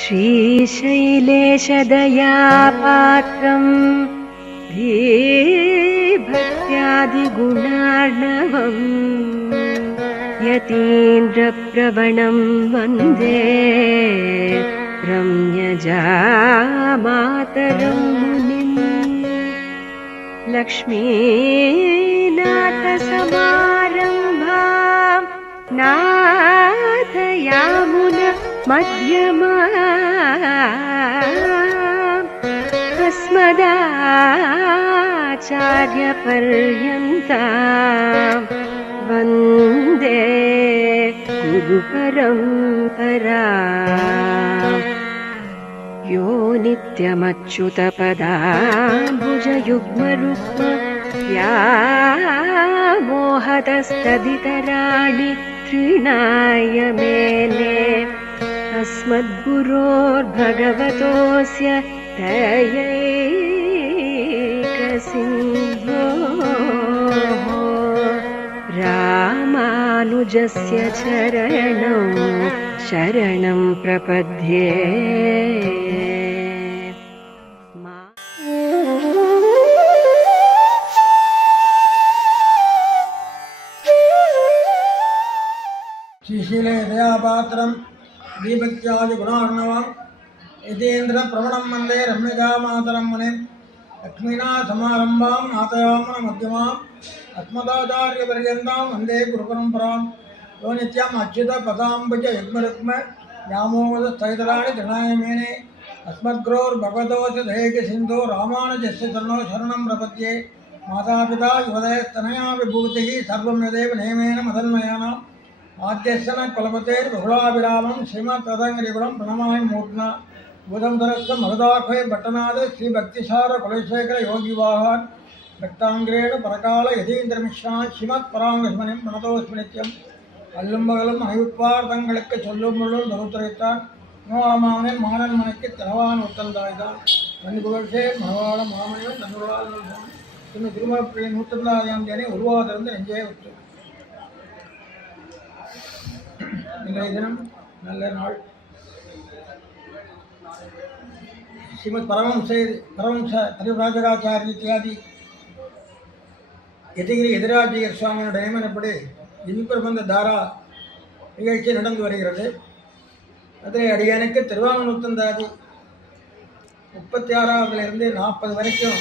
श्रीशैलेशदयापात्रम् धीभक्त्यादिगुणार्णवम् यतीन्द्रप्रवणं वन्दे रम्यजामातरं मुनिम् लक्ष्मीनाथसमारम्भां नाथयामुन अस्मदाचार्यपर्यन्तां वन्दे गुरुपरम्पराम् यो नित्यमच्युतपदाम्बुजयुग्मरुक्म व्यामोहतस्तदितराणि तृणाय मेने अस्मद्गुरोर्भगवतोऽस्य दयैकसिन्धोः रामानुजस्य चरणौ शरणं प्रपद्ये। श्रीशीले दयापात्रं दीभक्त्यादि गुणार्णवं यतीन्द्र प्रवणं वन्दे रम्यजामातरं मुनिम् लक्ष्मीनाथसमारम्भां नाथयामुन मध्यमाम् अस्मदाचार्यपर्यन्तां वन्दे गुरुपरम्परां यो नित्यम् अच्युतपदाम्बुज युग्मरुक्म व्यामोहतस्तदितराणि तृणाय मेने अस्मद्गुरोर्भगवतोऽस्य दयैकसिन्धो रामानुजस्य चरणौ शरणं प्रपद्ये। मातापिता युवदयस्तनया विभूतिः सर्वं यदेव नियमेन मदन्मयानां आद्यशन कुलपतेर्बहुलाभिरामं श्रीमत्तदङ्गिरिकुलं प्रणमामि मूर्ध्ना बुधंधरस्थ मगदाखय भट्टनाथ श्री भक्तिसार कुलशेखर योगिवाहान् भक्तांग्रेण परकाल यतीन्द्रमिश्रान् श्रीमत्पराङ्गस्मनिं प्रणतोऽस्मि नित्यम् अल्लुम पगलुम अनिविप्पार तंगलुक्कु सोल्लुम मुल्लुम दरुत्तरित्तान् नोआमावने मानन मनक्कु तनवान उत्तंदायितान् नन्नुगुवर्षे मनवाळ மாமணியும் நன்னுருளால் நல்கும் இன்னும் திருமப்பிள்ளை 109ஆம் தேதி உருவாதிருந்து நெஞ்சே விட்டு. இன்றைய தினம் நல்ல நாள். श्रीमद परमहंस परिव्राजकाचार्य इत्यादि यतिगिरी यतिराजयர் சுவாமியோட நியமனப்படி இனிப்பிரபந்த தாரா நிகழ்ச்சி நடந்து வருகிறது. அதில் அடியானுக்கு திருவாமூர்த்தந்தாதி 36ஆவதிலிருந்து 40 வரைக்கும்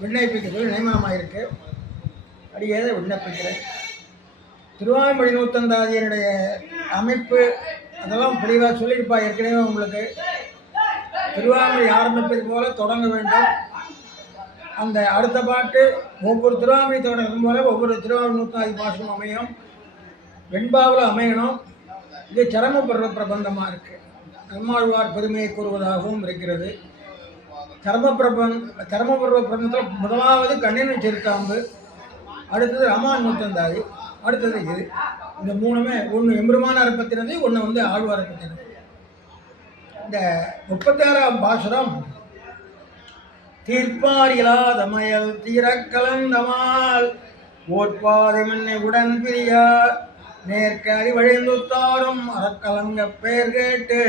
விண்ணப்பிக்கிறது நியமனமாயிருக்கு. அடியேதை விண்ணப்பிக்கிறேன். திருவாமொழி நூற்றந்தாதியனுடைய அமைப்பு அதெல்லாம் தெளிவாக சொல்லியிருப்பா ஏற்கனவே உங்களுக்கு. திருவாமொழி ஆரம்பிப்பது போல தொடங்க வேண்டும். அந்த அடுத்த பாட்டு ஒவ்வொரு திருவாமொழி தொடங்கும் போல ஒவ்வொரு திருவாமொழி நூற்றாதி பாசனம் அமையும், வெண்பாவில் அமையணும். இது சரமபர்வ பிரபந்தமாக இருக்குது. நம்மாழ்வார் பெருமையை கூறுவதாகவும் இருக்கிறது. சரமபர்வ பிரபந்தத்தில் முதலாவது கண்ணின் சிறுத்தாம்பு, அடுத்தது ராமான் நூற்றந்தாதி, அடுத்தது இது. இந்த மூணுமே ஒன்று எம்பெருமானாரை பற்றினது, ஒன்று ஆழ்வாரை பற்றினது. இந்த 36ஆம் பாசுரம் தீர்ப்பார் இலாதமயல் தீரக்கலந்தமால் ஓட்பாதை மண்ணை உடன் பிரியார் நேர்க்க அறிவழிந்துத்தாரும் அறக்கலங்க பெயர் கேட்டு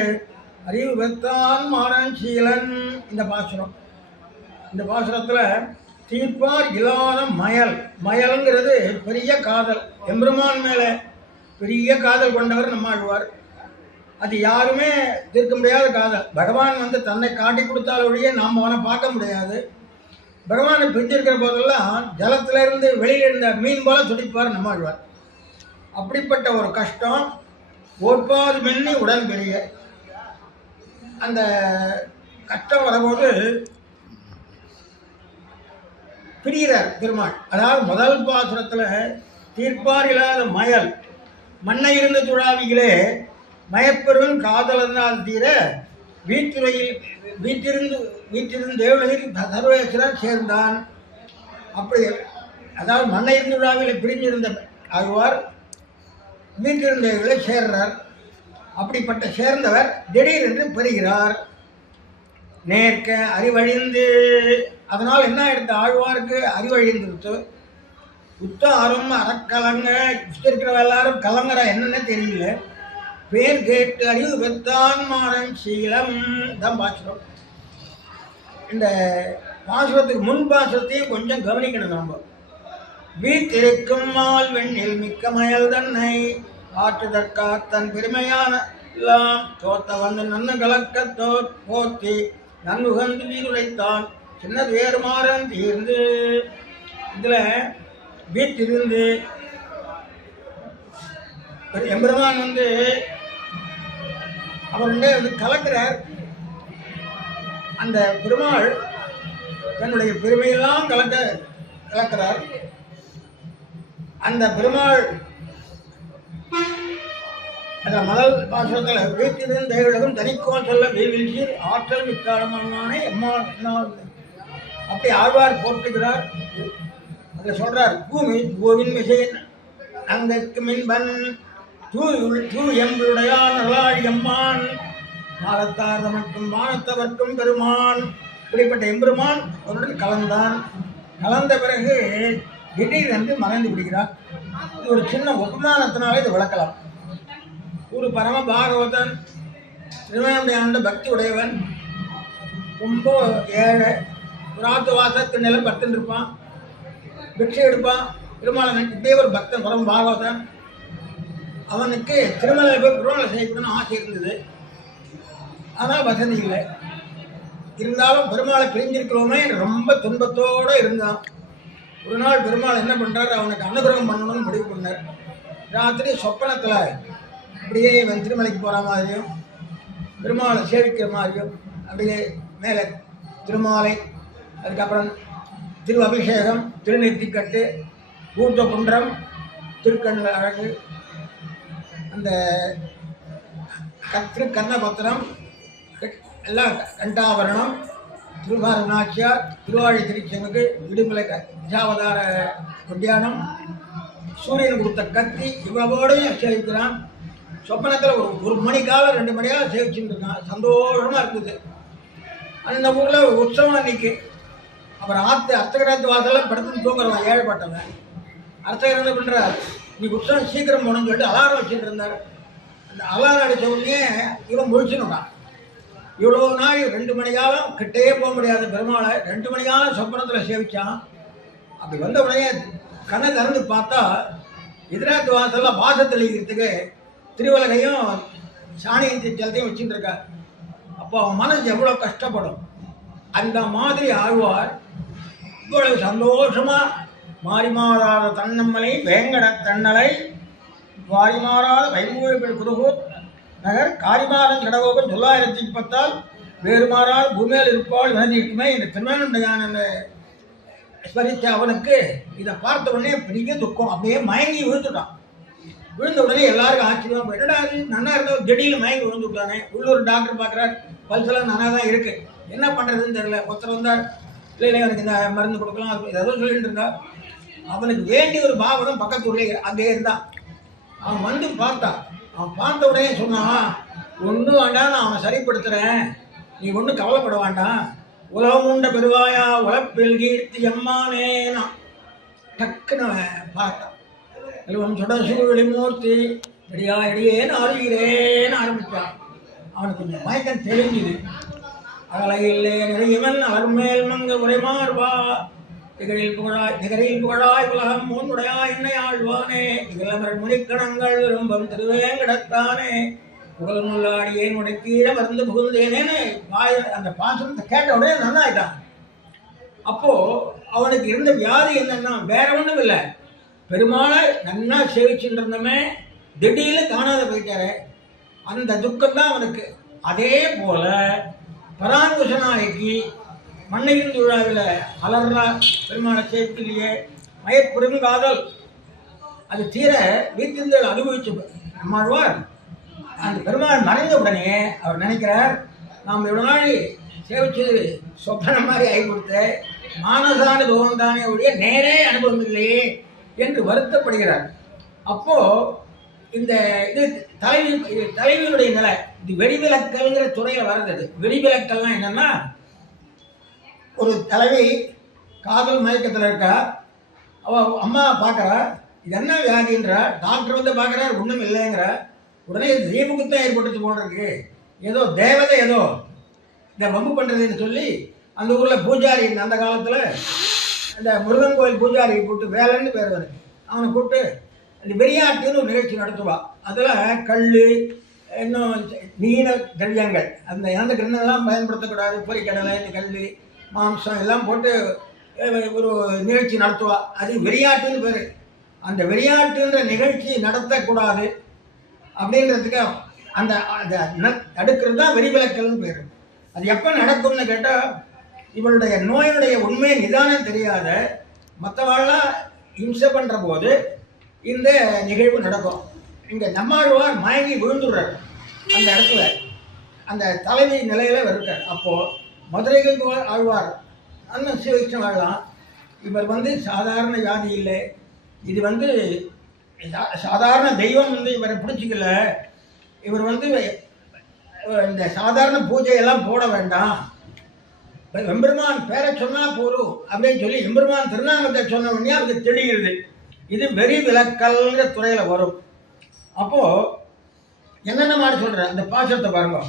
அறிவு பெற்றான் மாறன் சீலன். இந்த பாசுரம், இந்த பாசுரத்தில் தீர்ப்பார் இல்லாத மயல்ங்கிறது பெரிய காதல். எம்பெருமான் மேலே பெரிய காதல் கொண்டவர் நம்மாழ்வார். அது யாருமே தீர்க்க முடியாத காதல். பகவான் தன்னை காட்டி கொடுத்தால் ஒழிய நாம் அவனை பார்க்க முடியாது. பகவானை பிரிஞ்சிருக்கிற போதெல்லாம் ஜலத்திலிருந்து வெளியில் இருந்த மீன் போல துடிப்பார் நம்மாழ்வார். அப்படிப்பட்ட ஒரு கஷ்டம் ஓட்பாது மென்னி உடன் பெரிய அந்த கஷ்டம் வரும்போது பிரிகிறார் பெருமாள். அதாவது முதல் பாசுரத்தில் தீர்ப்பார் இல்லாத மண்ணை இருந்த துழாவிகளே மயப்பெருவன் காதலனால் தீர வீட்டிலிருந்து தேவலகிரி சர்வேஸ்வரன் சேர்ந்தான். அப்படி அதாவது மண்ணை இருந்து விழாவில் பிரிஞ்சிருந்த ஆழ்வார் வீட்டிலிருந்தவர்களை சேர்றார். அப்படிப்பட்ட சேர்ந்தவர் திடீரென்று பெறுகிறார். நேர்க்க அறிவழிந்து, அதனால் என்ன எடுத்த ஆழ்வாருக்கு அறிவழிந்துருத்து. உத்தாரும் அறக்கலங்க இருக்கிறவ எல்லாரும் கலங்கரா என்னன்னு தெரியல. பேர் கேட்டு அறிவு பெற்றான் மாறன் சீலம் தான் பாசுரம். இந்த பாசுரத்துக்கு முன் பாசுரத்தையும் கொஞ்சம் கவனிக்கணும். நம்ம வீட்டிருக்கும் மால் வெண்ணில் மிக்க மயல் தன்னை ஆற்றுதற்கா தன் பெருமையான எல்லாம் தோத்த வந்து நன்னு கலக்கத்தோ போத்தி நன்னுகந்து வீருரைத்தான் சின்ன வேறுமாறன் தீர்ந்து. இதுல வீட்டிலிருந்து எம்பெருமான் வந்து அவருடைய கலக்கிறார். அந்த பெருமாள் தன்னுடைய பெருமையெல்லாம் கலக்கிறார். அந்த பெருமாள் அந்த முதல் பாசுரத்தில் வீட்டிலிருந்து தேவலகம் தனிக்கோன் சொல்ல வீழ்ச்சியில் ஆற்றல் மிக்காலமான எம்மாள் அப்படி ஆழ்வார் போட்டுகிறார். அதில் சொல்றார், பூவின் மிசையின் அங்கற்கு மின்பன் தூ எம்புடையான் நலாழி எம்மான் நாளத்தார் தமக்கும் வானத்தவர்க்கும் பெருமான். இப்படிப்பட்ட எம்பெருமான் அவருடன் கலந்தான். கலந்த பிறகு திடீரென்று மறைந்து விடுகிறார். இது ஒரு சின்ன உபமானத்தினாலே இதை விளக்கலாம். ஒரு பரம பாகவதன், திருவேணமுடைய பக்தி உடையவன், ரொம்ப ஏழை, புறாத்து வாசத்து நிலம் பக்தன் இருப்பான், பிக்ஷை எடுப்பான், திருமலை இதே ஒரு பக்தன் பரம பாகவதன். அவனுக்கு திருமலை போய் திருமலை செய்யணும்னு ஆசை இருந்தது. ஆனால் வசதி இல்லை. இருந்தாலும் பெருமாளை பிரிஞ்சிருக்கிறோமே ரொம்ப துன்பத்தோடு இருந்தான். ஒரு நாள் பெருமாள் என்ன பண்ணுறாரு, அவனுக்கு அனுகிரகம் பண்ணணும்னு முடிவு பண்ணார். ராத்திரி சொப்பனத்தில் அப்படியே இவன் திருமலைக்கு போகிற மாதிரியும் பெருமாளை சேவிக்கிற மாதிரியும் அப்படியே மேலே திருமாலை, அதுக்கப்புறம் திரு அபிஷேகம், திருநெத்திக்கட்டு, ஊர்த்த குன்றம், திருக்கண் அழகு, அந்த கர்ணபத்திரம் எல்லாம் கண்டாபரணம், திருவார நாச்சியார், திருவாழி திருச்செங்குக்கு, விடுமலை தசாவதார உத்தியானம், சூரியன் கொடுத்த கத்தி, இவ்வளவோடையும் சேவிக்கிறான். சொப்பனத்தில் ஒரு மணி காலம் 2 மணியாக சேவிச்சுட்டு இருக்கான். சந்தோஷமாக இருக்குது. அந்த ஊரில் உற்சவம் அன்னைக்கு. அப்புறம் அர்ச்சகராத்து வாசலாம் படுத்துன்னு தூங்குறவன் ஏழைப்பட்டவன். அர்ச்சகர் என்ன பண்ணுறார், நீ உற்சவம் சீக்கிரம் போகணும்னு சொல்லிட்டு அலாரம் வச்சுட்டு இருந்தார். அந்த அலாரம் அடித்த உடனே இவன் முழிச்சுனுட்டான். இவ்வளோ நாள் 2 மணி காலம் கிட்டே போக முடியாத பெருமாளை 2 மணி காலம் சொப்பனத்தில் சேவிச்சான். அப்படி வந்த உடனே கண்ணை திறந்து பார்த்தா எதிராத்து வாசலில் வாசத்தில் இருக்கிறதுக்கு திருவலகையும் சாணியின் ஜலத்தையும் வச்சுட்டு இருக்கார். அப்போ அவன் மனசு எவ்வளோ கஷ்டப்படும். அந்த மாதிரி ஆழ்வார் இவ்வளவு சந்தோஷமாக மாறி மாறாத தன்னம்மலை வேங்கட தன்னலை வாரி மாறாத வைமூழிப்பில் குருகூர் நகர் காரிமாறன் கடகோபன் 910 வேறு மாறாத பூமியில் இருப்பாள் வினதிக்குமே இந்த திருமணம் ஸ்மரித்த அவனுக்கு இதை பார்த்த உடனே பெரிய துக்கம். அப்படியே மயங்கி விழுந்துட்டான். விழுந்த உடனே எல்லாருக்கும் ஆச்சரியம், என்னடா நன்னா இருந்தோம் திடீர்னு மயங்கி விழுந்து விட்டானே. உள்ளூர் டாக்டர் பார்க்குறார், பல்செல்லாம் நல்லா தான் இருக்கு, என்ன பண்ணுறதுன்னு தெரியல. ஒருத்தர் வந்தார், இல்லை எனக்கு இந்த மருந்து கொடுக்கலாம், அது ஏதோ சொல்லிட்டு இருந்தா. அவனுக்கு வேண்டிய ஒரு பாவகம் பக்கத்து ஊர்லேயே அங்கே இருந்தான். அவன் வந்து பார்த்தான். அவன் பார்த்த உடனே சொன்னான், ஒன்றும் வேண்டாம், நான் அவனை சரிப்படுத்துகிறேன், நீ ஒன்றும் கவலைப்பட வேண்டாம், உலகம் உண்ட பெருவாயா உலப்பில் கீர்த்தி எம்மானேனா. டக்குன்னு பார்த்தான். எல்லாம் சுடசூழி மூர்த்தி எடியா எடியேன்னு அறிகிறேன்னு ஆரம்பித்தான். அவனுக்கு கொஞ்சம் மயக்கம் தெளிஞ்சுது. அகலையில்லே நிறையவன் அலர்மேல் மங்க உரைமார்வா திகழில் புகழாய் உலகம் மூன்னுடையா என்னை ஆழ்வானே இகலமர் முனிக்கணங்கள் விரும்பம் திருவேங்கடத்தானே புகழ்முள்ளாடியே முடக்கீழ மருந்து புகுந்தேனேன்னு அந்த பாசனத்தை கேட்ட உடனே நன்னாயிட்டான். அப்போ அவனுக்கு இருந்த வியாதி என்னன்னா வேற ஒன்றும் இல்லை, பெருமாளை நன்னா சேவிச்சுட்டு இருந்தமே திடீர்னு காணாத போயிட்டாரு, அந்த துக்கம்தான் அவனுக்கு. அதே போல பராங்குஷ நாயகி மண்ணையின் விழாவில் அலர்றா, பெருமாளை சேவிக்கலையே, மயப்பெருங்காதல் அது தீர வீட்டில் அனுபவிச்சு நம்மாழ்வார். அந்த பெருமாள் மறைந்த உடனே அவர் நினைக்கிறார், நாம் இவ்வளோ நாள் சேவிச்சது சொப்பன மாதிரி ஆகி கொடுத்த மானசானுபவம் தானே ஒழிய நேரே அனுபவம் இல்லையே என்று வருத்தப்படுகிறார். அப்போ இந்த இது தலைவியுடைய நிலை, இது வெறிவிலக்கல்ங்கிற துறையில் வர்றது. வெறிவிலக்கல்னா என்னன்னா, ஒரு தலைவி காதல் மயக்கத்தில் இருக்கா, அவள் அம்மா பார்க்குறா, இது என்ன வியாதின்றா, டாக்டர் வந்து பார்க்குறாரு ஒன்றும் இல்லைங்கிற, உடனே தீபகுத்தம் ஏற்பட்டுச்சு போல இருக்கு, ஏதோ தேவதை ஏதோ இந்த வம்பு பண்ணுறதுன்னு சொல்லி அந்த ஊரில் பூஜாரி, அந்த காலத்தில் அந்த முருகன் கோயில் பூஜாரி கூப்பிட்டு, வேலைன்னு பேர் வருது, அவனை கூப்பிட்டு அந்த வெறியாட்டுன்னு ஒரு நிகழ்ச்சி நடத்துவாள். அதில் கல், இன்னும் மீன திரவியங்கள், அந்த இறந்த கிண்ணெல்லாம் பயன்படுத்தக்கூடாது, பொறிக்கடலை, இந்த கல், மாம்சம் எல்லாம் போட்டு ஒரு நிகழ்ச்சி நடத்துவாள். அது வெறியாட்டுன்னு பேர். அந்த வெறியாட்டுன்ற நிகழ்ச்சி நடத்தக்கூடாது அப்படின்றதுக்கு அந்த தடுக்கிறது தான் வெறிவிலக்கல்னு பேர். அது எப்போ நடக்கும்னு கேட்டால், இவளுடைய நோயினுடைய உண்மை நிதானம் தெரியாத மற்றவாள்லாம் இம்சை பண்ணுற போது இந்த நிகழ்வு நடக்கும். இங்கே நம்மாழ்வார் மயங்கி விழுந்துடுறார் அந்த இடத்துல, அந்த தலைவி நிலையில் இருக்கார். அப்போது மதுரைக்கு ஆழ்வார் அண்ணன் சிவகிருஷ்ணவாழ்லாம், இவர் சாதாரண வியாதி இல்லை, இது சாதாரண தெய்வம் இவரை பிடிச்சிக்கல, இவர் இந்த சாதாரண பூஜையெல்லாம் போட வேண்டாம், எம்பெருமான் பேரை சொன்னால் போதும் அப்படின்னு சொல்லி எம்பெருமான் திருநாமத்தை சொன்ன உடனே அதுக்கு தெளிகிறது. இது வெறி விலக்கல்ங்கிற துறையில் வரும். அப்போது என்னென்ன மாதிரி சொல்கிறேன் அந்த பாசத்தை பாருங்க.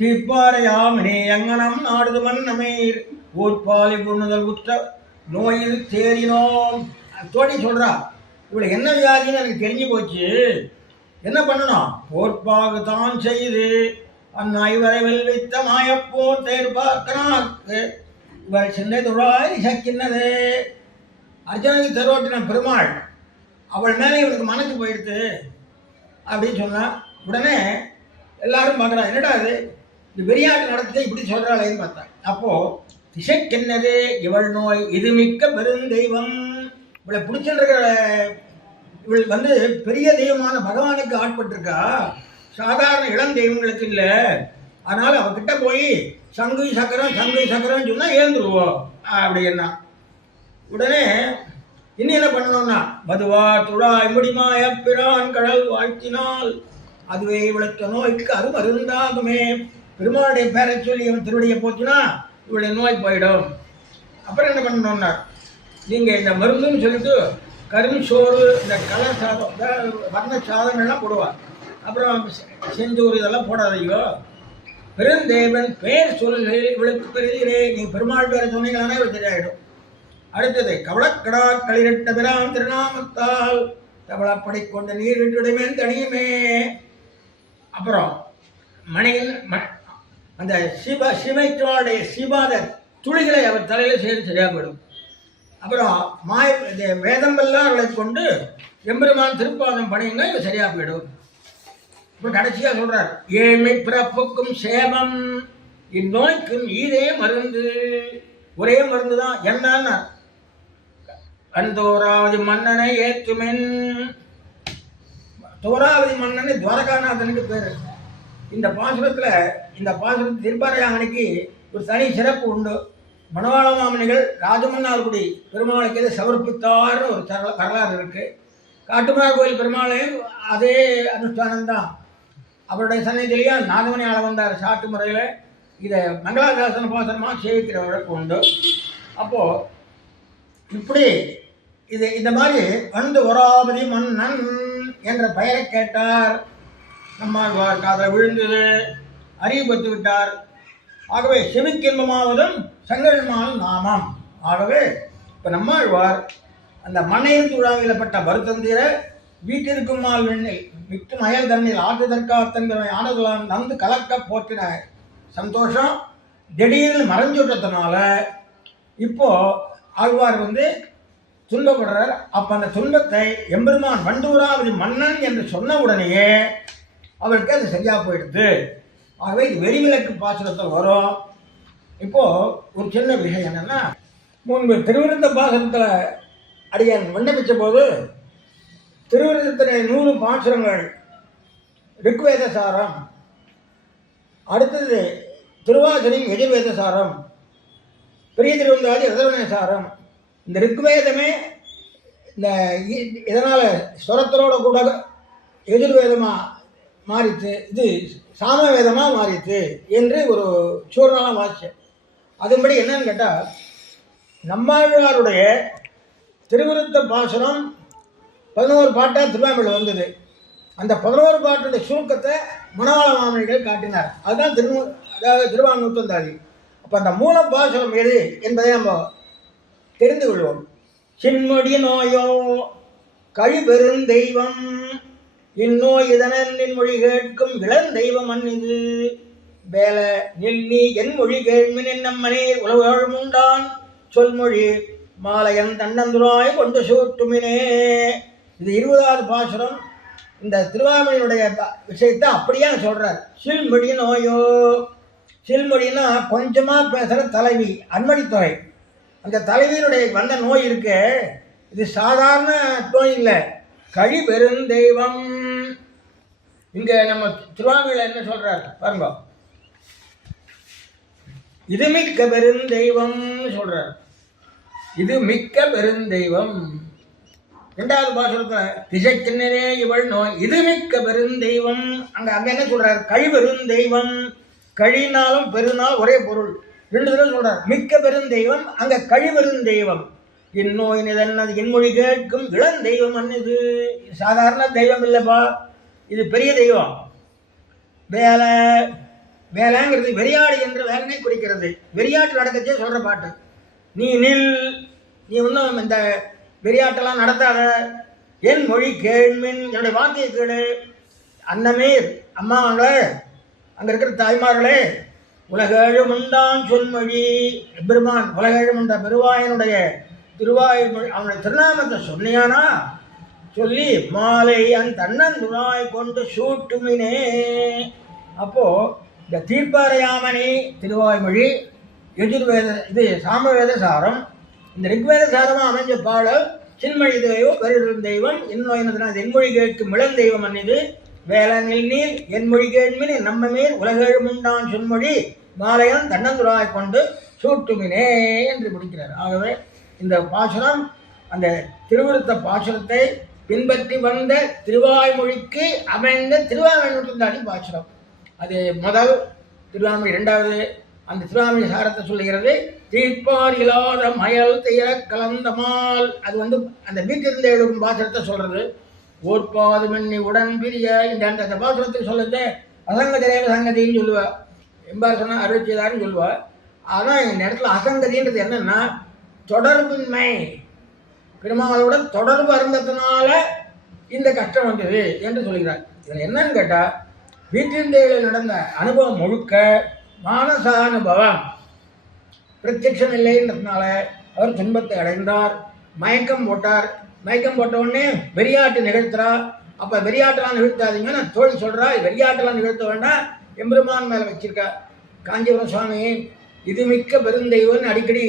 தீப்பாறையாமனே எங்கனம் நாடுது மன்னமீர் ஊர்பாலி புண்ணுதல் உற்ற நோயில் தேறினோம் தோழி சொல்கிறா. இவளை என்ன வியாதின்னு எனக்கு தெரிஞ்சு போச்சு, என்ன பண்ணணும், போர்ப்பாகு தான் செய்து அந்நாய்வரை வெல்வித்த மாயப்போர் தேர்பார்க்கனாக்கு இவள் சின்ன தொழாய் சக்கின்னது. அர்ஜுனுக்கு தெருவோட்டின பெருமாள், அவள் மேலே இவனுக்கு மனசு போயிடுது அப்படின்னு சொன்னான். உடனே எல்லாரும் பார்க்குறான், என்னடா அது இந்த வெறியாட்டு நடத்தி இப்படி சொல்கிறாளேன்னு பார்த்தேன். அப்போது திசைக்கென்னது இவள் நோய் இது மிக்க பெருந்தெய்வம், இவளை பிடிச்சிருக்கிற இவள் பெரிய தெய்வமான பகவானுக்கு ஆட்பட்டிருக்கா, சாதாரண இளம் தெய்வங்களுக்கு இல்லை. அதனால் அவகிட்ட போய் சங்கு சக்கரம்னு சொன்னால் ஏந்துருவோம் அப்படின்னா. உடனே இன்னும் என்ன பண்ணணும்னா, மதுவா துழாய் முடிமாய பிரான் கடல் வாழ்த்தினால் அதுவே இவளுக்கு நோய்க்கு அது மருந்தாகுமே. பெருமாளுடைய பேரை சொல்லி இவன் திருவடியை போச்சுன்னா இவளுடைய நோய் போயிடும். அப்புறம் என்ன பண்ணணும்னா, நீங்கள் இந்த மருந்துன்னு சொல்லிட்டு கரும்பு இந்த கலர் சாதம், வர்ண சாதங்கள்லாம் போடுவாள். அப்புறம் செந்தூர் இதெல்லாம் போடாதீங்கோ, பெருந்தேவன் பேர் சொல்லுங்கள் இவளுக்கு பெருகிறே, நீ பெருமாள் பேரை சொன்னீங்களானே இவள் சரியாயிடும். அடுத்தது கவளக்கடா களிரட்ட பிரான் திருநாமத்தால் தவளப்படை கொண்ட நீர் விட்டுடைமேன் தனியுமே. அப்புறம் மணியின் அந்த சிவைத்தோடைய சிவாத துளிகளை அவர் தலையில் சேர்த்து சரியாக போயிடும். அப்புறம் வேதம்பெல்லாம் அவளை கொண்டு எம்பெருமான் திருப்பாதம் பணியுங்க, இவ சரியாக போயிடும். இப்போ கடைசியாக சொல்றார், ஏழ்மை பிறப்புக்கும் சேமம் இந்நோய்க்கும் ஈரே மருந்து. ஒரே மருந்து தான். என்னன்னா, அந்தோராவதி மன்னனை ஏத்துமென். தோராவதி மன்னனை துவாரகாநாதனுக்கு பேர். இந்த பாசுரத்தில் திருப்பாறையாமணிக்கு ஒரு தனி சிறப்பு உண்டு. மணவாள மாமனிகள் ராஜமன்னார்குடி பெருமாளுக்கு எதை சமர்ப்பித்தார்னு ஒரு வரலாறு இருக்குது. காட்டுமரா கோயில் பெருமாளையும் அதே அனுஷ்டானம்தான். அவருடைய சன்னதியிலேயே நாதமணி ஆள வந்தார் சாட்டு முறையில். இதை மங்களாதாசன பாசனமாக சேவிக்கிற வழக்கு உண்டு. அப்போது இப்படி இந்த மாதிரி வந்து ஒராபதி மன்னன் என்ற பெயரை கேட்டார். நம்மாழ்வார் காதில் விழுந்தது, அறிவு பெற்று விட்டார். ஆகவே செவிக்கின்பமாவதும் செங்கல்மான் நாமம். ஆகவே இப்போ நம்மாழ்வார் அந்த மனையில் துழாவிலப்பட்ட வருத்தந்திர வீட்டிற்கும் மால் வெண்ணில் விட்டு மயல் தண்ணில் ஆற்றுதற்காத்தன்கிற ஆனதுலாம் நந்து கலக்க போற்றின சந்தோஷம் திடீர்னு மறைஞ்சுட்டதுனால இப்போ ஆழ்வார் துன்பப்படுறார். அப்போ அந்த துன்பத்தை எம்பெருமான் வண்டூராவதி மன்னன் என்று சொன்ன உடனேயே அவருக்கு அது சரியாக போயிடுது. ஆகவே இது வெறிவிலக்கு பாசுரத்தில் வரும். இப்போது ஒரு சின்ன விஷயம் என்னென்னா, முன்பு திருவிருத்த பாசுரத்தில் அடியன் விண்ணப்பித்த போது திருவிருத்தத்தினை 100 பாசுரங்கள் ரிக்வேத சாரம், அடுத்தது திருவாசனின் எதிர்வேத சாரம், பெரிய திருவந்தாதி ரதவண சாரம். இந்த ரிக்வேதமே இதனால் ஸ்வரத்தரோட கூட எதிர்வேதமாக மாறித்து, இது சாமவேதமாக மாறித்து என்று ஒரு சூழ்நிலாம் வாட்சி. அதன்படி என்னன்னு கேட்டால், நம்மாழ்வாருடைய திருவிருத்த பாசுரம் 11 பாட்டாக திருவாமியில் வந்தது. அந்த 11 பாட்டுடைய சுருக்கத்தை மணவாள மாமனிகள் காட்டினார். அதுதான் அதாவது திருவானூத்தந்தாதி. அப்போ அந்த மூல பாசுரம் எது என்பதை நம்ம தெரிந்து கொள்வோம். சின்மொழி நோயோ கழிபெருந்தெய்வம் இந்நோய் இதனின் மொழி கேட்கும் இளந்தெய்வம் அந்நிது வேல நில்லி என் மொழி கேள்மின் நம்மனே உலகம் உண்டான் சொல்மொழி மாலையன் தன்னந்துராய் கொண்டு சூட்டுமினே. இது 20வது பாசுரம். இந்த திருவாமணியினுடைய விஷயத்தை அப்படியே சொல்றார். சில்மொழி நோயோ, சில்மொழின்னா கொஞ்சமா பேசுற தலைவி, அன்மடித்தொகை. அந்த தலைவியினுடைய வந்த நோய் இருக்கு, இது சாதாரண நோய் இல்லை, கழி பெருந்தெய்வம். இங்க நம்ம திருவாமணியில என்ன சொல்றார் பாருங்க, இது மிக்க பெருந்தெய்வம் சொல்றார். இது மிக்க பெருந்தெய்வம். 2வது பாசுரத்தில் திசைக்கிண்ணரே இவள் நோய் இது மிக்க பெருந்தெய்வம். அங்க என்ன சொல்றார், கழி பெருந்தெய்வம். கழினாலும் பெருநாள் ஒரே பொருள், 2 தடவை சொல்றார். மிக்க பெருந்தெய்வம், அங்க கழி பெருந்தெய்வம். இந்நோய் நிதன்னது இன்மொழி கேட்கும் இளந்தெய்வம் அன்னிது. சாதாரண தெய்வம் இல்லைப்பா, இது பெரிய தெய்வம். வேலை வேலைங்கிறது வெறியாடு என்ற வேலனை குறிக்கிறது. வெறியாட்டு நடக்கச்சே சொல்ற பாட்டு. நீ நில், நீ இன்னும் இந்த வெறியாட்டெல்லாம் நடத்தாத, என் மொழி கேள்மின், என்னுடைய வார்த்தையை கேளு. அன்னமே அம்மாங்களே, அங்கே இருக்கிற தாய்மார்களே, உலகேழும் உண்டான் சொல்மொழி. பெருமான் உலகேழும் உண்ட பெருவாயனுடைய திருவாய்மொழி, அவனுடைய திருநாமத்தை சொன்னியானா சொல்லி மாலை அந் தன்னன் துணாய் கொண்டு சூட்டுமினே. அப்போ இந்த தீர்ப்பாரையாமணி திருவாய்மொழி, எஜுர்வேத இது சாமவேத சாரம், இந்த ரிக்வேத சாரமாக அமைஞ்ச பாடல் சின்மொழி தெய்வம் கருடும் தெய்வம் இன்னொன்று என்மொழி கேட்கும் இளந்தெய்வம் அன்னிது வேலனில் நீர் என்மொழி கேட்மின் நம்ம மேல் உலகேழும் உண்டான் சொன்மொழி மாலையன் தன்னந்துராய் கொண்டு சூட்டுமினே என்று முடிக்கிறார். ஆகவே இந்த பாசுரம் அந்த திருவிருத்த பாசுரத்தை பின்பற்றி வந்த திருவாய்மொழிக்கு அமைந்த திருவாய்மொழி பாசுரம். அது முதல் திருவாய்மொழி. 2வது அந்த திருவாய்மொழி சாரத்தை சொல்லுகிறது. தீர்ப்பார் இல்லாத மயல் தெய்ய கலந்த மால், அது அந்த வீட்டிலிருந்து எழுதும் பாசுரத்தை சொல்றது. ஓர்பாது மண்ணி உடன் பிரிய இந்த அந்த பாசுரத்தை சொல்லுறது அசங்க திரைவ சங்கதின்னு சொல்லுவா. எம்பார் சொன்னா அருட்சிதாருன்னு சொல்லுவா. ஆனால் இந்த இடத்துல அசங்கதின்றது என்னன்னா தொடர்பின்மை, பெருமாளுடன் தொடர்பு அருந்ததுனால இந்த கஷ்டம் வந்தது என்று சொல்கிறார். இதில் என்னன்னு கேட்டால் வீட்டில் நடந்த அனுபவம் முழுக்க மானசானுபவம், பிரத்யட்சம் இல்லைன்றதுனால அவர் துன்பத்தை அடைந்தார். மயக்கம் போட்டார். மயக்கம் போட்ட உடனே வெறியாட்டு நிகழ்த்துறா. அப்போ வெறியாட்டெல்லாம் நிகழ்த்தாதீங்க, நான் தோழி சொல்கிறா, வெறியாட்டெல்லாம் நிகழ்த்த வேண்டாம், எம்பெருமான் மேலே வச்சிருக்கா. காஞ்சிபுரம் சுவாமி இது மிக்க பெருந்தெய்வம்னு அடிக்கடி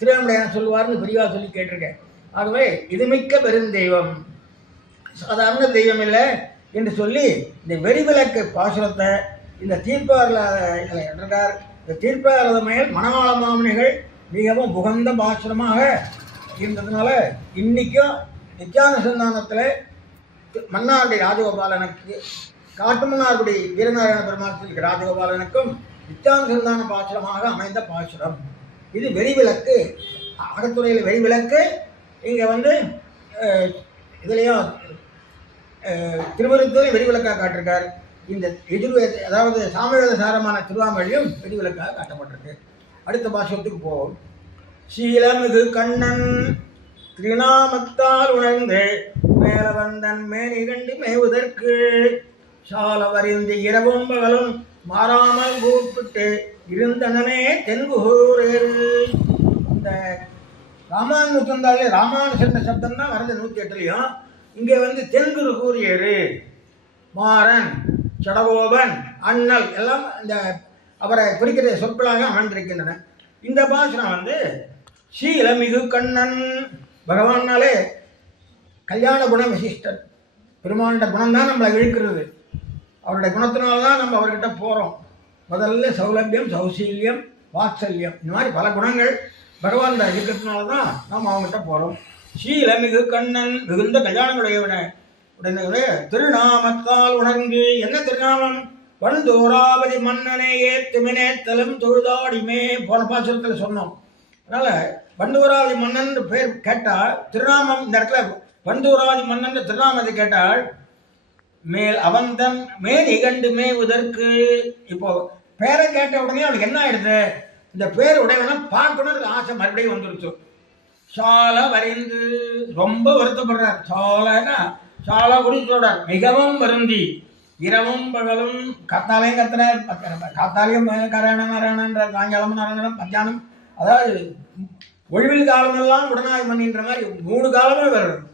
திருவாமடையான் சொல்லுவார்னு பெரியவா சொல்லி கேட்டிருக்கேன். ஆகவே இது மிக்க பெருந்தெய்வம், சாதாரண தெய்வம் இல்லை என்று சொல்லி இந்த வெறிவிளக்கு பாசுரத்தை இந்த தீர்ப்பாளர் என்றார். இந்த தீர்ப்பாளர் மேல் மணவாள மாமனிகள் மிகவும் புகந்த பாசுரமாக இருந்ததுனால இன்னைக்கும் நித்யானுசந்தானத்தில் மன்னார்குடி ராஜகோபாலனுக்கு, காட்டுமன்னார்குடி வீரநாராயண பெருமாள் ராஜகோபாலனுக்கும் நித்யானுசந்தான பாசுரமாக அமைந்த பாசுரம். இது வெறிவிளக்கு, அகத்துறையில் வெறிவிளக்கு. இங்கே இதுலேயும் திருவருத்தூரை வெறிவிளக்காக காட்டிருக்கார். இந்த எஜுர்வேத அதாவது சாமவேத சாரமான திருவாமொழியும் வெறிவிளக்காக காட்டப்பட்டிருக்கு. அடுத்த பாசுரத்துக்கு போவோம். சீலமிகு கண்ணன் திருநாமத்தால் உணர்ந்து மேலவந்தன் மேனி கண்டு மேவுதற்கு சால வரிந்து இரவும் பகலும் மாறாமல் கூப்பிட்டு இருந்தனே தென்குகூரேறு. இந்த ராமானுஜந்தாலே ராமானுஜன்ற சப்தம் தான் வருது 108லையும். இங்கே தென்குரு கூறியரு, மாறன், சடகோபன், அண்ணல் எல்லாம் இந்த அவரை குறிக்கிற சொற்களாக அமைந்திருக்கின்றன. இந்த பாசனம் சீலமிகு கண்ணன், பகவானாலே கல்யாண குண விசிஷ்டன். பெருமானோட குணம் தான் நம்மளை இழுக்கிறது. அவருடைய குணத்தினால்தான் நம்ம அவர்கிட்ட போகிறோம். முதல்ல சௌலபியம், சௌசீல்யம், வாத்சல்யம், இந்த மாதிரி பல குணங்கள் பகவான் இருக்கிறதுனால தான் நாம் அவங்ககிட்ட போகிறோம். சீலமிகு கண்ணன் மிகுந்த கல்யாணங்களுடையவன உடனே திருநாமத்தால் உணர்ந்து, என்ன திருநாமம்? வண்டூராவதி மன்னனே ஏத்துமினேத்தலும் தொழுதாடிமே, போன பாசுரத்தில் சொன்னோம். அதனால் வண்டூராவதி மன்னன் பேர் கேட்டால் திருநாமம், இந்த இடத்துல வண்டூராவதி மன்னன் திருநாமத்தை கேட்டால் மேல் அவன்தன் மேல் இகண்டு மேவுதற்கு. இப்போ பேரை கேட்ட உடனே அவனுக்கு என்ன ஆயிடுது, இந்த பேர் உடையவன பார்க்கணும்னு ஆசை மறுபடியும் வந்துருச்சு. சால வரைந்து ரொம்ப வருத்தப்படுறார். சாலன்னா சாலா குறித்து சொல்றார். மிகவும் வருந்தி இரவும் பகலும் காத்தாலையும் கத்துறார், காத்தாலையும் கரணம் நரணன்ற, சாயங்காலம் நரணம், மத்தியானம், அதாவது ஒழிவில் காலமெல்லாம் உடனாய் மண்ணின்ற மாதிரி 3 காலமே வரும்.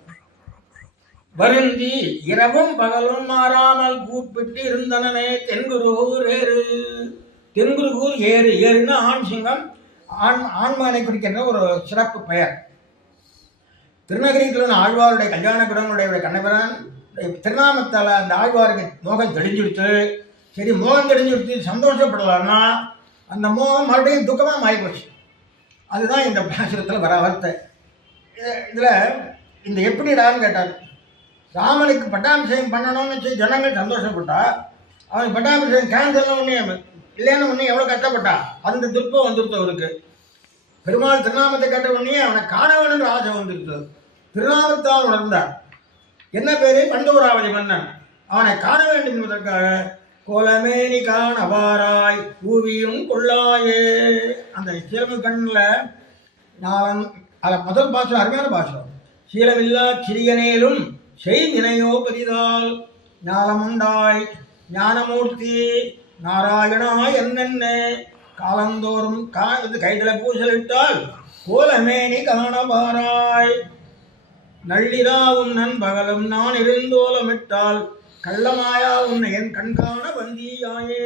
வருந்தி இரவும் பகலும் மாறாமல் கூப்பிட்டு இருந்தனனே தென்குருகூர் ஏறு. தென்குருகூர் ஏறு. ஏறுன்னா ஆண் சிங்கம், ஆண்மகனை குறிக்கின்ற ஒரு சிறப்பு பெயர். திருநகரத்தில் ஆழ்வாருடைய கல்யாண குணங்களுடைய கண்ணபிரான் திருநாமத்தால் அந்த ஆழ்வாருக்கு மோகம் தெளிஞ்சுடுத்து. சரி, மோகம் தெளிஞ்சுடுத்து சந்தோஷப்படலாம்னா அந்த மோகம் மறுபடியும் துக்கமாக மாறிப்போச்சு. அதுதான் இந்த பாசுரத்தில் வர வார்த்தை. இதில் இந்த எப்படிடான்னு கேட்டார். ராமனுக்கு பட்டாபிஷேகம் பண்ணணும்னு ஜனங்கள் சந்தோஷப்பட்டா, அவனுக்கு பட்டாபிஷேகம் கேன்சல் ஒன்றே இல்லைன்னு ஒன்றே எவ்வளோ கஷ்டப்பட்டா, அந்த திருப்பம் வந்துருத்து அவருக்கு. பெருமாள் திருநாமத்தை கேட்ட உடனே அவனை காண வேணுன்ற ஆசை வந்துருச்சு. திருநாமத்தால் உணர்ந்தார். என்ன பேரு? பண்டூராவதி மன்னன். அவனை காண வேண்டும் என்பதற்காக கோலமேனி காணவாராய் பூவியும் கொள்ளாயே. அந்த சீலமு கண்ணில் நான் அதில் முதல் பாசம் அருமையான பாசம். சீலமில்லா சிறியனேலும் செய்தினையோ பெரிதால் ஞானமுண்டாய் ஞானமூர்த்தி நாராயணாய் என்னென்ன காலந்தோறும் கைதல பூசலிட்டால் கோலமேனி காணவாராய். நள்ளிரா உன்னன் பகலும் நான் இருந்தோலமிட்டால் கள்ளமாயா உன்னை என் கண்காண வந்தியாயே.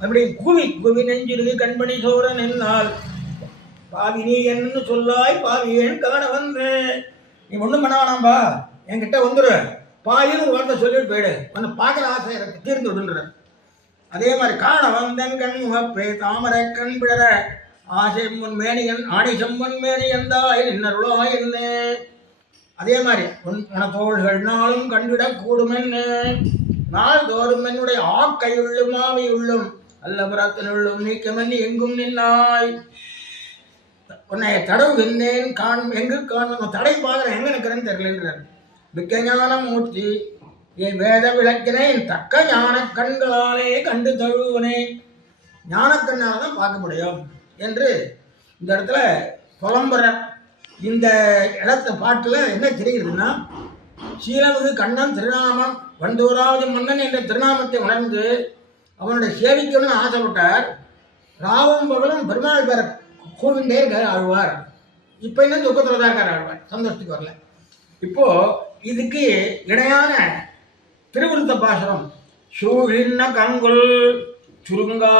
அப்படி குவி குவி நெஞ்சிருக்கு கண்பணி சோரன் என்னால் பாவி நீ என்ன சொல்லாய் பாவி ஏன் காண வந்து. நீ ஒன்றும் பண்ண வேணாம்பா, என்கிட்ட வந்துடு, பாயின்னு ஒரு வார்த்தை சொல்லிட்டு போயிடு, வந்து பார்க்குற ஆசை எனக்கு தீர்ந்து விடுன்ற. அதே மாதிரி காண வந்தன் கண் முகப்பே தாமரை கண் பிழற ஆசை முன் மேனியன் ஆணி செம்மன் மேனியந்தாய் நின்னருளோ என்ன. அதே மாதிரி உனத்தோள்கள் நாளும் கண்டிடக் கூடுமென்னு நாள்தோறும் என்னுடைய ஆக்கையுள்ளும் ஆவியுள்ளும் அல்லபுரத்தினுள்ளும் நீக்கமென்னு எங்கும் நின்னாய். உன்னை தடவுகின்றேன் எங்கு காணும் தடை பார்க்குறேன், எங்கே நிற்கிறேன்னு தெரியலன்றார். மிக்க ஞான மூர்த்தி என் வேத விளக்கினேன் தக்க ஞான கண்களாலே கண்டு தழுவனே. ஞானக்கண்ணால் தான் பார்க்க முடியும் என்று இந்த இடத்துல புலம்புற. இந்த இடத்த பாட்டில் என்ன தெரிகிறதுன்னா, சீலமிகு கண்ணன் திருநாமம் வந்தோராவது மன்னன் என்ற திருநாமத்தை உணர்ந்து அவனுடைய சேவிக்கணும்னு ஆசைப்பட்டார். ராவும் பகலும் பெருமாள் பேர கூவிண்டே இருக்கார் ஆழ்வார். இப்போ என்ன துக்கத்தில் தான் இருக்கார் ஆழ்வார், சந்தோஷத்துக்கு வரல. இப்போ இதுக்கு இணையான திருவிருத்த பாசுரம். சூழின்ன கங்குல் சுருங்கா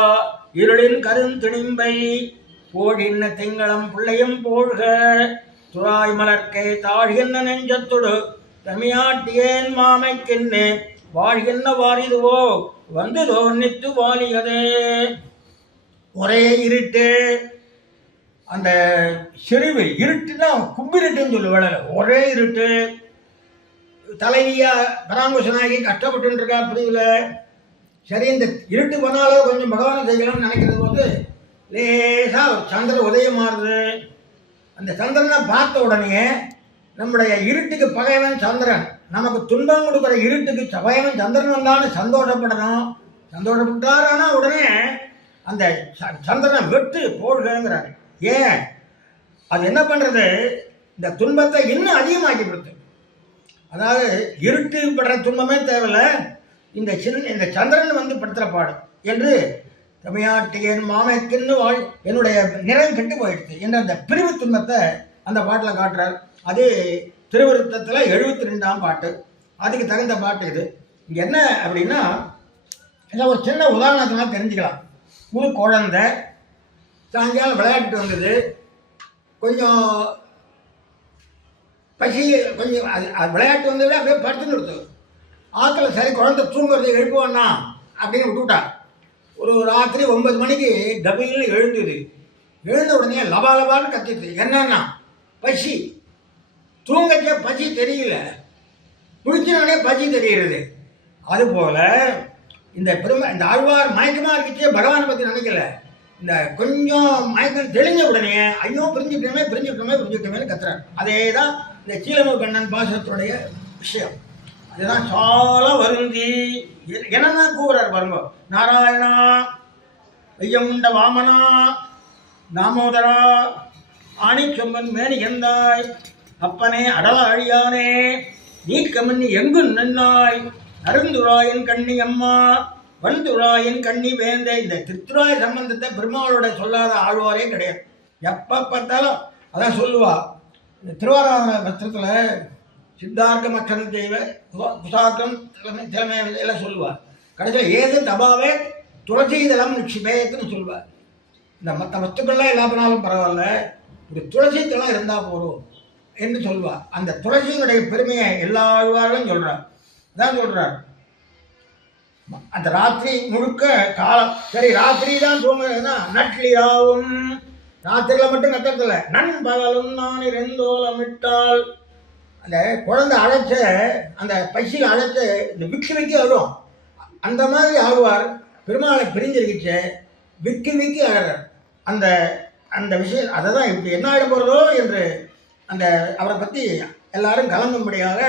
இருளின் கருந்திணிம்பை போழின்ன திங்களம் பிள்ளையும் போழ்க துராய் மலர்க்கே தாழ்கின்ற நெஞ்சத்தொடு தமியாட்டியேன் மாமைக்கென்னு வாழ்கின்ற வாரிதுவோ வந்து தோன்னித்து வாலியதே. ஒரே இருட்டு, அந்த செறிவு இருட்டுன்னா கும்பிருட்டுன்னு சொல்லுவாள். ஒரே இருட்டு, தலைவியா பராங்குஷனாகி கஷ்டப்பட்டு இருக்கா, புரியல. சரி, இந்த இருட்டு பண்ணாலும் கொஞ்சம் பகவானை செய்யலாம்னு நினைக்கிறது போது லேசாக சந்திர உதயமாறுது. அந்த சந்திரனை பார்த்த உடனே நம்முடைய இருட்டுக்கு பகைவன் சந்திரன், நமக்கு துன்பம் கொடுக்குற இருட்டுக்கு பகைவன் சந்திரன் தான் சந்தோஷப்படணும். சந்தோஷப்பட்டாரானா உடனே அந்த சந்திரனை வெட்டு போடுகிறாரு. ஏன் அது என்ன பண்ணுறது, இந்த துன்பத்தை இன்னும் அதிகமாக்கி கொடுத்து. அதாவது இருட்டு படுற துன்பமே தேவையில்லை, இந்த சந்திரன் வந்து படுத்துகிற பாடு என்று தமிழ்நாட்டின் மாமைக்குன்னு என்னுடைய நிறம் கெட்டு போயிடுச்சு என்ற அந்த பிரிவு துன்பத்தை அந்த பாட்டில் காட்டுறார். அது திருவிருத்தத்தில் 72ஆம் பாட்டு. அதுக்கு தகுந்த பாட்டு இது. இங்கே என்ன அப்படின்னா, இதில் ஒரு சின்ன உதாரணத்தினால தெரிஞ்சுக்கலாம். ஒரு குழந்தை சாயங்காலம் விளையாட்டு வந்தது, கொஞ்சம் பசி, கொஞ்சம் அது விளையாட்டு வந்தது அப்படியே படுத்துன்னு கொடுத்தது. ஆற்றுல சரி குழந்தை தூங்குறது எழுப்புவான்னா அப்படின்னு விட்டுவிட்டா. ஒரு ராத்திரி 9 மணிக்கு டபையில் எழுந்தது. எழுந்த உடனே லபாலபான்னு கத்திட்டு, என்னன்னா பசி. தூங்கச்சே பசி தெரியல, குளிச்சினோடனே பசி தெரிகிறது. அதுபோல் இந்த இந்த ஆழ்வார் மயக்கமாக இருக்குச்சே பகவானை பற்றி நினைக்கல. இந்த கொஞ்சம் மயக்கம் தெளிஞ்ச உடனே ஐயோ பிரிஞ்சுட்டோமே கத்துறாரு. அதே தான் இந்த சீலமு கண்ணன் பாசத்துடைய விஷயம். இதுதான் சால வருந்தி என்னன்னா கூறார் பாருங்க. நாராயணா, ஐயமுண்ட வாமனா, தாமோதரா, ஆணி சொம்பன் மேனி எந்தாய், அப்பனே அடல அழியானே, நீக்கமன்னி எங்கு நின்னாய், அருந்துராயன் கண்ணி அம்மா, வந்துராயன் கண்ணி வேந்த. இந்த திருத்துராய சம்பந்தத்தை பெருமாளோட சொல்லாத ஆழ்வாரே கிடையாது. எப்போ பார்த்தாலும் அதான் சொல்லுவா. இந்த திருவாராதன பத்திரத்தில் சித்தார்க்க மக்ஷணம் செய்வ குசார்க்கம் திறமை எல்லாம் சொல்லுவார். கடைசியில் ஏது தபாவே துளசிதளம் நிக்ஷிபேத்துன்னு சொல்லுவார். இந்த மற்ற வஸ்துக்கள்லாம் எல்லா பண்ணாலும் பரவாயில்ல, ஒரு துளசி தளம் இருந்தால் போதும் என்று சொல்லுவார். அந்த துளசியினுடைய பெருமையை எல்லா ஆழ்வார்களும் சொல்கிறார். அதான் சொல்கிறார், அந்த ராத்திரி முழுக்க காலம் சரி ராத்திரி தான் தூங்குறதுன்னா நட்லியாவும் ராத்திரியில் மட்டும் நட்டத்தில் நண்பகலும் நான் இரண்டோலமிட்டால் அந்த குழந்தை அழைச்ச அந்த பசியில் அழைச்ச இந்த விக்கி விக்கி அழும். அந்த மாதிரி ஆழ்வார் பெருமாளை பிரிஞ்சிருக்கிச்சு விக்கி விக்கி அழறார். அந்த அந்த விஷயம் அதை தான் இப்படி என்ன ஆகிட போகிறதோ என்று அந்த அவரை பற்றி எல்லாரும் கலங்கும்படியாக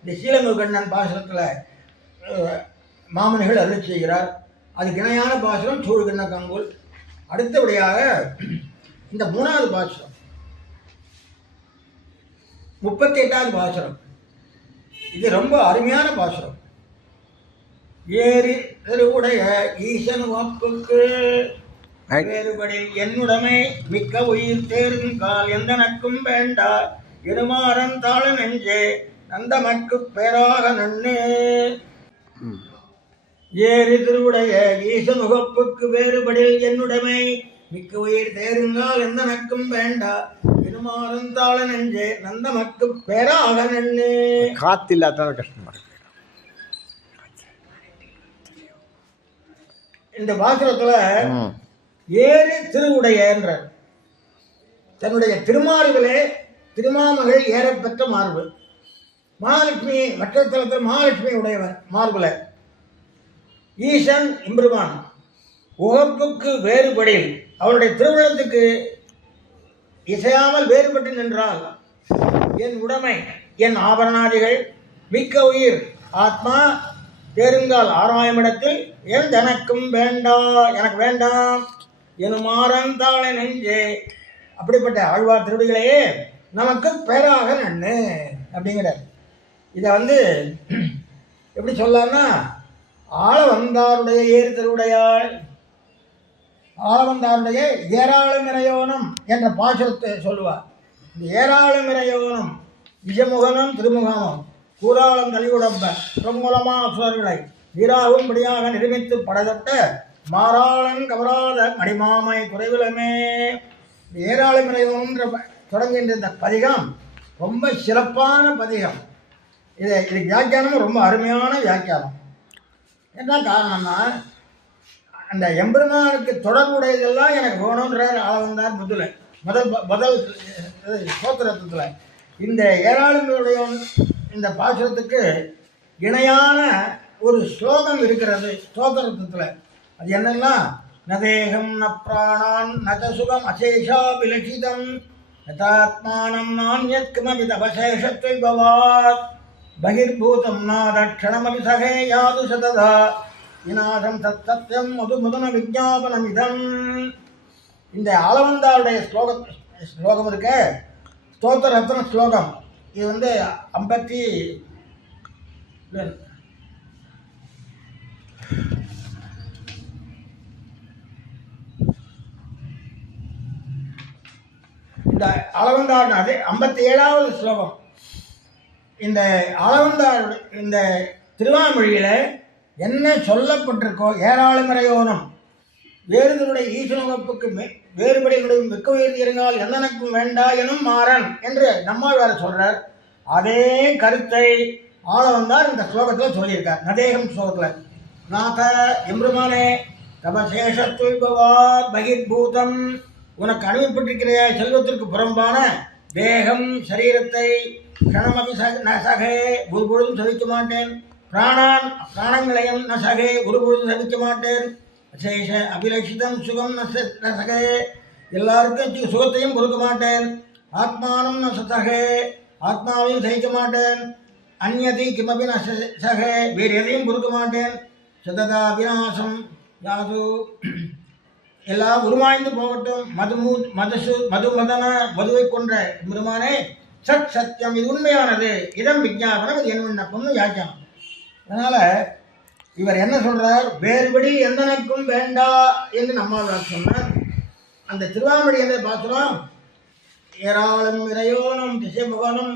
இந்த சீலமுகண்ணன் பாசுரத்தில் மாமனிகள் அருளி செய்கிறார். அதுக்கு இணையான பாசுரம் சூழ்கிண்ண கங்குல். அடுத்தபடியாக இந்த 3வது பாசுரம் 38வது பாசுரம். இது ரொம்ப அருமையான பாசுரம். ஏறி திருவுடைய ஈசன் வாக்குக்கு வேறுபடி என்னுடமை மிக்க உயிர் தேரும் கால் எந்தனக்கும் வேண்டா இருமாறன் தாழ நெஞ்சே நந்தமக்கு பேராக நன்னு. ஏறி திருவுடைய ஈசன் முகப்புக்கு வேறுபடில் என்னுடைமை மிக்க உயிர் தேருங்கால் எந்த நக்கும் வேண்டா இருமாறந்தாள நெஞ்சே நந்தமக்கு பேராக நன்னு. காத்தில்லாத கஷ்டமா இருக்கு. இந்த பாசுரத்துல ஏறி திருவுடைய என்ற தன்னுடைய திருமார்பிலே திருமாமகள் ஏறப்பெற்ற மார்பு. மகாலட்சுமி மற்ற தலத்தில் மகாலட்சுமி உடையவர் மார்புல. ஈசன் எம்பெருமான் உகப்புக்கு வேறுபடில் அவருடைய திருவிழத்துக்கு இசையாமல் வேறுபட்டு நின்றால் என் உடைமை என் ஆபரணாதிகள் மிக்க உயிர் ஆத்மா தேருங்கால் 6,000 இடத்தில் என் தனக்கும் வேண்டா எனக்கு வேண்டாம் எனும் ஆரந்தாள நெஞ்சே. அப்படிப்பட்ட ஆழ்வார் திருடிகளையே நமக்கு பேராக நன்னு அப்படிங்கிறார். இதை எப்படி சொல்லலாம்னா ஆள வந்தாருடைய ஏறு திருவுடையாள் ஆளவந்தாருடைய ஏராளமிரையோனம் என்ற பாசுரத்தை சொல்லுவார். இந்த ஏராளமிரையோனம் விஜமுகனும் திருமுகமும் கூறாளம் தலியுடம்ப பிரமூலமா அசுரர்களை வீராகும்படியாக நிரூபித்து படதட்ட மாறாளன் கவராத மணிமாமை குறைவிலமே. ஏராளமிரையோன்ற தொடங்குகின்ற இந்த பதிகம் ரொம்ப சிறப்பான பதிகம். இதுக்கு வியாக்கியானமும் ரொம்ப அருமையான வியாக்கியானம். என்ன காரணம்னா அந்த எம்பெருமானுக்கு தொடர்புடையதெல்லாம் எனக்கு வேணுன்றார் ஆளவந்தார் முதல் சோத்திரத்தில். இந்த ஏராளங்களுடைய இந்த பாசுரத்துக்கு இணையான ஒரு ஸ்லோகம் இருக்கிறது ஸ்தோத்திரத்தில். அது என்னன்னா நதேகம் ந பிராணான் நத சுகம் அசேஷா விலட்சிதம் யதாத்மானம் நான்யத் கிமபி தவசேஷத்வை பவாத் பகிர்பூதம் நாதக்ஷணமபி சகே யாது சததா விநாதம் தத் சத்யம் மதுமுதன விஜாபனமிதம். இந்த ஆளவந்தாருடைய ஸ்லோகம் இருக்க ஸ்தோத்திர ரத்ன ஸ்லோகம். இது 50 இந்த ஆளவந்தார் அதே 57வது ஸ்லோகம். இந்த ஆளவந்தார் இந்த திருவாமொழியில் என்ன சொல்லப்பட்டிருக்கோ ஏராளமிரையோனம் வேறுதலுடைய ஈசனுகப்புக்கு வேறுபடிகளுடைய மிக்க உயிர் இருந்தால் எந்தனக்கும் வேண்டா எனும் மாறன் என்று நம்மாழ்வார் சொல்றார். அதே கருத்தை ஆளவந்தார் இந்த ஸ்லோகத்தில் சொல்லியிருக்கார். நதேகம் ஸ்லோகத்தில் நாத எம்பெருமானே தபசேஷத்துவா பகிர்பூதம் உனக்கு அனுப்பப்பட்டிருக்கிற செல்வத்திற்கு புறம்பான தேகம் சரீரத்தை கணமபி நசகே ஒருபொழுதும் சகிக்க மாட்டேன். பிராணங்களையும் நசகே ஒருபொழுதும் சகிக்க மாட்டேன். அசேஷ அபிலஷிதம் சுகம் நசகே எல்லாருக்கும் சுகத்தையும் கொடுக்க மாட்டேன். ஆத்மானம் நசகே ஆத்மாவையும் சகிக்க மாட்டேன். அந்நதி கிமபி ந சகே, வேறு எதையும் பொறுக்க மாட்டேன். சததா விநாசம் யாது, எல்லாம் உருவாய்ந்து போகட்டும். மதுவை கொன்ற பெருமானே, சத் சத்தியம், இது உண்மையானது, இதம் விஞ்ஞாபனம், இது என் விண்ணப்பம்னு வியாக்கியானம். அதனால இவர் என்ன சொல்றார், வேறுபடி எந்தனக்கும் வேண்டா என்று நம்மால் சொன்னார். அந்த திருவாமொழி எதை பார்க்கிறோம், ஏராளம் இறையோனும் திசை பகவனும்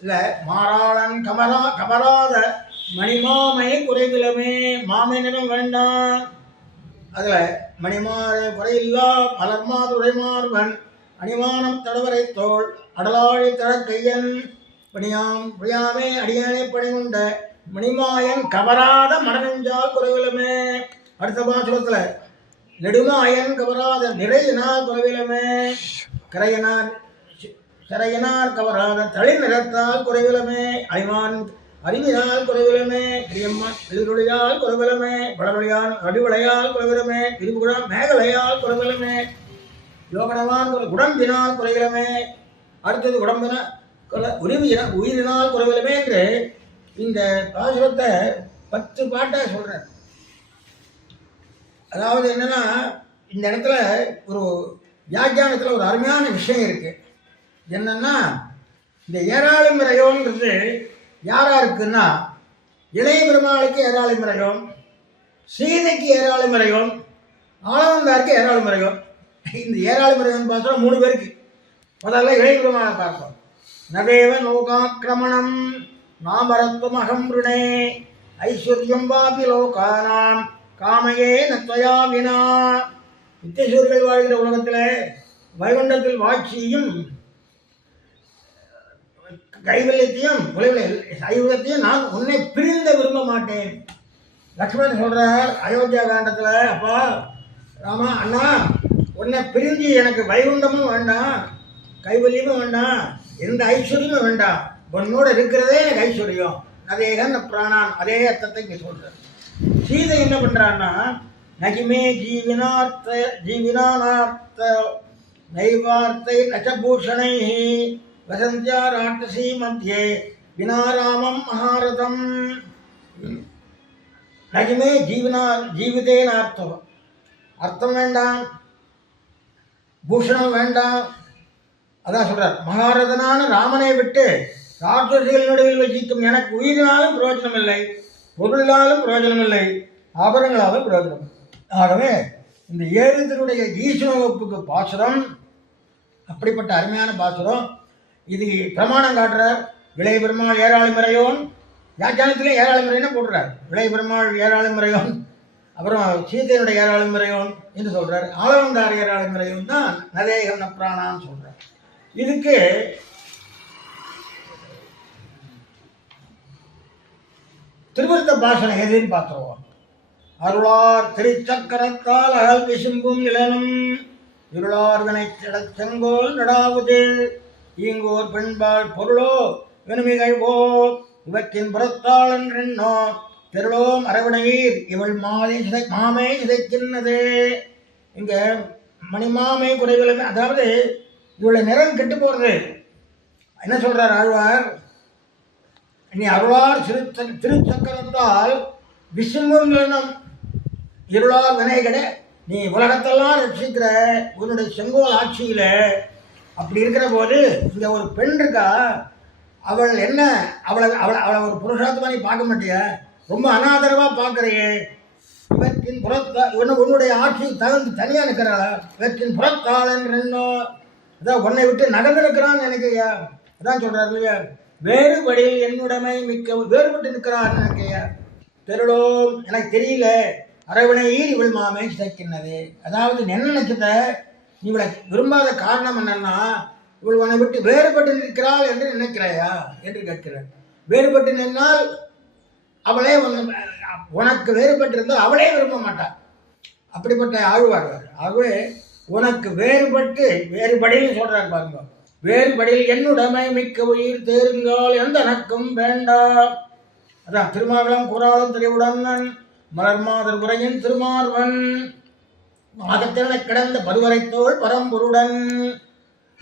இல்லை மாறாளன் கமராத மணிமாமை குறைவிலமே, மாமையினம் வேண்டாம். அதில் மணிமாறு குறையில்லா மலர்மாது உடைமார்வன் அணிமானம் தடவரை தோல் அடலாழி தழக்கையன் புரியாமே அடியானை பணிகொண்ட மணிமாயன் கவராத மடனெஞ்சால் குறைவிலமே. அடுத்த பாசுரத்தில் நெடுமாயன் கவராத நிறையினால் குறைவிலமே, கரையனார் கவராத தளி நிறத்தால் குறைவிலமே, அழிவான் அறிவினால் குறைவிலமே, பிரியம்மாள் குறைவிலமே, வடவழியால் அடிவளையால் குறைவிலமே, திருப்புகுழாம் மேகலையால் குறைவிலமே, யோகனவான் உடம்பினால் குறைவிலமே. அடுத்தது உடம்பின உயிரினால் குறைவிலமே என்று இந்த பாசுரத்தை 10 பாட்டாக சொல்கிறார். அதாவது என்னன்னா, இந்த இடத்துல ஒரு வியாக்கியானத்தில் ஒரு அருமையான விஷயம் இருக்குது. என்னன்னா, இந்த ஏராளம் இறையோன்றது யாராருக்குன்னா, இளைய பெருமாளுக்கு ஏராளம் இறையோன், சீதைக்கு ஏராளம் இறையோன், ஆளவந்தாருக்கு ஏராளம் இறையோன். இந்த ஏராளம் இறையோன் பார்த்தோம் 3 பேருக்கு. முதல்ல இளைய பெருமாளை பார்ப்போம். நதேவ லோகாக்கிரமணம் நாமரத்துவம் அகம்பிருணே ஐஸ்வர்யம் வாபி லோகானாம் காமையே நத்வயா வினா. நித்தியசூர்கள் வாழ்கிற உலகத்தில் வைகுண்டத்தில் வாட்சியும் கைவல்யத்தையும் சைவத்தையும் நான் உன்னை பிரிந்த விரும்ப மாட்டேன். லக்ஷ்மணன் சொல்கிறார் அயோத்தியா காண்டத்தில், அப்பா ராமா அண்ணா, உன்னை பிரிஞ்சு எனக்கு வைகுண்டமும் வேண்டாம், கைவல்யமும் வேண்டாம், எந்த ஐஸ்வர்யமும் வேண்டாம், உன்னோட இருக்கிறதே எனக்கு ஐஸ்வர்யம். அதேதான் பிராணான், அதே அர்த்தத்தை இங்கே சொல்கிறார். சீதை என்ன பண்ணுறான்னா, நகிமே ஜீவினானார்த்த நைவார்த்தை நச்சபூஷணை வசந்தியா ராட்சசி மத்தியே வினாராமம் மகாரதம். நகிமே ஜீவிதேன அர்த்தம், அர்த்தம் வேண்டாம், பூஷணம் வேண்டாம். அதான் சொல்றார், மகாரதனான ராமனை விட்டு ராட்சசிகள் நடுவில் வசிக்கும் எனக்கு உயிரினாலும் பிரயோஜனம் இல்லை, பொருளினாலும் பிரயோஜனம் இல்லை, ஆபரணங்களாலும் பிரயோஜனம். ஆகவே இந்த ஏழுதனுடைய ஈஸ்வரப்புக்கு பாசுரம் அப்படிப்பட்ட அருமையான பாசுரம். இது பிரமாணம் காட்டுறார். இளைய பெருமாள் ஏராளம் இறையோன், வியாக்கியானத்திலே ஏராளம் இறைன்னு போடுறார். இளைய பெருமாள் ஏராளம் இறையோன், அப்புறம் சீதையினுடைய ஏராளம் இறையோன் என்று சொல்றார். ஆளவந்தார் ஏராளம் இறையோன் தான் நதேகம் நப்ராணான்னு சொல்றார். இதுக்கு திருவிருத்த பாசனம் எதுன்னு பார்த்துருவோம். அருளார் திருச்சக்கரத்தால் அகல் விசும்பும் இளனும் இருளார் வினைச்சிடச் செங்கோல் நடாவுது ஈங்கோர் பெண்பால் பொருளோ வெனுமிகழ்வோ இவற்றின் புறத்தாள் என்றென்னோ தெருளோம் அரவணையீர் இவள் மாமை சிதைக்கின்னது. இங்க மணிமாமை குறைவிலுமே, அதாவது இவளை நிறம் கெட்டு போறது. என்ன சொல்றார் ஆழ்வார், நீ அருளார் திருச்சக்கரத்தால் விசும்பும் இளனும் இருளார் வினைகட நீ உலகத்தெல்லாம் ரட்சிக்கிற உன்னுடைய செங்கோல் ஆட்சியில். அப்படி இருக்கிற போது இங்கே ஒரு பெண் இருக்கா, அவள் என்ன அவளை ஒரு புருஷார்த்தமாக நீ பார்க்க மாட்டியா, ரொம்ப அனாதரவாக பார்க்குறையே. இவற்றின் உன்னுடைய ஆட்சி தகுந்து தனியாக நிற்கிறாளா, இவற்றின் புறத்தாளன் ரெண்டோ, அதான் உன்னை விட்டு நகர்ந்து நிற்கிறான்னு நினைக்கிறியா. அதான் சொல்கிறார் இல்லையா, வேறுபடியில் என்னுடைமை மிக்க வேறுபட்டு நிற்கிறான்னு நினைக்கிறியா. தெருளோம் எனக்கு தெரியல, அரவணையீர் இவள் மாமை சிதைக்கின்றது. அதாவது என்ன நினைச்சத நீ இவளை விரும்பாத காரணம் என்னன்னா, இவள் உன்னை விட்டு வேறுபட்டு நிற்கிறாள் என்று நினைக்கிறாயா என்று கேட்கிறார். வேறுபட்டு நின்னால் அவளே உனக்கு வேறுபட்டு இருந்தால் அவளே விரும்ப மாட்டாள். அப்படிப்பட்ட ஆழ்வார்கள். ஆகவே உனக்கு வேறுபடியில் சொல்றார் பாருங்க, வேறுபடியில் என்னுடைமை மிக்க உயிர் தேருங்கால் எந்த எனக்கும் வேண்டாம். அதான் திருமாவளம் குராலும் திரைவுடன் மலர்மாதர் உரையின் திருமார்வன் மாதத்தினை கிடந்த பருவரைத்தோள் பரம்பொருடன்.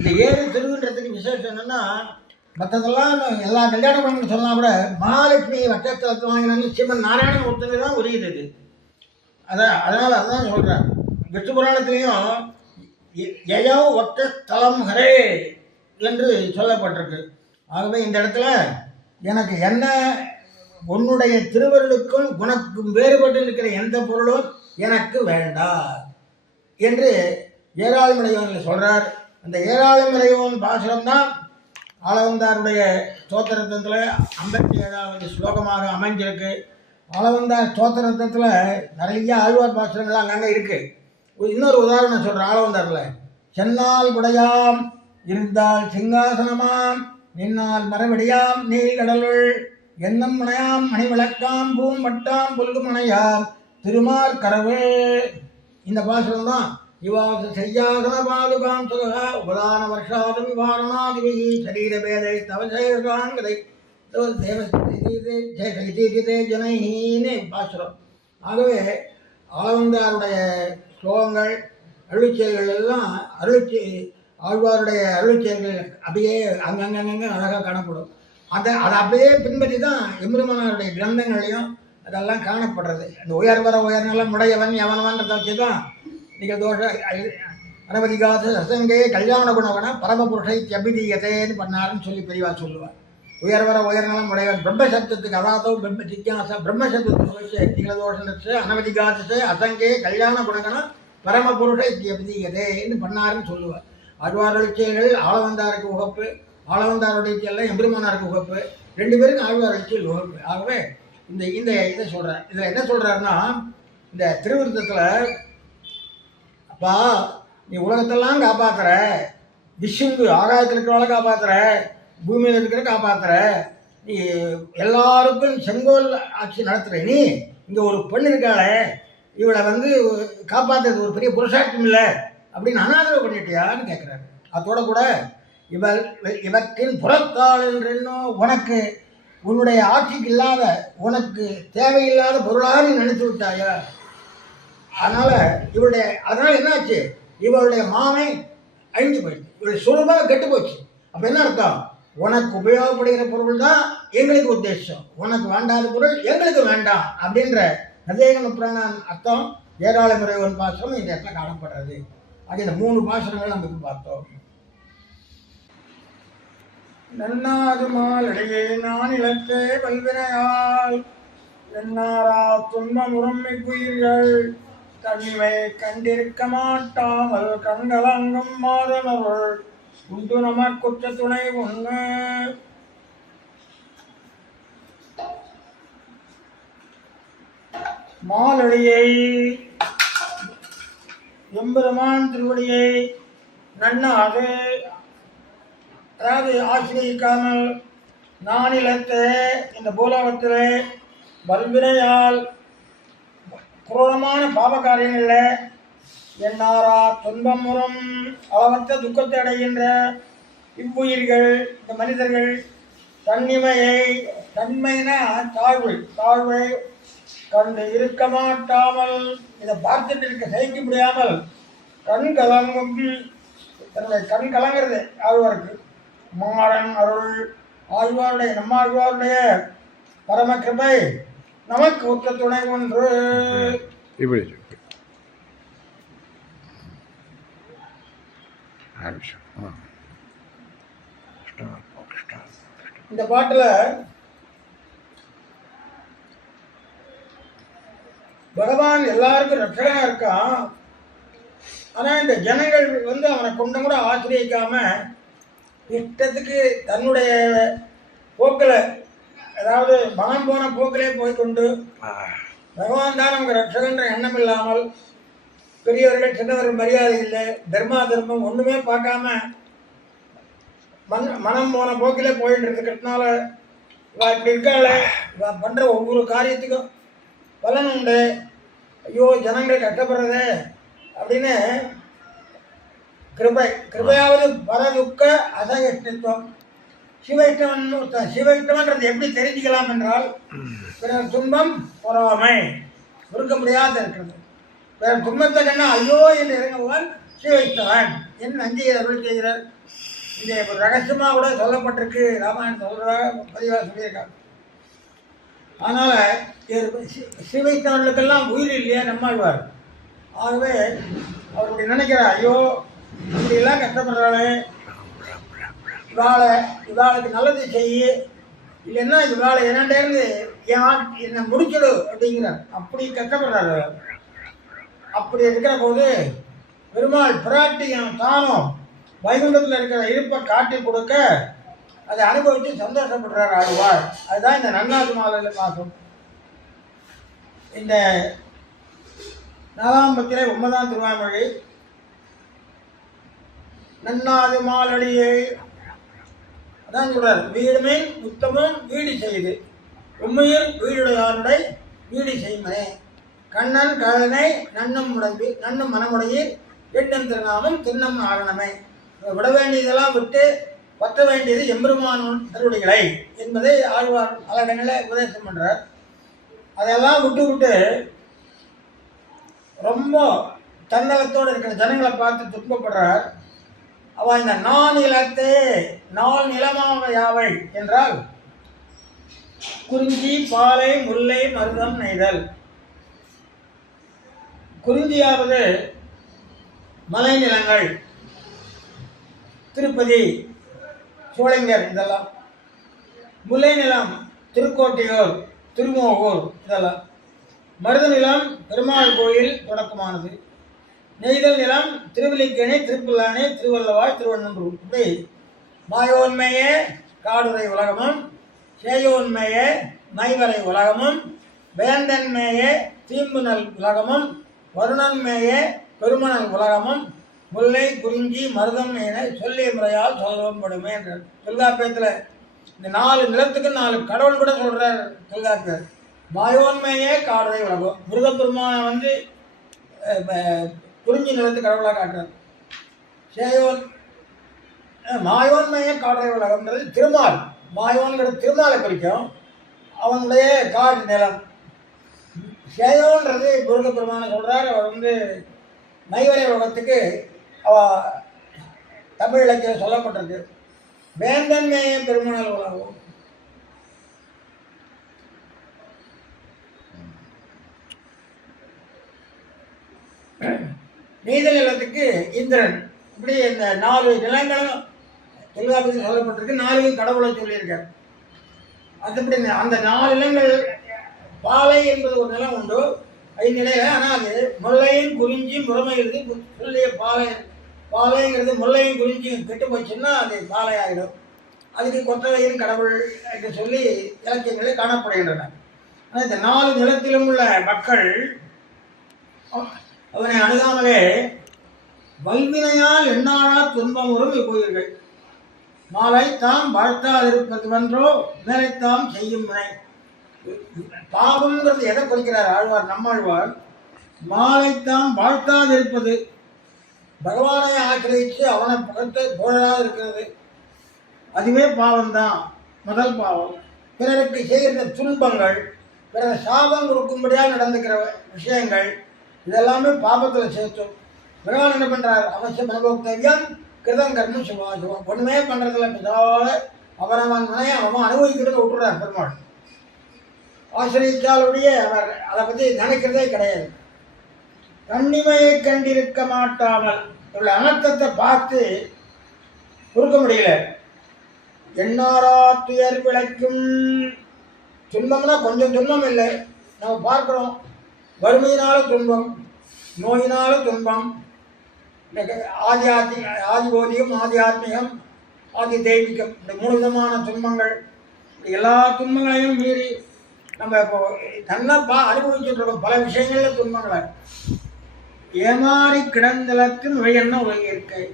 இந்த 7 திருவின்றதுக்கு விசேஷம் என்னன்னா, மற்றதெல்லாம் எல்லா கல்யாண குணங்களும் சொன்னால் கூட மகாலட்சுமி வட்டத்தில் வாங்கினான்னு ஸ்ரீமன் நாராயணன் ஒருத்தங்க தான் உரியது இது. அதனால் அதுதான் சொல்கிறேன். விஷ்ணு புராணத்திலையும் யயோ ஒட்ட தலம் ஹரே என்று சொல்லப்பட்டிருக்கு. ஆகவே இந்த இடத்துல எனக்கு என்ன உன்னுடைய திருவருளுக்கும் உனக்கும் வேறுபட்டு இருக்கிற எந்த பொருளும் எனக்கு வேண்டாம் என்று ஏராளமடையோன் சொல்கிறார். அந்த ஏராளமடையோன் பாசுரம் தான் ஆளவந்தாருடைய ஸ்தோத்திரத்தில் 57வது ஸ்லோகமாக அமைஞ்சிருக்கு. ஆளவந்தார் ஸ்தோத்திரத்தில் நிறைய ஆழ்வார் பாசுரங்கள் அங்கங்கே இருக்குது. இன்னொரு உதாரணம் சொல்கிறேன். ஆளவந்தாரில் சென்னால் குடையாம் இருந்தால் சிங்காசனமாம் நின்னால் மரவடியாம் நீழ்கடலுள் எண்ணம் மனையாம் மணிவிளக்காம் பூம்பட்டாம் புல்கு மனையாம் திருமார் கரவு. இந்த பாசுரம் தான் இவாச செய்யாசன பாதுகாம் சுகா உபதான வருஷாது விவாரணாதிபி சரீரபேதை தவசேகான்கதை ஜனைஹீனே பாசுரம். ஆகவே ஆளவந்தாருடைய ஸ்லோகங்கள் அருளிச்செயல்கள் எல்லாம் ஆழ்வாருடைய அருளிச்செயல்கள் அப்படியே அங்கங்கே அழகாக காணப்படும். அதை அப்படியே பின்பற்றி தான் எம்பெருமானாருடைய கிரந்தங்களையும் அதெல்லாம் காணப்படுறது. அந்த உயர்நலம் உடையவன் எவனவன்றதை வச்சு தான் நீங்கள் தோஷ அனவதிகாச சசங்கே கல்யாண குணவன பரமபுருஷை அபிதீயத்தேன்னு பண்ணாருன்னு சொல்லி பெரியவா சொல்லுவார். உயர்நலம் உடையவன் பிரம்மசப்தத்துக்கு அதாதோ பிரம்ம ஜிக்யாசா பிரம்மசப்தத்துக்கு வச்சு நிகழதோஷ அனவதிகாச அசங்கே கல்யாண குணகன பரமபுருஷை அபிதீயதேன்னு பண்ணாருன்னு சொல்லுவார். ஆழ்வாரளிச்சைகள் ஆளவந்தாருக்கு உகப்பு, ஆளவந்தாருடைய செயல் எம்பெருமானாருக்கு உகப்பு, 2 பேருக்கும் ஆழ்வாரளிச்சையில் உகப்பு. ஆகவே இந்த இதை சொல்கிறார். இதில் என்ன சொல்கிறாருன்னா, இந்த திருவிருத்தத்தில் அப்பா நீ உலகத்தெல்லாம் காப்பாற்றுற, விஷ்ணுக்கு ஆகாயத்தில் இருக்கிறவளை காப்பாற்றுற, பூமியில் இருக்கிற காப்பாற்றுற, நீ எல்லாருக்கும் செங்கோல் ஆட்சி நடத்துகிற, நீ இங்கே ஒரு பெண் இருக்காளே இவளை காப்பாற்றுறது ஒரு பெரிய புருஷாட்டம் இல்லை அப்படின்னு அனாதரவு பண்ணிட்டியான்னு கேட்குறாரு. அதோட கூட இவற்றின் புறத்தாள் என்றும் உனக்கு உன்னுடைய ஆட்சிக்கு இல்லாத உனக்கு தேவையில்லாத பொருளாக நீ நினைத்து விட்டாயா? அதனால் என்னாச்சு, இவளுடைய மாமை அழிஞ்சு போயிடுச்சு, இவளுடைய சுலபாக கெட்டு போச்சு. அப்போ என்ன அர்த்தம், உனக்கு உபயோகப்படுகிற பொருள் தான் எங்களுக்கு உத்தேசம், உனக்கு வேண்டாத பொருள் எங்களுக்கு வேண்டாம் அப்படின்ற நதேகன புராணம் அர்த்தம் ஏராளமுறைவன் பாசுரம் இந்த இடத்துல காணப்படுறது. அது இந்த 3 பாசுரங்கள் நம்ம இப்போ பார்த்தோம். நன்னாது மாலடையே நான் இழத்தே பல்வினையால் என்னாரா துன்பம் உரிமை குயிர்கள் தனிமை கண்டிருக்க மாட்டாமல் கண்கலங்கும் மாதனவள் உண்டு நமக்குற்ற துணை ஒன்று. மாலடியை எம்பெருமான் திருவடியை நன்னாது அதாவது ஆசிரியிக்காமல் நானிலத்தை இந்த பூலோகத்திலே வல்வினையால் குரூரமான பாப காரியங்களில் என்னாரா துன்பம் முறம் அளவற்ற துக்கத்தை அடைகின்ற இவ்வுயிர்கள் இந்த மனிதர்கள் தன்மைனா தாழ்வை கண்டு இருக்க மாட்டாமல் இதை பார்த்துட்டு இருக்க சகிக்க முடியாமல் கண் கலங்கிறது ஆழ்வாருக்கு. மாறன் அருள் ஆழ்வாருடைய நம்மாழ்வாருடைய பரம கிருபை நமக்கு உற்ற துணை ஒன்று. இந்த பாட்டுல பகவான் எல்லாருக்கும் ரட்சகனா இருக்கான். ஆனா இந்த ஜனங்கள் அவனை கொண்டும் கூட ஆசிரியக்காம இஷ்டத்துக்கு தன்னுடைய போக்கில், அதாவது மனம் போன போக்கிலே போய்கொண்டு பகவான் தான் நமக்கு ரட்சகன்ற எண்ணம் இல்லாமல் பெரியவர்கள் சின்னவர்கள் மரியாதை இல்லை, தர்மம் ஒன்றுமே பார்க்காம மனம் போன போக்கிலே போயிட்டு இருக்கிறதுனால இவா இப்படி இருக்காளே, இவா பண்ணுற ஒவ்வொரு காரியத்துக்கும் பலன் உண்டு, ஐயோ ஜனங்கள் கஷ்டப்படுறதே அப்படின்னு கிருபையாவது பரதுக்க அசகிஷ்டத்துவம். சிவைஷ்டவன்றது எப்படி தெரிஞ்சுக்கலாம் என்றால், பிறர் துன்பம் பொறாமை பொறுக்க முடியாத இருக்கிறது. பிறர் துன்பத்தை கண்ணா ஐயோ என்று இறங்குவன் சிவைஷ்டவன் என்று நஞ்சியை அருள் செய்கிறார். இந்த ஒரு ரகசியமாக கூட சொல்லப்பட்டிருக்கு, ராமாயணம் சொல்கிற பதிவாக சொல்லியிருக்காங்க. அதனால் சிவைத்தவர்களுக்கெல்லாம் உயிர் இல்லையா நம்மாழ்வார். ஆகவே அவர் நினைக்கிறார், ஐயோ இப்படியெல்லாம் கஷ்டப்படுறாளே, இவாளுக்கு நல்லது செய்ய, இல்லைன்னா இவாளை என்னண்டேருந்து என்னை முடிச்சிடு அப்படிங்கிறார். அப்படி கஷ்டப்படுறாரு. அப்படி இருக்கிற போது பெருமாள் பிராட்டியும் தானும் வைகுண்டத்தில் இருக்கிற இருப்பை காட்டி கொடுக்க அதை அனுபவித்து சந்தோஷப்படுறார் ஆழ்வார். அதுதான் இந்த நன்னாது மாலையில் மாதம். இந்த 4ஆம் பத்திலே 9ஆம் திருவாய்மொழி, நன்னாது மாலடியை அதான் சொல்றார். வீடுமே உத்தமும் வீடு செய்து உண்மையில் வீடுடையாருடை வீடு செய்மனே கண்ணன் கழனை நன்னும் முடம்பி நன்னும் மனமுடையில் எண்ணம் திருநாமம் திண்ணம் ஆரணமே. விட வேண்டியதெல்லாம் விட்டு பற்ற வேண்டியது எம்பெருமான் திருவடிகளை என்பதை ஆழ்வார் பல இடங்களில் உபதேசம் பண்ணுறார். அதெல்லாம் விட்டு ரொம்ப தன்னலத்தோடு இருக்கிற ஜனங்களை பார்த்து துன்பப்படுறார். அவள் இந்த நானிலத்தே நாள் நிலமாக யாவை என்றால் குறிஞ்சி பாலை முல்லை மருதம் நெய்தல். குறிஞ்சியாவது மலை நிலங்கள், திருப்பதி சோளிங்கர் இதெல்லாம். முல்லை நிலம் திருக்கோட்டையூர் திருமோகூர் இதெல்லாம். மருத நிலம் பெருமாள் கோயில் தொடக்கமானது. நெய்தல் நிலம் திருவல்லிக்கேணி திருப்புல்லானி திருவள்ளவாய் திருவண்ணூர். இப்படி மாயோன்மைய காடுரை உலகமும் சேயோன்மைய மைவரை உலகமும் வேந்தன்மேய தீம்புனல் உலகமும் வருணன்மேய பெருமணல் உலகமும் முல்லை குறிஞ்சி மருதம் என சொல்லிய முறையால் சொல்லப்படுமே என்றார். தொல்காப்பியத்தில் இந்த 4 நிலத்துக்கு 4 கடவுள் கூட சொல்கிறார் தொல்காப்பியர். மாயோன்மையே காடுரை உலகம். முருகப்பெருமானை வந்து குறிஞ்சி நிலத்து கடவுளாக காட்டுறார். சேயோன் மாயோன்மையே காடுரை உலகம்ன்றது திருமால். மாயோன்கிற திருமாலை குறிக்கும். அவனுடைய காடு நிலம். சேயோன்றது முருகப்பெருமானை சொல்கிறார். அவர் வந்து மைவரை உலகத்துக்கு தமிழ் இலக்கியம் சொல்லப்பட்டிருக்கு. வேந்தன்மைய பெருமணல் உலகம். நெய்தல் நிலத்துக்கு இந்திரன். இப்படி இந்த 4 நிலங்களும் தொல்காப்பியத்தில் சொல்லப்பட்டிருக்கு. 4 கடவுளை சொல்லியிருக்கார். அதுபடி அந்த 4 நிலங்கள் பாலை என்பது ஒரு நிலம் உண்டு 5 நிலையில். ஆனால் அது முல்லையும் குறிஞ்சியும் முறைமை எழுதி சொல்லிய பாலைங்கிறது முல்லையும் குறிஞ்சியும் கெட்டு போச்சுன்னா அது பாலை ஆகிடும். அதுக்கு கொத்தவையின் கடவுள் என்று சொல்லி இலக்கியங்களில் காணப்படுகின்றன. ஆனால் இந்த 4 நிலத்திலும் உள்ள மக்கள் அவனை அணுகாமலே வல்வினையால் எண்ணாரா துன்பம் வரும் இப்போயிர்கள் மாலை தாம் வாழ்த்தாதிருப்பதுவென்றோ மேலைத்தாம் செய்யும் வினை. பாவம்ங்கிறது எதை குறிக்கிறார் ஆழ்வார்? நம்மாழ்வார் மாலைத்தாம் வாழ்த்தாதிருப்பது, பகவானை ஆக்கிரமித்து அவனை புகழாது இருக்கிறது, அதுவே பாவம்தான். முதல் பாவம். பிறருக்கு செய்கிற துன்பங்கள், பிறகு சாபம் கொடுக்கும்படியாக நடந்துக்கிற விஷயங்கள், இதெல்லாமே பாபத்தில் சேர்த்தோம். பகவான் என்ன பண்ணுறார்? அவசியம் அனுபவத்தவியம் கிருதம் கர்மம் சிவாசிவம். ஒன்றுமே பண்ணுறதில்ல. பிதாவோட அவனவன் மனையை அவன் அனுபவிக்கிறத விட்டுறார் பெருமாள். ஆசிரியத்தாலுடைய அவர் அதை பற்றி நினைக்கிறதே கிடையாது. கண்ணிமையை கண்டிருக்க மாட்டாமல் உள்ள அனர்த்தத்தை பார்த்து பொறுக்க முடியல. எண்ணாரா துயர் விளைக்கும். துன்பம்னா கொஞ்சம் துன்பம் இல்லை. நம்ம பார்க்குறோம். வறுமையினாலும் துன்பம், நோயினாலும் துன்பம், ஆதிபௌதிகம், ஆத்தியாத்மிகம், ஆதி தெய்வீகம், இந்த 3 விதமான துன்பங்கள். எல்லா துன்பங்களையும் மீறி நம்ம இப்போ தன்னை அனுபவிச்சுட்டு இருக்கோம். பல விஷயங்களில் துன்பங்களை ஏமாறி கிடந்தளத்து நுழையென்ன உலகி இருக்கை.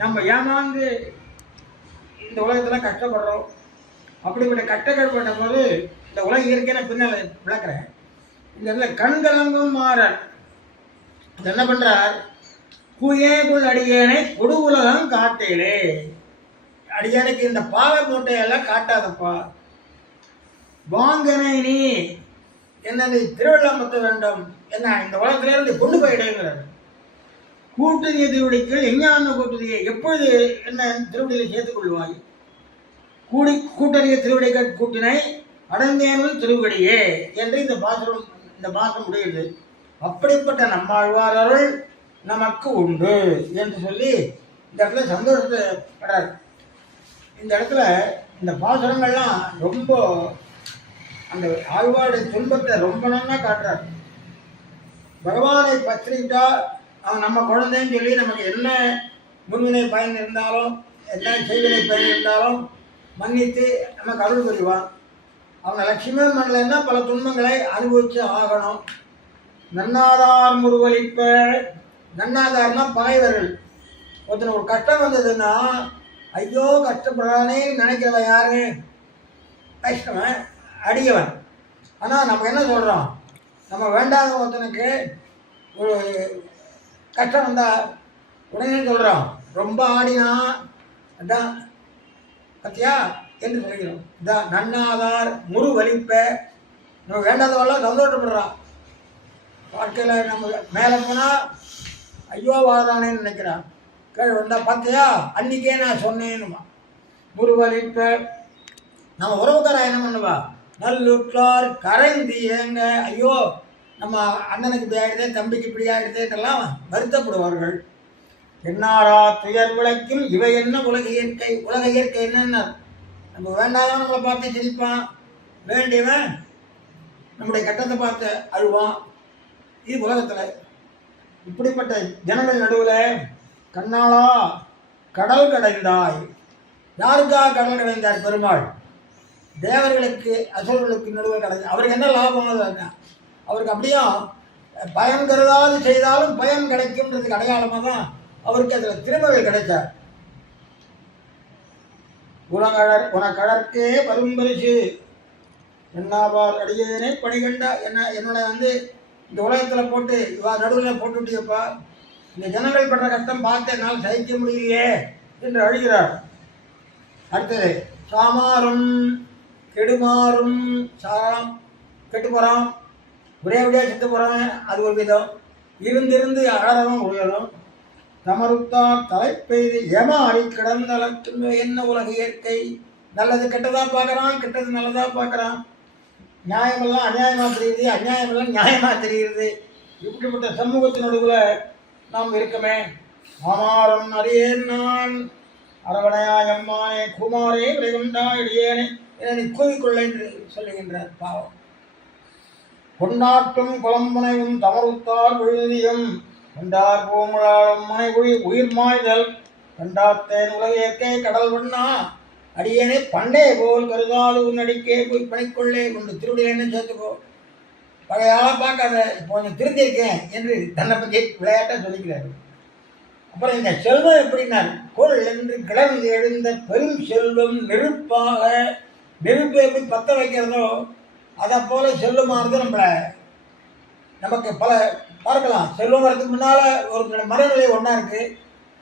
நம்ம ஏமாந்து இந்த உலகத்தில் கஷ்டப்படுறோம். அப்படிப்பட்ட கஷ்டப்பட்ட போது இந்த உலக இயற்கையை பின்னால் விளக்குறேன். இந்த இடத்துல கண்கலங்கும் மாறன் என்ன பண்றார்? குயேகுள் அடியேனை கொடு உலகம் காட்டேலே. அடியேனுக்கு இந்த பாவ மூட்டையெல்லாம் காட்டாதப்பா. வாங்கனை நீ என்ன திருவிழாமத்த வேண்டும், என்ன இந்த உலகத்திலிருந்து கொண்டு போயிடுங்கிறார். கூட்டணிய திருவடிக்குள் எஞ்ஞான கூட்டணியை எப்பொழுது என்ன திருவடியில் சேர்த்துக் கொள்வாய்? கூட்டணிய திருவடிகள் கூட்டினை அடந்தேனுள் திருவடியே என்று இந்த பாசம் முடியுது. அப்படிப்பட்ட நம்மாழ்வார் அருள் நமக்கு உண்டு என்று சொல்லி இந்த இடத்துல சந்தோஷத்தை படுறார். இந்த இடத்துல இந்த பாசுரங்கள்லாம் ரொம்ப அந்த ஆழ்வாருடைய துன்பத்தை ரொம்ப நல்லா காட்டுறார். பகவானை பற்றிட்டா அவன் நம்ம குழந்தைன்னு சொல்லி நமக்கு என்ன முன்வினை பயன் இருந்தாலும் என்ன செய்வினை பயன் இருந்தாலும் மன்னித்து நமக்கு அருள் புரிவான். அவனை லட்சுமி பண்ணலைன்னா பல துன்பங்களை அனுபவித்து ஆகணும். நன்னாதார் முருகலிப்ப, நன்னாதார்னா பகைவர்கள். ஒருத்தர் ஒரு கஷ்டம் வந்ததுன்னா ஐயோ கஷ்டப்படுறானே நினைக்கிறவன் யாரு? கஷ்டவன், அடியவன். ஆனால் நம்ம என்ன சொல்கிறோம்? நம்ம வேண்டாத ஒருத்தனுக்கு ஒரு கஷ்டம் வந்தால் உடனே சொல்கிறோம் ரொம்ப ஆடினா அதான் பத்தியா என்று சொல்கிறோம். இதான் நன்னாதார் முரு வலிப்ப. நம்ம வேண்டாதவெல்லாம் சந்தோஷப்படுறான். வாழ்க்கையில் நம்ம மேலே போனால் ஐயோ வாழ்றானேன்னு நினைக்கிறான். கீழே வந்தால் பார்த்தியா அன்றைக்கே நான் சொன்னேன்னுமா. முருவலிப்ப. நம்ம உறவுக்கார என்ன பண்ணுவா? நல்லுற்றார் கரைந்து ஏங்க ஐயோ நம்ம அண்ணனுக்கு இப்படி ஆகிடுதே, தம்பிக்கு இப்படி ஆகிடுதேன்றெல்லாம் வருத்தப்படுவார்கள். என்னாரா துயர் விளக்கும் இவை என்ன உலக இயற்கை? உலக இயற்கை என்னென்ன? நம்ம வேண்டாதான் நம்மளை பார்த்து சிரிப்பான், வேண்டியவன் நம்முடைய கட்டத்தை பார்த்து அழுவான். இது உலகத்தில். இப்படிப்பட்ட ஜனங்கள் நடுவில் கண்ணாளா கடல் கடைந்தாய். யாருக்காக கடல் கடைந்தார் பெருமாள்? தேவர்களுக்கு அசுரர்களுக்கு நடுவில் கிடையாது. அவருக்கு என்ன லாபம்? அவருக்கு அப்படியே பயன் கருதாது செய்தாலும் பயன் கிடைக்கும்ன்றதுக்கு அடையாளமாக தான் அவருக்கு அதில் திருமகள் கிடைச்சார். உனக்கடற்கே பரும்பரிசு என்னாவார் அடியேனே பணிகண்டா. என்னோட இந்த உலகத்தில் போட்டு இவா நடுவில் போட்டுட்டியப்பா, இந்த ஜனங்கள் படுற கஷ்டம் பார்த்து என்னால் சகிக்க முடியலையே என்று அழுகிறார். அடுத்தது சாமாரும் கெடுமாறும். சாரம் கெட்டு போகிறான், ஒரே வழியாக செத்து போகிறான், அது ஒரு விதம். இருந்திருந்து அழறவும் ஒரு விதம். தமருத்தார் தலைப்பெய்து ஏமாறி கிடந்தளத்து என்ன உலக இயற்கை? நல்லது கெட்டதாக பார்க்குறான், கெட்டது நல்லதாக பார்க்குறான். நியாயமெல்லாம் அநியாயமாக தெரியுது, அநியாயமெல்லாம் நியாயமாக தெரியுது. இப்படிப்பட்ட சமூகத்தின் நடுவில் நாம் இருக்கமே. ஆமாரம் அறியேன் நான் அரவணையாய் அம்மானே குமாரே விரைகுண்டா இடையேனே என்னை கூவிக்கொள்ள என்று சொல்லுகின்றார். பாவம். கொண்டாட்டும் குளம்பனையும் தமருத்தார் விழுதியும் கொண்டார் பூமுழாளும் மனைகுழி உயிர் மாய்தல் கண்டாத்தேன் உலக இயற்கை கடல் வண்ணா அடியேனே பண்டே போல் கருதாலு நடிக்கே போய் பணிக்கொள்ளே கொண்டு திருவிடையில சேர்த்துக்கோ. பழைய ஆளாக பார்க்காத, இப்போ கொஞ்சம் திருந்திருக்கேன் என்று தன்னை பற்றி விளையாட்டாக சொல்லிக்கிறாரு. அப்புறம் இந்த செல்வம் எப்படின்னார்? கொள் என்று கிளர்ந்து எழுந்த பெரும் செல்வம் நெருப்பாக. நெருப்பை எப்படி பற்ற வைக்கிறதோ அதை போல செல்வமானது நமக்கு பல பார்க்கலாம். செல்வம் வரதுக்கு முன்னால் ஒரு மனநிலை ஒன்றா இருக்குது,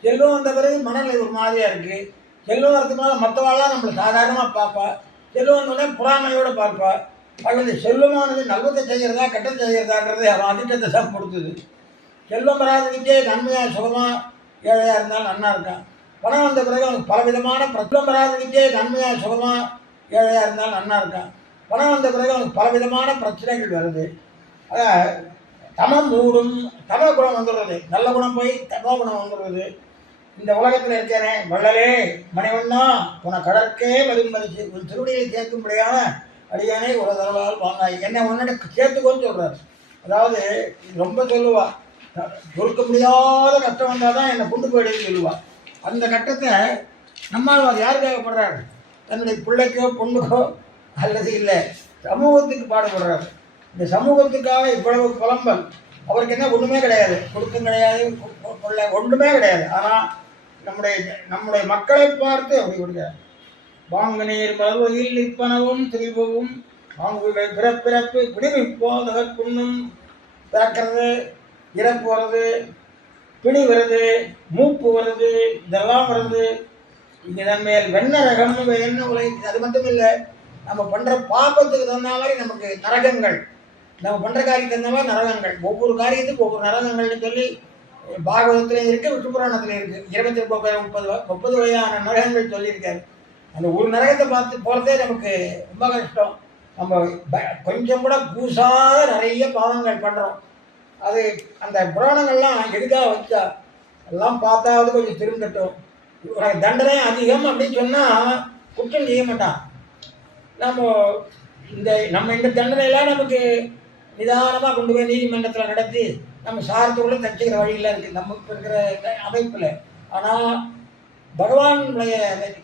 செல்வம் வந்த பிறகு மனநிலை ஒரு மாதிரியாக இருக்குது. செல்வம் வரதுக்கு முன்னால் மற்றவாள்லாம் நம்மளை சாதாரணமாக பார்ப்பா, செல்வம் வந்தோடனே புறாமையோடு பார்ப்பா. அது இந்த செல்வமானது நல்லதை செய்கிறதா கெட்டதை செய்கிறதான்றது அவன் அதிர்ஷ்டத்தை தான் கொடுத்தது. செல்வம் வராதுக்கிட்டே நன்மையாக சுகமாக ஏழையாக இருந்தாலும் நன்னா இருக்கான். பணம் வந்த பிறகு அவனுக்கு பலவிதமான பிரச்சனை வராதுக்கிட்டே நன்மையாக சுகமாக ஏழையாக இருந்தாலும் நன்னா இருக்கான். பணம் வந்த பிறகு அவனுக்கு பலவிதமான பிரச்சனைகள் வருது. அதான் தமம் மூடும், தம குணம் வந்துடுறது, நல்ல குணம் போய் தமோ குணம் வந்துடுறது. இந்த உலகத்தில் இருக்கேனே வள்ளலே மணிவண்ணா உன கடற்கே வரும்பரிசு உன் திருவடியை சேர்க்கும்படியான அடியானே ஒரு தரவால் வாங்காய் என்னை உன்னோட சேர்த்துக்கோன்னு சொல்கிறார். அதாவது ரொம்ப சொல்லுவா, பொறுக்க முடியாத கஷ்டம் வந்தால் தான் என்னை கொண்டு போயிடுன்னு சொல்லுவா. அந்த கட்டத்தை நம்மால் யாருக்காக படுறாரு? தன்னுடைய பிள்ளைக்கோ பொண்ணுக்கோ அல்லது இல்லை சமூகத்துக்கு பாடுபடுறாரு. இந்த சமூகத்துக்காக இவ்வளவு புலம்பல். அவருக்கு என்ன ஒன்றுமே கிடையாது, கொடுக்கும் கிடையாது, ஒன்றுமே கிடையாது. ஆனால் நம்முடைய மக்களை பார்த்து அப்படி கொடுக்கிறார். வாங்க நீர் மறுவகையில் நிற்பனவும் திரிபவும் வாங்குகள் பிறப்பிறப்பு பிடிவிப்போதற்குன்னும் பிறக்கிறது, இறப்பு வருது, பிடி வருது, மூப்பு வருது, இதெல்லாம் வருது. இதன் மேல் வெண்ணரகம் என்ன உலை. அது மட்டும் இல்லை, நம்ம பண்ணுற பாப்பத்துக்கு தகுந்த மாதிரி நமக்கு நரகங்கள், நம்ம பண்ணுற காரியத்துக்கு தகுந்த மாதிரி நரகங்கள், ஒவ்வொரு காரியத்துக்கு ஒவ்வொரு நரகங்கள்னு சொல்லி பாகவதத்திலையும் இருக்குது, விஷ்ணு புராணத்திலையும் இருக்குது. 30 வகையான நரகங்கள் சொல்லியிருக்காரு. அந்த ஒரு நரகத்தை பார்த்து போகிறதே நமக்கு ரொம்ப கஷ்டம். நம்ம கொஞ்சம் கூட கூசாத நிறைய பாவங்கள் பண்ணுறோம். அது அந்த புராணங்கள்லாம் எதுக்காக வச்சா எல்லாம் பார்த்தாவது கொஞ்சம் திருந்தட்டும், உனக்கு தண்டனை அதிகம் அப்படின்னு சொன்னால் குற்றம் செய்ய மாட்டான். நம்ம இந்த தண்டனையெல்லாம் நமக்கு நிதானமாக கொண்டு போய் நீதிமன்றத்தில் நடத்தி நம்ம சாரத்துக்குள்ள தச்சுக்கிற வழியில் இருக்குது நமக்கு இருக்கிற அமைப்பில். ஆனால் பகவானுடைய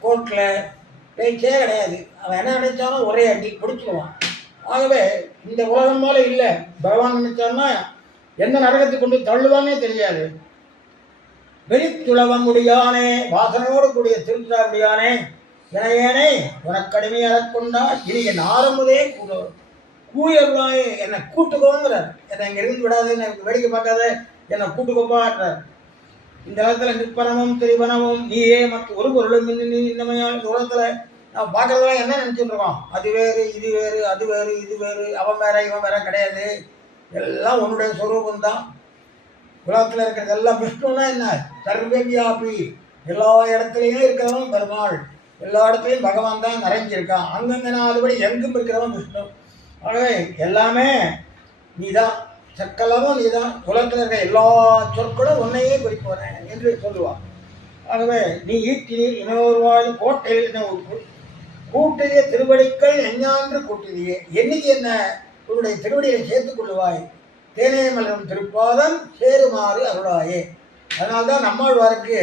கோர்ட்டில் பேச்சே கிடையாது. அவன் என்ன நினைச்சாலும் ஒரே அடி பிடிச்சிடுவான். ஆகவே இந்த உலகம் போல இல்லை. பகவான் நினைச்சான்னா எந்த நரகத்தை கொண்டு தள்ளுவானே தெரியாது. வெளித்துளவ முடியானே, வாசனையோடு கூடிய திருத்தாடியானே, இணையனே உனக்கடிமையாக கொண்டா இனி என் ஆரம்பதே கூயருளாயே, என்னை கூட்டுக்கோங்கிறார். என்னை இங்கே இருந்து விடாது, எனக்கு வேடிக்கை பார்க்காத, என்னை கூட்டுக்கோப்பாடுறார். இந்த இடத்துல நிற்பனமும் திரிபனமும் நீயே மற்ற ஒரு பொருளும் நீ இந்தமையான இந்த உலகத்தில் நான் பார்க்குறதெல்லாம் என்ன நினச்சிட்டு இருக்கோம்? அது வேறு இது வேறு, அது வேறு இது வேறு, அவன் வேற இவன் வேற கிடையாது. எல்லாம் உன்னுடைய ஸ்வரூபந்தான். உலகத்தில் இருக்கிறது எல்லாம் விஷ்ணுன்னா என்ன? சர்வவியாபி, எல்லா இடத்துலையும் இருக்கிறவன் பெருமாள், எல்லா இடத்துலையும் பகவான் தான் நிறைஞ்சிருக்கான். அங்கங்கே நாலுபடி எங்கும் இருக்கிறவன் விஷ்ணு. ஆகவே எல்லாமே நீதான், சக்கலமும் நீதான். உலகத்தில் இருக்கிற எல்லா சொற்களும் உன்னையே குறிப்பவனே என்று சொல்லுவான். ஆகவே நீ ஈட்டினி இன்னொருவாய் கோட்டையில் கூட்டிய திருவடிக்கள் எஞ்ஞான்று கூட்டியே, என்னைக்கு என்ன உன்னுடைய திருவடியை சேர்த்துக் கொள்ளுவாய். தேனே மலரும் திருப்பாதம் சேருமாறு அருளாயே. அதனால்தான் நம்மாழ்வாருக்கு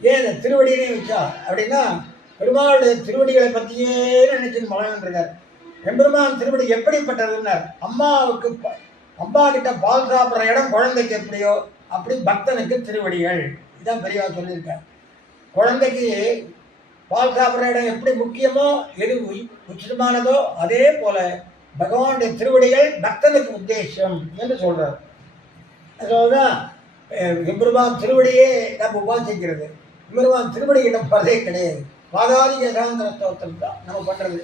ஏன் இந்த திருவடியினே வச்சா அப்படின்னா, பெருமாளுடைய திருவடிகளை பற்றியே நினைச்சு மகன் இருக்கார். எம்பெருமான் திருவடி எப்படிப்பட்டதுன்னார், அம்மா கிட்ட பால் சாப்பிட்ற இடம் குழந்தைக்கு எப்படியோ அப்படி பக்தனுக்கு திருவடிகள். இதுதான் பெரியவா சொல்லியிருக்கார். குழந்தைக்கு பால் சாப்பிட்ற இடம் எப்படி முக்கியமோ, எது உச்சிதமானதோ, அதே போல பகவானுடைய திருவடிகள் பக்தனுக்கு உத்தேசம் என்று சொல்றார். அதனால்தான் எம்பெருமான் திருவடியே நம்ம உபாசிக்கிறது. எம்பெருமான் திருவடி இடம் போறதே கிடையாது. பாதாதி கேசாந்திர ஸ்தோத்திரம் தான் நம்ம பண்றது.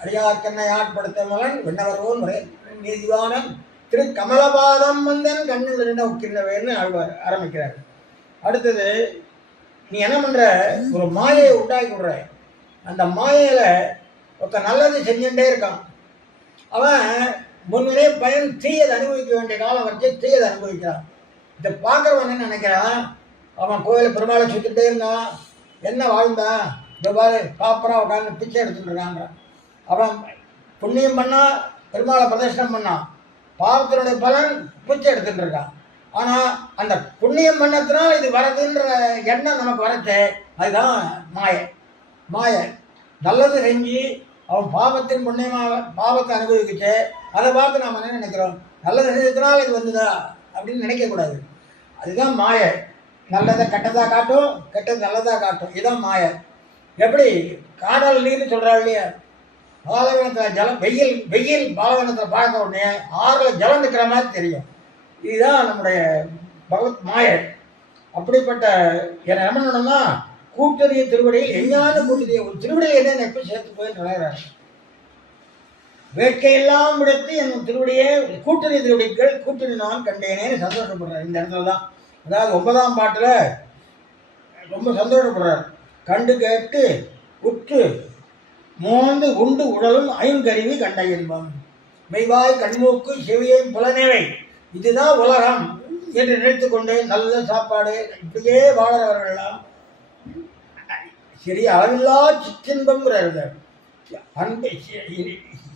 அடியார்க்கண்ணை ஆட்படுத்த மகன் விண்ணவர்வோன் முறை நீதிவானன் திரு கமலபாதம் வந்தன் கண்ணில் என்ன உக்கின்றவேன்னு ஆழ்வார் ஆரம்பிக்கிறார். அடுத்தது, நீ என்ன பண்ற, ஒரு மாயையை உண்டாக்கி விடுற. அந்த மாயையில ஒருத்த நல்லது செஞ்சுட்டே இருக்கான். அவன் முன்னே பயன் தீயதை அனுபவிக்க வேண்டிய காலம் வச்சு தீயதை அனுபவிக்கிறான். இதை பார்க்குறவன் என்ன நினைக்கிறான், அவன் கோயிலை பெருமாளை சுற்றிட்டே இருந்தான், என்ன வாழ்ந்தான், இந்த மாதிரி காப்பரா உட்காந்து பிச்சை எடுத்துட்டு இருக்காங்க. அவன் புண்ணியம் பண்ணால் பெருமாளை பிரதர்ஷனம் பண்ணான், பாவத்தினுடைய பலன் பிச்சை எடுத்துட்டு இருக்கான். ஆனால் அந்த புண்ணியம் பண்ணத்தினால் இது வரதுன்ற எண்ணம் நமக்கு வரச்சே, அதுதான் மாயை. நல்லது செஞ்சு அவன் பாவத்தின் புண்ணியமாக பாவத்தை அனுபவிக்கிச்சு. அதை பார்த்து நாம் என்ன நினைக்கிறோம், நல்லது செஞ்சதுனால இது வந்துதா அப்படின்னு நினைக்கக்கூடாது. அதுதான் மாயை. நல்லதை கெட்டதாக காட்டும், கெட்டது நல்லதாக காட்டும். இதுதான் மாயை. எப்படி காணல் நீர்னு சொல்கிறாள் இல்லையா, பாலவனத்தில் ஜலம், வெயில் பாலவனத்தில் பார்க்க உடனே ஆறில் ஜலம் நிற்கிற மாதிரி தெரியும். இதுதான் நம்முடைய பகவத் மாயை. அப்படிப்பட்ட என்ன பண்ணணும்னா, கூட்டறிய திருவடியில் எஞ்ஞான கூட்டறிய ஒரு திருவடியில் என்ன எப்படி சேர்த்து போய் நுழைகிறார். வேட்கையெல்லாம் விடுத்து என் திருவடியே கூட்டறிய திருவடிகள் கூட்டணி நான் கண்டேனேன்னு சந்தோஷப்படுறார். இந்த இடத்துல தான், அதாவது 9ஆம் பாட்டில் ரொம்ப சந்தோஷப்படுறார். கண்டு கேட்டு உற்று மோந்து உண்டு உடலும் ஐங்கருவி கண்ட இன்பம், மெய்வாய் கண்மூக்கு செவியையும் புலனேவை, இதுதான் உலகம் என்று நினைத்து கொண்டு நல்ல சாப்பாடு இப்படியே வாழறவர்கள்லாம் சரி அளவில்லா சிற்றின்பம்ங்கிறார். அன்பு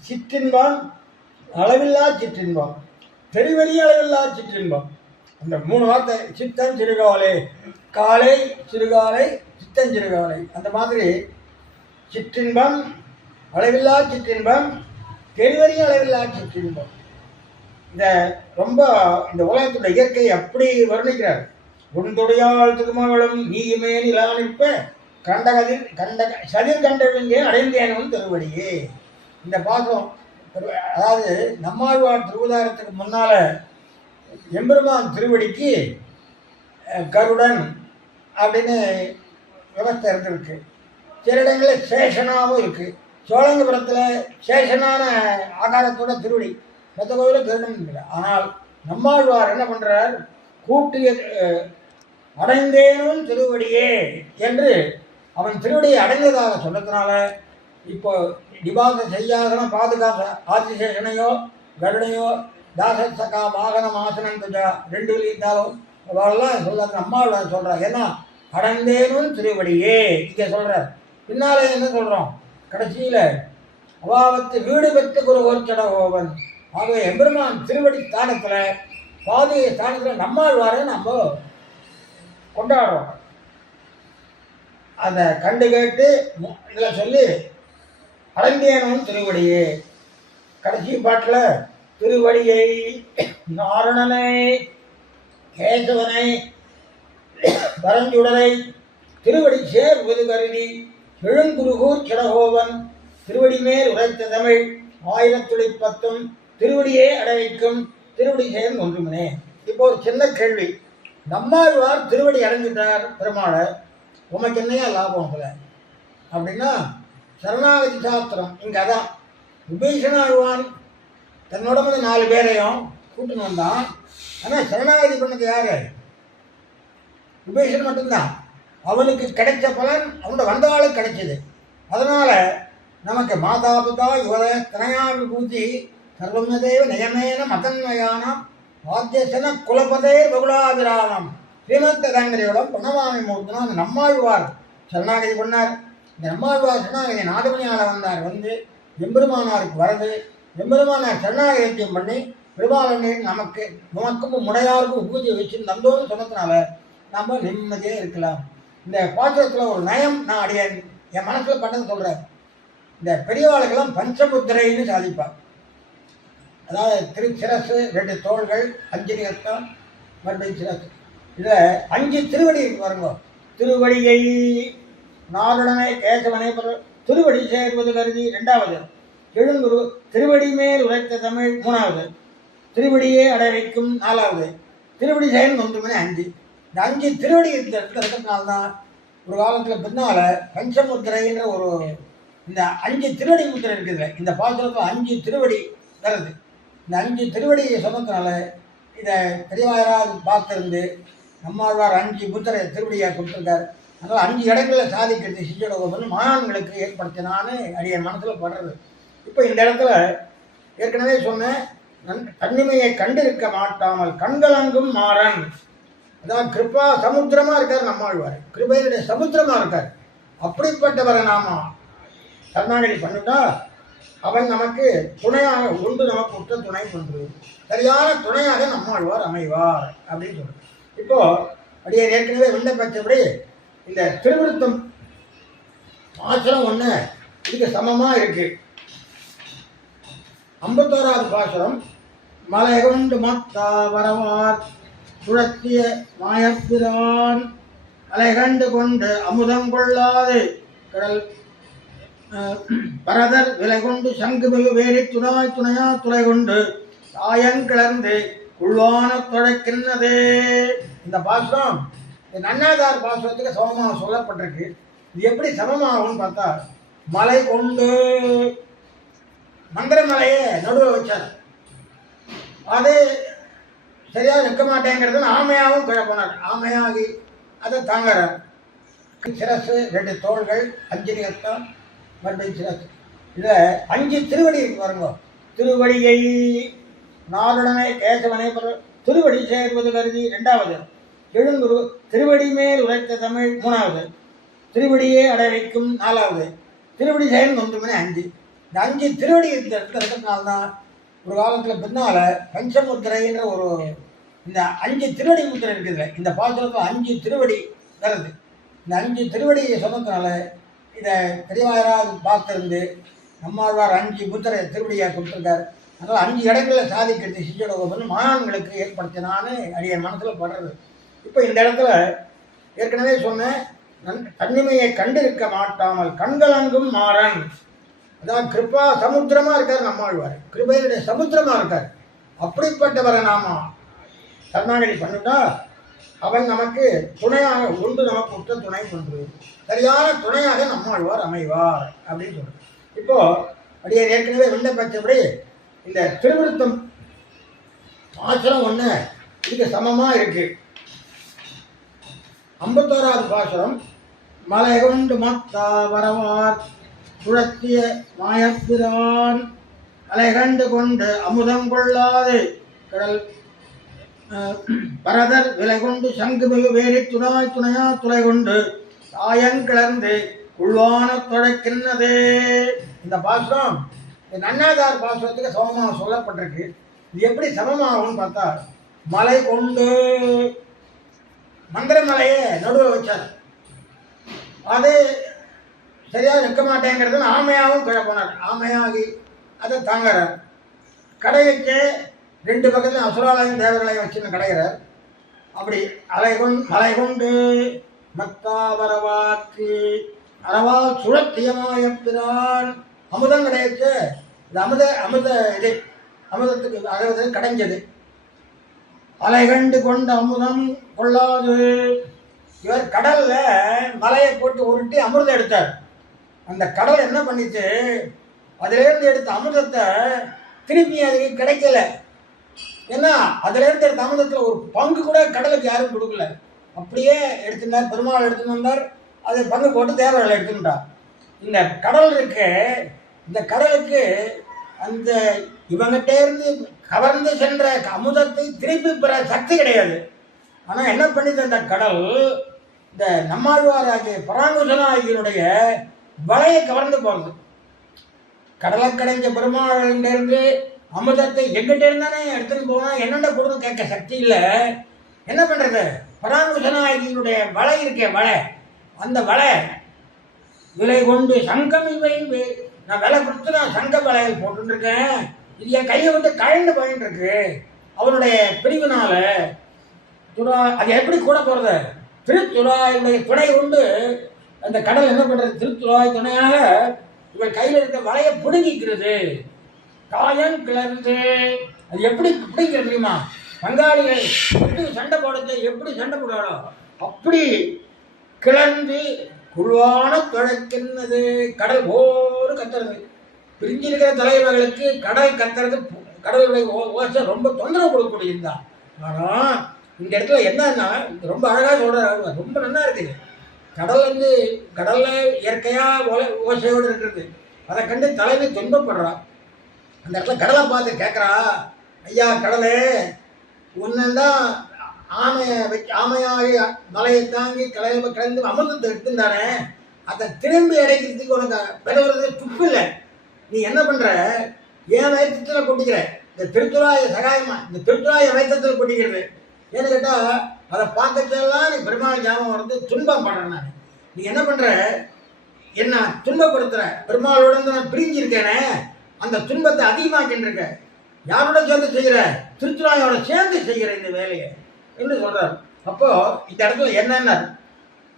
சிற்றின்பம், அளவில்லா சிற்றின்பம், பெரிய அளவில்லா சிற்றின்பம். அந்த 3 வார்த்தை, சித்தன் சிறுகாலை, காலை சிறுகாலை, சித்தன் சிறுகாலை. அந்த மாதிரி சிற்றின்பம், அளவில்லா சிற்றின்பம், பெரிய அளவில்லா சிற்றின்பம். இந்த ரொம்ப இந்த உலகத்துடைய இயற்கையை அப்படி வர்ணிக்கிறார். உன்துடையாள் திருமகளும் நீயுமே நிலானிப்ப சதிர் கண்டவிங்கே அடைந்தேனும் திருவடியே. இந்த பாசம், அதாவது நம்மாழ்வார் திருவதாரத்துக்கு முன்னால எம்பெருமான் திருவடிக்கு கருடன் அப்படின்னு விவஸ்தை இருந்திருக்கு. சில இடங்களில் சேஷனாகவும் இருக்குது. சோழங்கபுரத்தில் சேஷனான ஆகாரத்தோட திருவடி, மற்ற கோயிலில் கருடன் இல்லை. ஆனால் நம்மாழ்வார் என்ன பண்ணுறார், கூட்டிய அடைந்தேனும் திருவடியே என்று அவன் திருவடியை அடைந்ததாக சொன்னதுனால இப்போ நிபாத செய்யாதன பாதுகாக்க ஆதிசேஷனையோ கருணையோ தாசகா வாகனம் ஆசனம் ரெண்டு வெளியிட்டாலும் அவெல்லாம் சொல்ல அம்மாவோட சொல்கிறார். ஏன்னா அடைந்தேனும் திருவடியே இங்கே சொல்கிறார். பின்னாலே என்ன சொல்கிறோம்? கடைசியில் அவாவத்து வீடு பெற்று குரு கோச்சடகோவன். ஆகவே எம்பெருமான் திருவடி ஸ்தானத்தில் பாதுகை ஸ்தானத்தில் நம்மாழ்வாரை நம்ம கொண்டாடுறோம். அதை கண்டு கேட்டு இதில் சொல்லி அடைந்தேனும் திருவடியே. கடைசி பாட்டில் திருவடியை நாரணனை கேசவனை பரஞ்சுடரை திருவடி சேர்வது கருதி எழுங்குருகூர் கிடகோவன் திருவடி மேல் உரைத்த தமிழ் 1010 திருவடியே அடைவிக்கும் திருவடி செயல் ஒன்றுமனே. இப்போ ஒரு சின்ன கேள்வி. நம்மாழ்வார் திருவடி அடைஞ்சிட்டார் பெருமாளை, உமக்கு என்னையா லாபம் இல்லை அப்படின்னா சரணாகதி சாஸ்திரம் இங்கே அதான். விபீஷணாழ்வான் தன்னோட 4 பேரையும் கூட்டின்னு வந்தான். ஆனால் சரணாகதி பண்ணது யார்? விபீஷன் மட்டும்தான். அவனுக்கு கிடைச்ச பலன் அவனோட வந்தவாளுக்கு கிடைச்சிது. அதனால் நமக்கு மாதா பிதா யுவத தனயா விபூதி சர்வமதேவ நியமேன மதன்மயான ஆத்தியசன குலபதே பகுலாபிராமம் ஸ்ரீமத்ததங்கரையோட பிரணவாமி மூர்த்தினா அந்த நம்மாழ்வார் சரணாகதி பண்ணார். இந்த நம்மாழ்வார் சரணாகதி நாடுமணியால் வந்தார். வந்து எம்பெருமானாருக்கு வரது, எம்பெருமானார் சரணாகத்தியம் பண்ணி பெருமாளனை நமக்கும் முடையாருக்கும் உபூதியை வச்சு நந்தோன்னு சொன்னதுனால நம்ம நிம்மதியாக இருக்கலாம். இந்த பாத்திரத்தில் ஒரு நயம் நான் அடியேன் என் மனசில் பண்ணது சொல்கிறேன். இந்த பெரியவாளுக்கெல்லாம் பஞ்சமுத்திரைன்னு சாதிப்பார். அதாவது திருச்சிரசு 2 தோள்கள் 5 நிகழ்த்தம் மறுபடியும் சிரசு. இதில் 5 திருவடி வருங்க. திருவடியை நாரணனை கேசவனை திருவடி சேர்வது கருதி 2வது, எழுங்குரு திருவடி மேல் உரைத்த தமிழ் 3வது, திருவடியே அடைவைக்கும் 4வது, திருவடி செயல் ஒன்றுமனே 5. இந்த 5 திருவடி இருக்கிறதுனால்தான் ஒரு காலத்தில் பின்னால் பஞ்சமுத்திரைன்ற ஒரு இந்த 5 திருவடி முத்திரை இருக்குது. இந்த பாத்திரத்தில் 5 திருவடி வருது. இந்த 5 திருவடியை சொன்னதுனால இதை பெரியவாராக பார்த்துருந்து நம்மாழ்வார் 5 முத்திரை திருவடியாக கொடுத்துருக்கார். அதனால் 5 இடங்களில் சாதிக்கிறது சிஜோடகோபன் மகான்களுக்கு ஏற்படுத்தினான்னு அடிய மனசில் படுறது. இப்போ இந்த இடத்துல ஏற்கனவே சொன்னேன், தன்னிமையை கண்டிருக்க மாட்டாமல் கண்கலங்கும் மாறன். அதாவது கிருப்பா சமுத்திரமாக இருக்கார் நம்மாழ்வார், கிருபையினுடைய சமுத்திரமாக இருக்கார். அப்படிப்பட்டவரை நாம சரணாகதி பண்ணிட்டா அவன் நமக்கு துணையாக உண்டு, நமக்கு உற்ற துணை கொண்டு சரியான துணையாக நம்மாழ்வார் அமைவார் அப்படின்னு சொல்லுது. இப்போ அப்படியே ஏற்கனவே விண்ணப்பச்சபடி இந்த திருவிருத்தம் பாசுரம் 1 இதுக்கு சமமாக இருக்கு. 51வது பாசுரம் மலை கொண்டு மத்தா வரவார் சுழத்திய மாயப்பிரான் அலை கண்டு கொண்டு அமுதம் கொள்ளாது கடல் பரதர் விலை கொண்டு சங்கு மிகு வேறி துணாய் துணையா துளை கொண்டு தாயன் கிளர்ந்து உள்வான தொலைக்கின்றதே. இந்த பாசுரம் நன்னாதார் பாசுரத்துக்கு சமமாக சொல்லப்பட்டிருக்கு. இது எப்படி சமமாகும்னு பார்த்தா, மலை கொண்டு மந்திரமலையை நடுவில் வச்சார். அது சரியாக நிற்க மாட்டேங்கிறது ஆமையாகவும் கீழே போனார். ஆமையாகி அதை தாங்கிறார். சிரசு 2 தோள்கள் 5 நிகழ்த்தம் மறுபடியும் சிரசு. இதில் 5 திருவடி வருங்க. திருவடியை நாரணனை கேசவனை திருவடி சேர்வது கருதி 2வது, எழுங்குரு திருவடி மேல் உரைத்த தமிழ் 3வது, திருவடியே அடைவைக்கும் 4வது, திருவடி செயல் ஒன்றுமனே 5. இந்த 5 திருவடி இருக்கிறதுனால்தான் ஒரு காலத்தில் பின்னால் பஞ்சமுத்திரைன்ற ஒரு இந்த 5 திருவடி முத்திரை இருக்குது. இந்த பாசுரத்தில் 5 திருவடி வருது. இந்த 5 திருவடியை சொன்னதுனால இதை பெரியவாராக பார்த்துருந்து நம்மாழ்வார் 5 முத்திரை திருவடியாக கொடுத்துருக்கார். அதனால் 5 இடங்களில் சாதிக்கிறது சிஜோடகோபன் மகான்களுக்கு ஏற்படுத்தினான்னு அடிய மனசில் படுறது. இப்போ இந்த இடத்துல ஏற்கனவே சொன்னேன், தன்னிமையை கண்டிருக்க மாட்டாமல் கண்கலங்கும் மாறன். அதாவது கிருப்பா சமுத்திரமாக இருக்கார் நம்மாழ்வார், கிருபையினுடைய சமுத்திரமாக இருக்கார். அப்படிப்பட்டவரை நாம சரணாகதி பண்ணிட்டா அவன் நமக்கு துணையாக உண்டு, நமக்கு உற்ற துணை கொண்டு சரியான துணையாக நம்மாழ்வார் அமைவார் அப்படின்னு சொல்லுது. இப்போ அப்படியே ஏற்கனவே விண்ணப்பச்சபடி இந்த திருவிருத்தம் பாசுரம் 1 இதுக்கு சமமாக இருக்கு. 51வது பாசுரம். மலை கொண்டு மத்தா வரவார் சுழத்திய மாயப்பிரான் மலை கண்டு கொண்டு அமுதம் கொள்ளாது கடல் பரதர் விலை கொண்டு சங்கு மிகு வேறி துணாய் துணையா துளை கொண்டு தாயங்கிளர்ந்து உள்வான தொழைக்கின்றதே. இந்த பாசுரம் நன்னாதார் பாசுரத்துக்கு சமமாக சொல்லப்பட்டிருக்கு. இது எப்படி சமமாகும்னு பார்த்தா, மலை கொண்டு மந்திரமலையை நடுவில் வச்சார். அது சரியாக நிற்க மாட்டேங்கிறது ஆமையாகவும் கீழே போனார். ஆமையாகி அதை தாங்கிறார். கடை வச்சு 2 பக்கத்துலையும் அசுராலயம் தேவர்களையும் வச்சுன்னு கடைகிறார். அப்படி மலை கொண்டு மத்தாவரவாக்கு அரவா சுழத்தியமாயப்பிரான் அமுதம் கிடையாது. இது அமுதத்துக்கு அதாவது கடைஞ்சது. அலை கண்டு கொண்ட அமுதம் கொள்ளாது. இவர் கடல்ல மலையை போட்டு உருட்டி அமிர்தம் எடுத்தார். அந்த கடல் என்ன பண்ணிச்சு, அதிலேருந்து எடுத்த அமிர்தத்தை திருப்பி அதுக்கு கிடைக்கல. ஏன்னா அதிலேருந்து எடுத்த அமிர்தத்தில் ஒரு பங்கு கூட கடலுக்கு யாரும் கொடுக்கல. அப்படியே எடுத்துட்டார். பெருமாள் எடுத்துன்னு வந்தார். அதை பங்கு போட்டு தேவர்களை எடுத்துட்டார். இந்த கடல் இருக்கு, இந்த கடலுக்கு அந்த இவங்கிட்டே இருந்து கவர்ந்து சென்ற அமுதத்தை திருப்பி பெற சக்தி கிடையாது. ஆனால் என்ன பண்ணிது அந்த கடல், இந்த நம்மாழ்வார் ஆகிய பராங்குசனாகியனுடைய வலையை கவர்ந்து போகிறது. கடலை கடைஞ்ச பெருமாள்கிட்டேருந்து அமுதத்தை எங்கிட்ட இருந்தானே எடுத்துன்னு போனால் என்னென்ன கொடுத்து கேட்க சக்தி இல்லை. என்ன பண்ணுறது, பராங்குசனாகியனுடைய வலை இருக்கே வலை, அந்த வலை விலை கொண்டு சங்கம் இவை நான் விலை கொடுத்து நான் சங்க வலையை போட்டுருக்கேன். இது என் கையை விட்டு கழண்டு போயின்னு இருக்கு. அவனுடைய பிரிவினால அது எப்படி கூட போகிறது, திருத்துழாயுடைய துணை கொண்டு அந்த கடல் என்ன பண்ணுறது, திருத்துழாய் துணையாக இவள் கையில் இருக்க வலையை பிடுங்கிக்கிறது. காயம் கிளர்ந்து அது எப்படி பிடிக்கிற தெரியுமா, பங்காளிகள் எப்படி சண்டை போடுறது, எப்படி சண்டை போடாடோ அப்படி கிளர்ந்து குழுவான துழைக்கின்றது. கடல் ஓடு கத்துறது. பிரிஞ்சிருக்கிற தலைவர்களுக்கு கடல் கத்துறது, கடலுடைய ஓசை ரொம்ப தொந்தரவு கொடுக்கக்கூடியதுதான். ஆனால் இந்த இடத்துல என்னன்னா ரொம்ப அழகாக சொல்கிறாங்க, ரொம்ப நல்லா இருக்குது. கடல்ல இயற்கையாக ஓசையோடு இருக்கிறது. அதை கண்டு தலைவி துன்பப்படுறா. அந்த இடத்துல கடலை பார்த்து கேட்குறா, ஐயா கடலே, உன்னதான் ஆமையாகி மலையை தாங்கி கிளந்து அமிர்தத்தை எடுத்துட்டானே, அதை திரும்பி அடைக்கிறதுக்கு உனக்கு பெறுவது துப்பு இல்லை. நீ என்ன பண்ணுற, ஏன் வயத்தத்தில் கொட்டிக்கிற, இந்த திருத்துழாய சகாயமா இந்த திருத்துழாய வயத்தத்தில் கொட்டிக்கிறது. ஏன்னு கேட்டால் அதை பார்க்கறதெல்லாம் நீ பெருமாள் ஞாபகம் வந்து துன்பம் பண்ணுறேன். நான் நீ என்ன பண்ணுற, என்ன துன்பப்படுத்துகிற, பெருமாளோட நான் பிரிஞ்சிருக்கேனே, அந்த துன்பத்தை அதிகமாக்கின்றிருக்க. யாரோட சேர்ந்து செய்கிற, திருத்துழாயோட சேர்ந்து செய்கிற இந்த வேலையை என்று சொல்கிறார். அப்போது இந்த இடத்துல என்னென்ன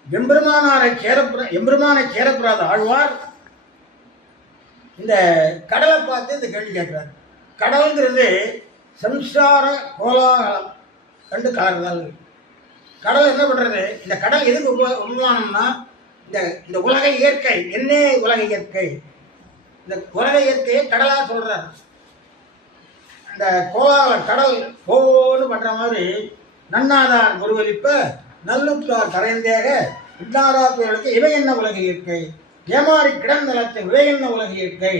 எம்பெருமானை சேரப்படாத ஆழ்வார் இந்த கடலை பார்த்து இந்த கேள்வி கேட்குறார். கடல்ங்கிறது சம்சார கோலாகலம் கண்டு கலர்தல். கடல் என்ன பண்ணுறது, இந்த கடல் எதுக்கு உருவானம்னா இந்த உலக இயற்கை, என்ன உலக இயற்கை, இந்த உலக இயற்கையை கடலாக சொல்கிறார். அந்த கோலாகல கடல் போன்னு பண்ணுற மாதிரி நன்னாதார் குருவலிப்ப நல்லுற்றார் கரைந்தேக இன்னாராத்துகளுக்கு இவை என்ன உலக இயற்கை, ஏமாறி கிடந்தளத்தை இவை என்ன உலக இயற்கை,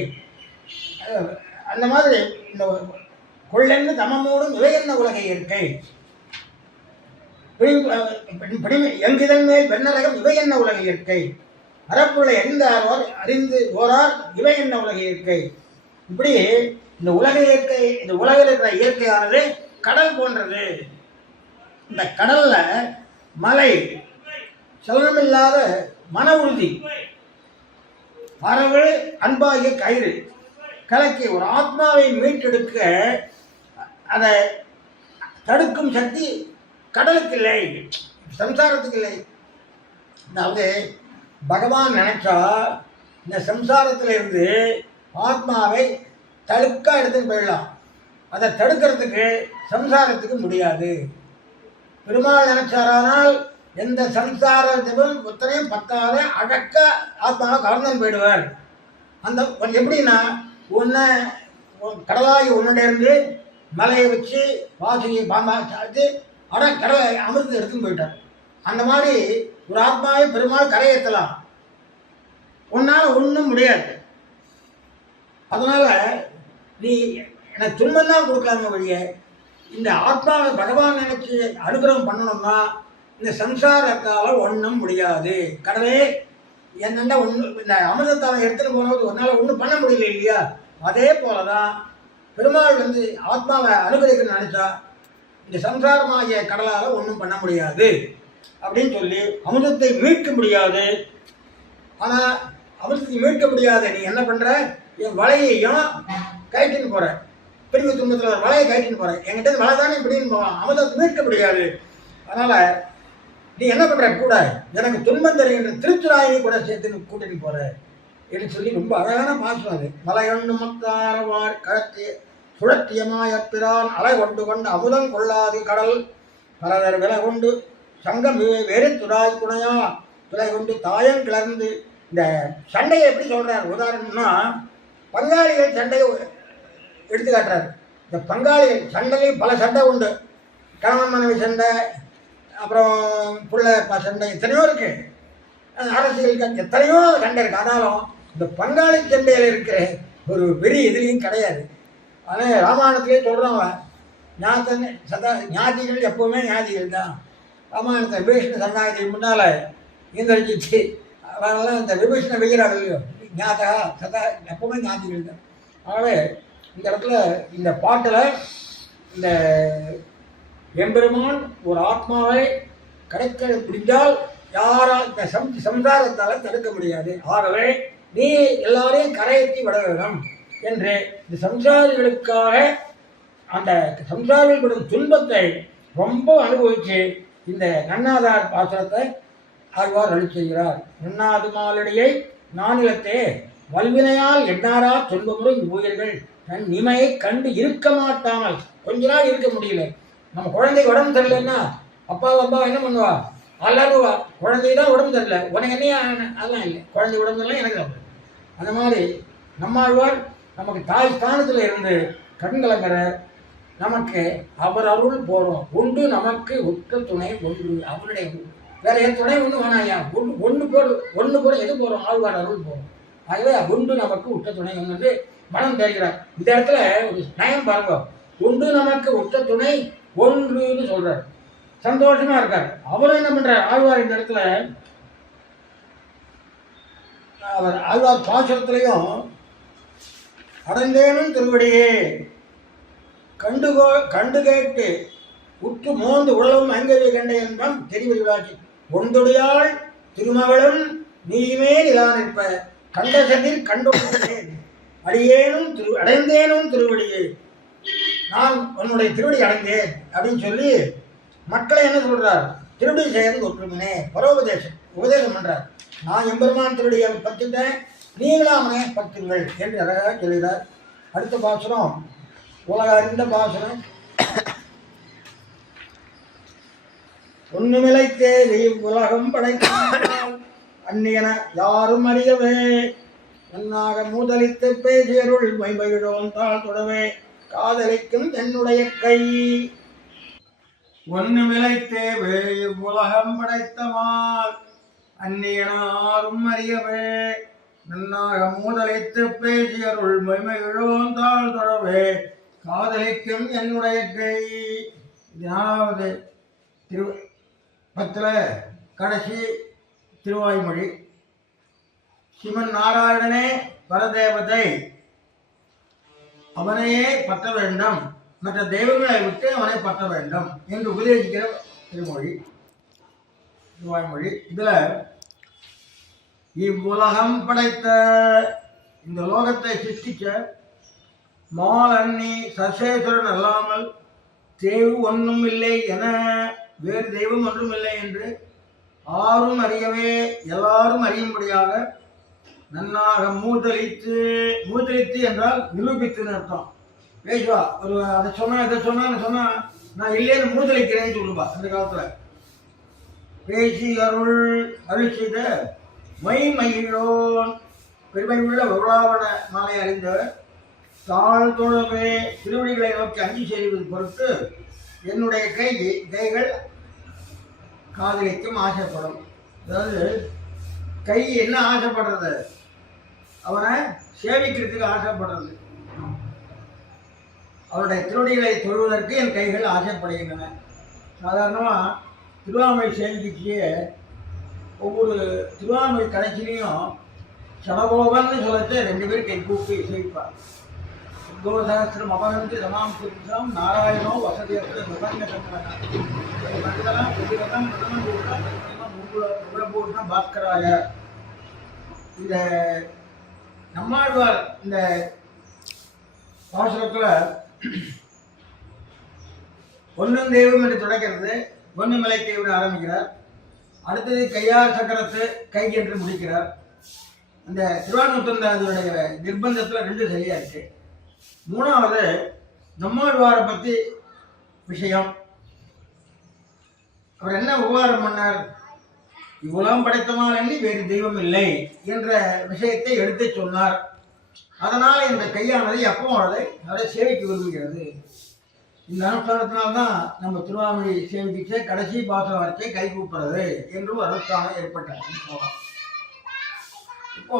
அந்த மாதிரி இந்த கொள்ளென்னு தமமோடும் இவை என்ன உலக இயற்கை, எங்கிதன் மேல் வெண்ணரகம் இவை என்ன உலக இயற்கை, அறப்புள்ள அறிந்து ஓரார் இவை என்ன உலக இயற்கை. இப்படி இந்த உலக இயற்கை, இந்த உலகில் இருக்கிற இயற்கையானது கடல் போன்றது. இந்த கடல்ல மலை, செலனமில்லாத மன உறுதி, பறவை அன்பாகிய கயிறு கலக்கி ஒரு ஆத்மாவை மீட்டெடுக்க அதை தடுக்கும் சக்தி கடலுக்கு இல்லை, சம்சாரத்துக்கு இல்லை. அதாவது பகவான் நினைச்சா இந்த சம்சாரத்திலிருந்து ஆத்மாவை தடுக்க எடுத்துன்னு போயிடலாம். அதை தடுக்கிறதுக்கு சம்சாரத்துக்கு முடியாது. பெருமாள் நினைச்சாரானால் எந்த சம்சாரத்திலும் புத்தனையும் பத்தாத அழக்க ஆத்மாவை கவர்ந்து போயிடுவார். அந்த எப்படின்னா, கடலாகி உன்னிடேருந்து மலையை வச்சு வாசியை பாம்பா சாச்சு கடலை அமிர்தத்தை எடுத்துன்னு போயிட்டார். அந்த மாதிரி ஒரு ஆத்மாவை பெருமாள் கரையேற்றலாம், உன்னால் ஒன்றும் முடியாது. அதனால நீ எனக்கு துன்பம் தான் கொடுக்கலாங்க வழிய இந்த ஆத்மாவை பகவான் நினைச்சு அனுகிரகம் பண்ணணும்னா இந்த சம்சாரத்தால் ஒன்றும் முடியாது. கடலே என்னென்ன ஒன்று இந்த அமிர்தத்தால் எடுத்துகிட்டு போனது ஒன்றால் ஒன்றும் பண்ண முடியல இல்லையா? அதே போல தான் பெருமாள் வந்து ஆத்மாவை அனுகிரகிக்கணும்னு நினச்சா இந்த சம்சாரமாகிய கடலால் ஒன்றும் பண்ண முடியாது அப்படின்னு சொல்லி அமிர்தத்தை மீட்க முடியாது. ஆனால் அமிர்தத்தை மீட்க முடியாது. நீ என்ன பண்ணுற, என் வலையையும் கயிற்றுன்னு போகிற, பிரிவு துன்பத்தில் ஒரு வலையை கயிற்றுன்னு போகிற, என்கிட்ட வலை தானே இப்படின்னு போவான், அமிர்தத்தை மீட்க முடியாது. அதனால் நீ என்ன பண்ணுற, கூட எனக்கு துன்பம் தருகின்ற திருச்சுராயை கூட சேர்த்து கூட்டிட்டு போகிற என்று சொல்லி ரொம்ப அழகான பாசம் அது. மலையொன்று மத்தாரவார் கழத்திய சுழத்தியமாயப்பிரான் அலை கொண்டு கொண்டு அமுதம் கொள்ளாது கடல் பலதர் விலை கொண்டு சங்கம் வேறு துடாய் துணையா துளை கொண்டு தாயம் கிளர்ந்து. இந்த சண்டையை எப்படி சொல்கிறார் உதாரணம்னா, பங்காளிகள் சண்டையை எடுத்து காட்டுறாரு. இந்த பங்காளிகள் சண்டையிலையும் பல சண்டை உண்டு. கணவன் மனைவி சண்டை, அப்புறம் புள்ள சண்டை, எத்தனையோ இருக்கு. அரசியல் எத்தனையோ சண்டை இருக்கு. ஆனாலும் இந்த பங்காளி சண்டையில் இருக்கிற ஒரு வெறி எதுலேயும் கிடையாது. ஆனால் ராமாயணத்திலே சொல்கிறவங்க ஞாதிகள் எப்போவுமே ஞாதிகள் தான். ராமாயணத்தை விபீஷண சரணாகத்துக்கு முன்னால் இந்திரஜித்து அவரெல்லாம் இந்த விபீஷண வெய்கிறார்கள் இல்லையோ, ஞாதா சதா எப்போவுமே ஞாதிகள் தான். ஆகவே இந்த இடத்துல இந்த பாட்டில் இந்த எம்பெருமான் ஒரு ஆத்மாவை கிடைக்க முடிஞ்சால் யாரால் இந்த சம்சாரத்தால் தடுக்க முடியாது. ஆகவே நீ எல்லாரையும் கரையேற்றி விட வேண்டும் என்று இந்த சம்சாரிகளுக்காக அந்த சம்சாரிகள் படும் துன்பத்தை ரொம்ப அனுபவித்து இந்த நன்னாதார் பாசுரத்தை ஆழ்வார் அருளி செய்கிறார். நன்னாது மாலடியை நானிலத்தே வல்வினையால் எண்ணாரா துன்பமுறும் ஊழியர்கள் தன் நிமையை கண்டு இருக்க மாட்டாமல் கொஞ்ச நாள் இருக்க முடியல. நம்ம குழந்தைக்கு உடம்பு தரலன்னா அப்பா என்ன பண்ணுவா, அல்லாருவா. குழந்தை தான் உடம்பு தரல, உனக்கு என்னையா அதெல்லாம் இல்லை, குழந்தை உடம்பு தரலாம் எனக்கு தான். அந்த மாதிரி நம்மாழ்வார் நமக்கு தாய் ஸ்தானத்தில் இருந்து கண்கலங்கிற நமக்கு அவர் அருள் போகிறோம். ஒன்று நமக்கு உற்ற துணை ஒன்று அவருடைய, வேற என் துணை ஒன்று வேணாயா, ஒன்று போட எது போகிறோம், ஆழ்வார் அருள் போகிறோம். ஆகவே ஒன்று நமக்கு உற்ற துணை ஒன்று மனம் தெரிகிறார். இந்த இடத்துல ஒரு நயம் பாருங்க, ஒன்று நமக்கு உற்ற துணை ஒன்றுன்னு சொல்றார், சந்தோஷமா இருக்கார். அவரும் என்ன பண்றார், ஆழ்வார் இந்த இடத்துல அவர் ஆழ்வார் பாசுரத்திலையும் அடைந்தேனும் திருவடியே கண்டு கேட்டு உற்று மோந்து உழவும் அங்கவே கண்ட என்பம் தெரிவடி விளாட்சி ஒன்றுடையாள் திருமகளும் நீயுமே நிலா நிற்ப கண்டசதில் கண்டோன் அடியேனும் அடைந்தேனும் திருவடியே, நான் உன்னுடைய திருவடி அடைந்தேன் அப்படின்னு சொல்லி மக்களை என்ன சொல்றார், திருவடி செய்யறது ஒற்றுமனே பரோபதேசம் உபதேசம் பண்றார். நான் எம்பெருமான் திருவடியை பத்துட்டேன், நீங்களாமனே பத்துங்கள் என்று அழகாக சொல்கிறார். அடுத்த பாசுரம் உலக அறிந்த பாசுரம். ஒன்றுமிலைத்தே உலகம் படைத்தால் அந்நியன யாரும் அறியவே நன்னாக மூதலித்து பேசியருள் மைமகிழோன் தாழ் தொடவே காதலிக்கும் என்னுடைய கை. ஒன்றுமிலைத்தே உலகம் படைத்தவால் அந்நியன யாரும் அறியவே நன்னாக மூதலித்து பேசியருள் மைமகிழோன் தாழ் தொடவே காதலிக்கும் என்னுடைய கை. இதாவது பத்தில் கடைசி திருவாய்மொழி. சிவன் நாராயணனே பரதேவதை, அவனையே பற்ற வேண்டும், மற்ற தெய்வங்களை விட்டு அவனை பற்ற வேண்டும் என்று உபதேசிக்கிற திருவாய்மொழி. இதில் இவ்வுலகம் படைத்த இந்த லோகத்தை சிருஷ்டிக்க மால் அன்னி சசேஸ்வரன் அல்லாமல் தேவு ஒன்றும் இல்லை என வேறு தெய்வம் ஒன்றும் இல்லை என்று ஆரும் அறியவே எல்லாரும் அறியும்படியாக நன்னாக மூதலித்து என்றால் நிரூபித்துன்னு அர்த்தம். பேசுவா ஒரு அதை சொன்னா இதை சொன்னா நான் இல்லைன்னு மூதலிக்கிறேன்னு சொல்லுவா. அந்த காலத்தில் பேசி அருள் செய்த மைமகிழோன் பெருமை உள்ள உருளாவண மாலை அறிந்தவர் தாழ் தோழமே திருவடிகளை நோக்கி அஞ்சு செய்வது பொறுத்து என்னுடைய கைகள் காதலிக்கும் ஆசைப்படும். அதாவது கை என்ன ஆசைப்படுறது? அவனை சேவிக்கிறதுக்கு ஆசைப்படுறது. அவருடைய திருவடிகளை தொழுவதற்கு என் கைகள் ஆசைப்படுகின்றன. சாதாரணமாக திருவாமை சேவிக்கையே ஒவ்வொரு திருவாமை கடைசிலையும் சடகோபன்னு சொல்லச்சு 2 பேர் கை கூப்பி சேவிப்பார். உத்கோசகஸ்திரம் அபகந்தி ரமாம் புத்திரம் நாராயணோ வசதியஸ்திர சுகன்யம் பாஸ்கராய. இந்த நம்மாழ்வார் இந்த பாசுரத்தில் பொன்னும் தெய்வம் என்று தொடங்கிறது. பொன்னுமலை கையுடன் ஆரம்பிக்கிறார். அடுத்தது கையார் சக்கரத்து கை என்று முடிக்கிறார். அந்த திருவான்முத்தந்தாதியுடைய நிர்பந்தத்தில் 2 சரியா இருக்கு. 3வது நம்மாழ்வாரை பற்றி விஷயம். அவர் என்ன உபகாரம் பண்ணார்? இவ்வுலகம் படைத்தமால் எண்ணி வேறு தெய்வம் இல்லை என்ற விஷயத்தை எடுத்து சொன்னார். அதனால் இந்த கையானது எப்பவும் அவரை சேவிக்க விரும்புகிறது. இந்த அனுஷ்டானத்தினால்தான் நம்ம திருவாமொழி சேவிச்சு கடைசி பாசனம் வரைக்கும் கை கூப்புறது என்றும் அனுஷ்டானம் ஏற்பட்டது. இப்போ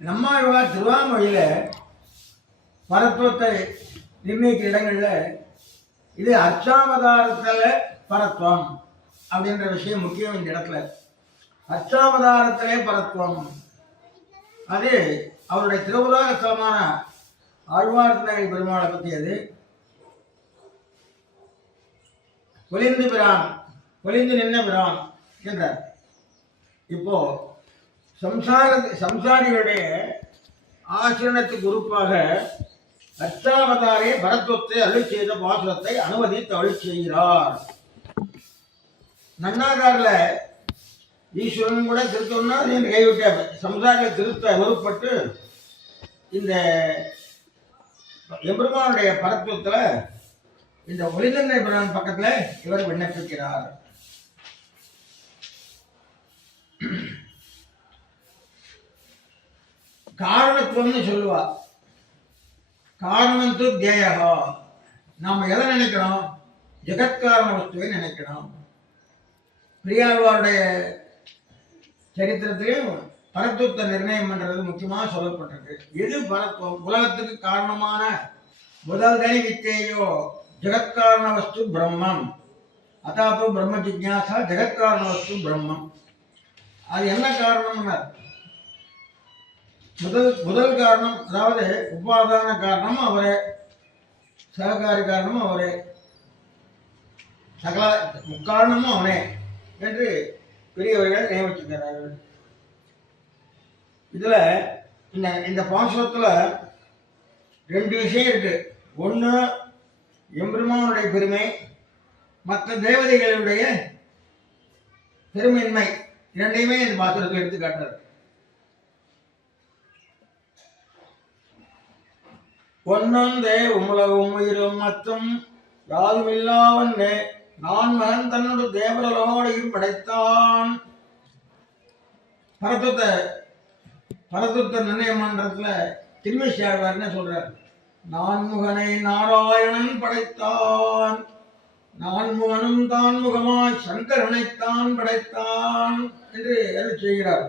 நம்மாழ்வார் திருவாமொழியில பரத்துவத்தை நிர்ணயிக்கிற இடங்கள்ல இது அர்ச்சாவதாரத்தில் பரத்துவம் அப்படின்ற விஷயம் முக்கியம். இந்த இடத்துல அர்ச்சாவதாரத்திலே பரத்துவம் அது அவருடைய திருவுலக ஸ்தலமான ஆழ்வார் திருநகரி பெருமாளை பற்றியது. பொலிந்து பிரான், பொலிந்து நின்ன பிரான் என்றார். இப்போ சம்சாரிகளுடைய ஆசிரணத்துக்கு உறுப்பாக அர்ச்சாவதாரே பரத்துவத்தை அருள் செய்த பாசுரத்தை அனுமதித்து அருள் செய்கிறார். நன்னாகாரில் ஈஸ்வரன் கூட திருத்தம்னா நீங்க கைவிட்ட சமுதாயத்தை திருத்த வலுப்பட்டு இந்த எம்பெருமானுடைய பரத்துவத்தில் இந்த ஒளிதன்னை பிரான் பக்கத்தில் இவர் விண்ணப்பிக்கிறார். காரணத்துவம்னு சொல்லுவா. காரணம் தேயகா. நாம் எதை நினைக்கிறோம்? ஜெகத்காரண வஸ்துவை நினைக்கிறோம். பெரியாழ்வாருடைய சரித்திரத்திலையும் பரத்துவத்தை நிர்ணயம் பண்றது முக்கியமாக சொல்லப்பட்டிருக்கு. எது பரத்துவம்? உலகத்துக்கு காரணமான முதல் தனி வித்தேயோ ஜெகத்காரண வஸ்து பிரம்மம். அதாத்தோ பிரம்ம ஜிக்ஞாசா ஜெகத்காரண வஸ்து பிரம்மம். அது என்ன காரணம்னா முதல் காரணம், அதாவது உபாதான காரணம் அவரே, சககாரி காரணமும் அவரே, சகல முக்காரணமும் அவனே என்று பெரியவர்கள் நியமிச்சிருக்கிறார்கள். இதுல இந்த பாசுரத்துல 2 விஷயம் இருக்கு. ஒன்று எம்பெருமானுடைய பெருமை, மற்ற தேவதைகளுடைய பெருமையின்மை. இரண்டையுமே இந்த பாசுரத்தில் எடுத்து காட்டுறாரு. பொன்னொந்தே உமுலகும் உயிரும் மற்றும் யாதுமில்லாவன்னே நான் மகன் தன்னோடு தேவரலோடையும் படைத்தான். பரத்துவத்தை நிர்ணயம் பண்றதுல திருமேசியாழ்வார்னு சொல்றார். நான்முகனை நாராயணன் படைத்தான், நான்முகனும் தான் முகமாய் சங்கரனைத்தான் படைத்தான் என்று அருள் செய்கிறார்.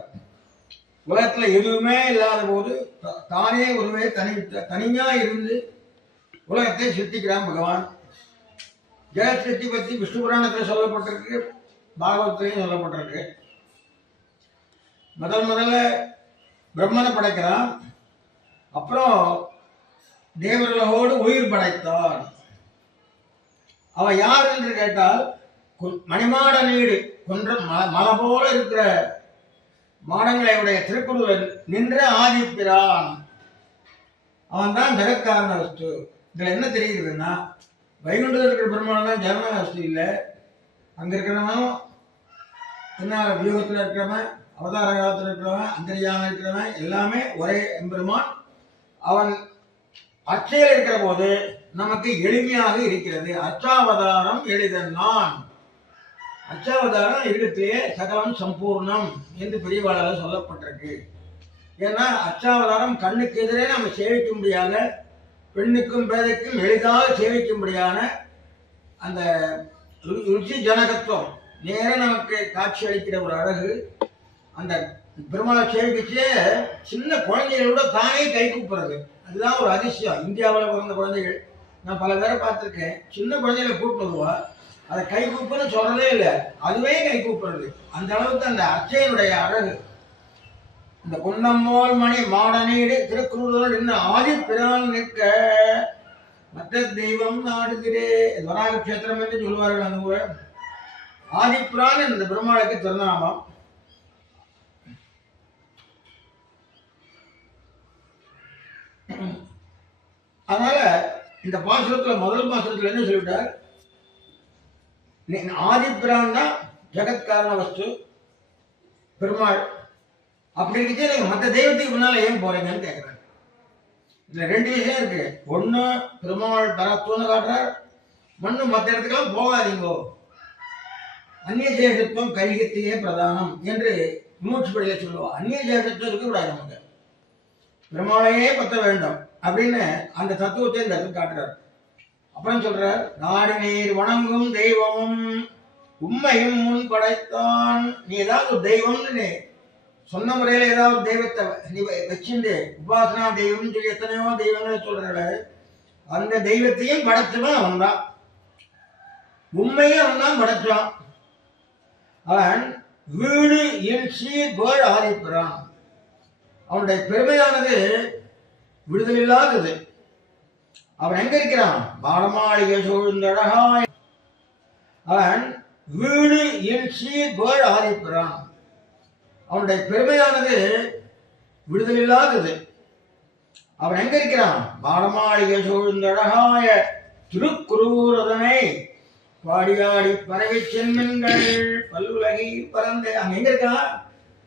உலகத்துல எதுவுமே இல்லாத போது தானே ஒருவே தனியா இருந்து உலகத்தை சிருஷ்டிக்கிறான் பகவான். ஜெகத் சிருஷ்டி பற்றி விஷ்ணு புராணத்தில் சொல்லப்பட்டிருக்கு, பாகவத்திலையும் சொல்லப்பட்டிருக்கு. முதல்ல பிரம்மனை படைக்கிறான், அப்புறம் தேவர்களோடு உயிர் படைத்தான். அவன் யார் என்று கேட்டால் மணிமாட நீடு கொன்ற மலை போல இருக்கிற மாடங்களையுடைய திருக்குறள் நின்ற ஆதிப்பிரான். அவன் தான் ஜெகத்காரண வஸ்து. இதில் என்ன தெரியுதுன்னா, வைகுண்டத்தில் இருக்கிற பெருமாள் தான் ஜெகன வஸ்து இல்லை. அங்கே இருக்கிறவன், பின்னால் வியூகத்தில் இருக்கிறவன், அவதார காலத்தில் இருக்கிறவன், அந்தரியாக இருக்கிறவன் எல்லாமே ஒரே எம்பெருமான். அவன் அச்சையில் இருக்கிற போது நமக்கு எளிமையாக இருக்கிறது. அச்சாவதாரம் எளிதன் நான். அச்சாவதாரம் இடத்திலே சகலம் சம்பூர்ணம் என்று பெரியவாளால் சொல்லப்பட்டிருக்கு. ஏன்னா அச்சாவதாரம் கண்ணுக்கு எதிரே நம்ம சேவிக்க முடியாத, பெண்ணுக்கும் பேதைக்கும் எளிதாக சேவிக்க முடியாத அந்த ருச்சி ஜனகத்துவம் நேர நமக்கு காட்சி அளிக்கிற ஒரு அழகு. அந்த பெருமாளை சேவிக்கச்சே சின்ன குழந்தைகளோட தானே கை கூப்புறது, அதுதான் ஒரு அதிசயம். இந்தியாவில் பிறந்த குழந்தைகள் நான் பல பேரை பார்த்துருக்கேன். சின்ன குழந்தைகளை கூப்பிட்டு வருவா, அதை கை கூப்புன்னு சொல்றதே இல்லை, அதுவே கை கூப்புறது. அந்த அளவுக்கு அந்த அர்ச்சையினுடைய அழகு. இந்த குன்னம்மோல் மணி மாடனீடு திருக்குறள் இன்னும் ஆதி பிரான் நிற்க மற்ற தெய்வம் நாடுகிறே வராக கஷேத்திரம் என்று சொல்வார்கள். அந்த ஊரை ஆதிப்பிரான் இந்த பெருமாளுக்கு திருநாமம். அதனால இந்த பாசுரத்துல முதல் பாசுரத்துல என்ன சொல்லிட்டார், ஆதிப்பிரான் தான் ஜெகத்காரண வஸ்து பெருமாள். அப்படி இருந்துச்சு நீங்க மற்ற தெய்வத்துக்கு முன்னால ஏன் போறீங்கன்னு கேட்கிறார். இதுல ரெண்டு விஷயம் இருக்கு. ஒண்ணு பெருமாள் பரத்துவன்னு காட்டுறார், மண்ணு மற்ற இடத்துக்கெல்லாம் போகாதீங்கோ, அந்நிய சேஷத்துவம் கைகத்தியே பிரதானம் என்று மூச்சுப்படியில சொல்லுவோம். அந்நிய சேஷத்துவம் இருக்கக்கூடாது, நமக்கு பெருமாளையே பற்ற வேண்டும் அப்படின்னு அந்த தத்துவத்தை இந்த இடத்துல காட்டுறார். அப்புறம் சொல்றார், நாடு நீர் வணங்கும் தெய்வமும் உண்மையும் முன் படைத்தான். நீ ஏதாவது ஒரு தெய்வம்னு சொன்ன முறையில ஏதாவது தெய்வத்தை நீ வச்சுட்டு உபாசனா தெய்வம்னு சொல்லி எத்தனையோ தெய்வங்களை சொல்ற, அந்த தெய்வத்தையும் படைச்சவன் அவன் தான், உண்மையும் அவன் தான் படைச்சான். அவன் வீடு என் சீர்கோள் ஆதிப்பிரான். அவனுடைய பெருமையானது விடுதல் இல்லாதது. அவன் எங்க இருக்கிறான், பாடமாளிகை சூழ்ந்தழகாய். அவன் வீடு என் சீர்கோள் ஆதிப்பிரான். அவனுடைய பெருமையானது விடுதல் இல்லாதது. அவன் எங்க இருக்கிறான், பாடமாளிகை சூழ்ந்தழகாய திருக்குறூரதனை பாடியாடி பறவை சென்மன்கள் பல்லுலகி பறந்த. அங்க எங்க இருக்கான்,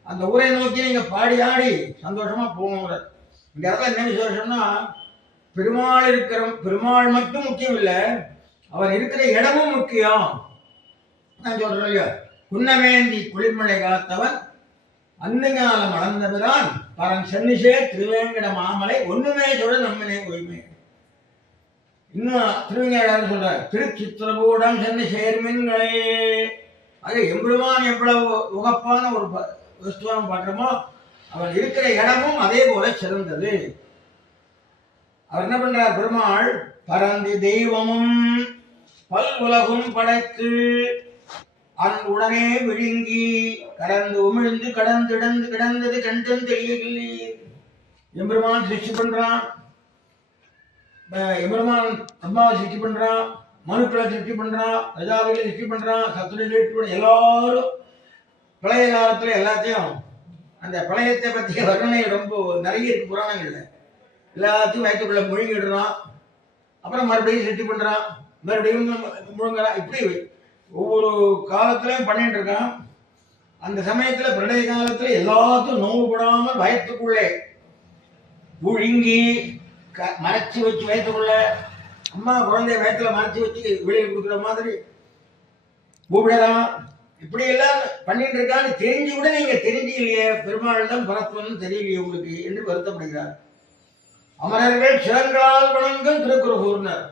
அந்த ஊரை நோக்கி நீங்க பாடியாடி சந்தோஷமா போங்க. இந்த இடத்துல என்ன விசேஷம்னா, பெருமாள் இருக்கிற பெருமாள் மட்டும் முக்கியம் இல்லை, அவர் இருக்கிற இடமும் முக்கியம். நான் சொல்றேன் இல்லையா, குன்னமேந்தி குளிர்மலை காத்தவன் அன்னுங்காலம் அளந்தவரான் பரன் சென்னிசே திருவேங்கட மாமலை ஒண்ணுமே சொல்ற நம்மனே ஒய்மை. இன்னும் திருவேங்கடான்னு சொல்றார், திருச்சித்திரகூடம் சென்னை சேர்மின்களே. அது எம்பெருமான் எவ்வளவு உகப்பான ஒரு வஸ்துவான பாடுறோமோ, அவர் இருக்கிற இடமும் அதே போல சிறந்தது. அவர் என்ன பண்றார், பெருமாள் பரந்தி தெய்வமும் பல் உலகும் படைத்து உடனே விழுங்கி கடந்து உமிழ்ந்து கடந்திடந்து கிடந்தது கண்டன் தெரியவில்லை. எம்பெருமான் சிருஷ்டி பண்றான், எம்பெருமான் அம்மாவை சிருஷ்டி பண்றான், மனுக்களை சிருஷ்டி பண்றான், பிரஜாவிகளை சிருஷ்டி பண்றான், சத்துரை சிருஷ்டி பண்ண. எல்லாரும் பழைய காலத்துல எல்லாத்தையும் அந்த பழையத்தை பற்றிய வர்ணனை ரொம்ப நிறைய இருக்கு புராணங்கள்ல. எல்லாத்தையும் வயிற்றுக்குள்ள முழுங்கிடுறான், அப்புறம் மறுபடியும் சிருஷ்டி பண்றான், மறுபடியும் முழுங்குறான். இப்படி ஒவ்வொரு காலத்திலையும் பண்ணிட்டு இருக்கான். அந்த சமயத்துல பிரளய காலத்துல எல்லாத்தையும் நோவுபடாமல் வயத்துக்குள்ளே முழுங்கி மறைச்சி வச்சு வயத்துக்குள்ள, அம்மா குழந்தைய வயத்துல மறைச்சி வச்சு வெளியே கொடுக்குற மாதிரி கூப்பிடறான். இப்படி எல்லாம் பண்ணிட்டு இருக்கான்னு தெரிஞ்சு கூட நீங்க தெரிஞ்சு இல்லையே, பெருமாள் தான் பரத்துவம் தெரியலையே உங்களுக்கு என்று வருத்தப்படுகிறார். அமரர்கள் சிறங்களால் வணங்கும் திருக்குறகூர்னர்.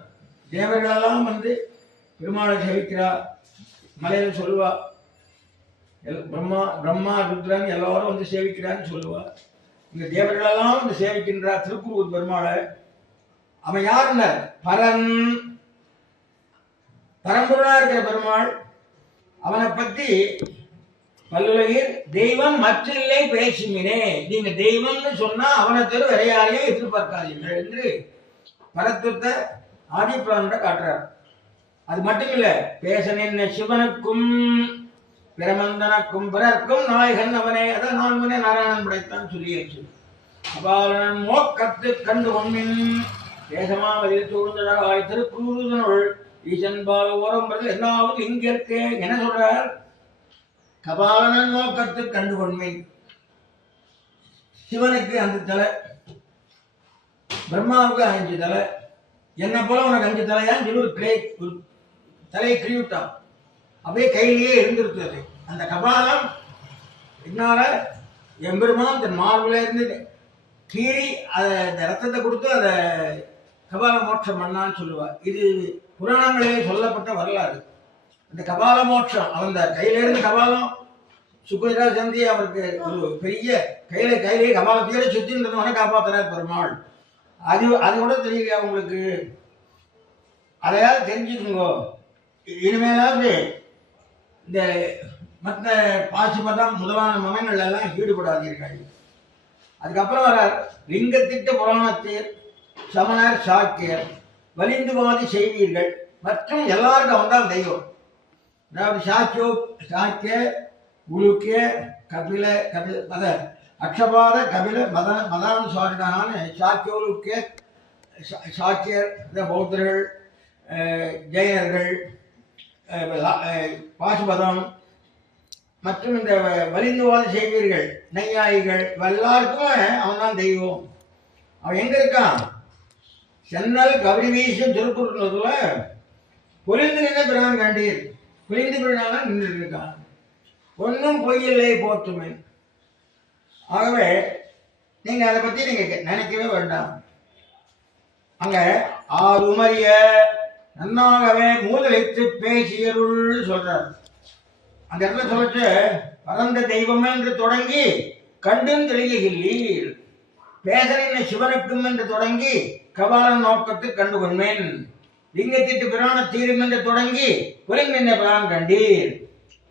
தேவர்களெல்லாம் வந்து பெருமாளை சேவிக்கிறார், மலையில சொல்லுவா, பிரம்மா ருத்ரன் எல்லாரும் வந்து சேவிக்கிறான்னு சொல்லுவா. இந்த தேவர்களெல்லாம் வந்து சேவிக்கின்றார் திருக்குறூர் பெருமாளை. அவன் யாருன்னா பரன், பரம்பொருளா இருக்கிற பெருமாள். அவனை பத்தி பல்லுலகில் தெய்வம் மற்றில்லை பேசுமினே. நீங்க தெய்வம்னு சொன்னா அவனை தவிர வேற யாரையும் எதிர்பார்க்காதீர்கள் என்று பரத்துவத்தை ஆதிப்பிரான்ட காட்டுறார். அது மட்டும் இல்ல, பேச நின்ன சிவனுக்கும் பிரமந்தனுக்கும் பிறர்க்கும் நாயகன் அவனே. அதான் நான்குனே நாராயணன் படைத்தான் சொல்லியாச்சு. அபாலன் மோக்கத்து கண்டு ஒன்மின் தேசமாவதில் சூழ்ந்தழகாய் திருக்குறூதனுள் ஈசன் பால ஓரம் எல்லாவது இங்க இருக்கு. என்ன சொல்றார், கபாலனன் நோக்கத்து கண்டு கொன்மின். சிவனுக்கு 5 தலை, பிரம்மாவுக்கு 5 தலை, என்ன போல உனக்கு 5 தலையான்னு சொல்லி ஒரு தலையை கிழிவிட்டான். அப்படியே கையிலேயே இருந்திருந்தது. அந்த கபாலம் என்னால எம்பெருமான் தன் மார்பில் இருந்து கீறி அதை இந்த ரத்தத்தை கொடுத்து அதை கபால மோட்சம் பண்ணான்னு சொல்லுவார். இது புராணங்களே சொல்லப்பட்ட வரலாறு. அந்த கபால மோட்சம் அவன் கையிலிருந்து கபாலம் சுக்ரா சந்தி அவருக்கு ஒரு பெரிய கையிலேயே கபாலத்தையோட சுற்றி இருந்தவனை காப்பாற்றுறார் பெருமாள். அது கூட தெரியலையா உங்களுக்கு? அதையாவது தெரிஞ்சுக்குங்கோ. இனிமேலாவது இந்த மற்ற பாசுபதம் முதலான மதங்கள் எல்லாம் ஈடுபடாதீர்கள். அதுக்கப்புறம் வரார் லிங்கத்திட்ட புராணத்தில் சமணர் சாக்கியர் வலிந்துவாதி செய்வீர்கள் மற்றும் எல்லாருக்கும் அவன் தான் தெய்வம். அதாவது சாக்கிய உலுக்கிய கபில மத அக்ஷபாத கபில மதானுசாரினான சாக்கியோலுக்கிய சாக்கியர் பௌத்தர்கள் ஜெயினர்கள் பாசுபதம் மற்றும் இந்த வலிந்துவாதி செய்வீர்கள் நையாயிகள் எல்லாருக்குமே அவன் தான் தெய்வம். அவன் எங்க இருக்கான்? சென்னல் கபடி வீசும் திருக்குறளத்துல பொலிந்து நின்று பிரான் கண்டீர். பொலிந்து பிறனால நின்று இருக்கான். ஒன்றும் பொய்யில்லை போற்றுமே. ஆகவே நீங்க அதை பத்தி நீங்க நினைக்கவே வேண்டாம். அங்க ஆறுமறிய நன்னாகவே மூதலைத்து பேசியருள் சொல்றார். அந்த இடத்துல சொல்லிட்டு பரந்த தெய்வம் என்று தொடங்கி கண்டும் தெளியகில்லீர் பேசலின் சிவனுக்கும் என்று தொடங்கி கபாலன் நோக்கத்து கண்டு கொள்மேன் லிங்கத்திட்டு பிராண தீரும் என்று தொடங்கி புலிங்கென்ன பிரான் கண்டீர்.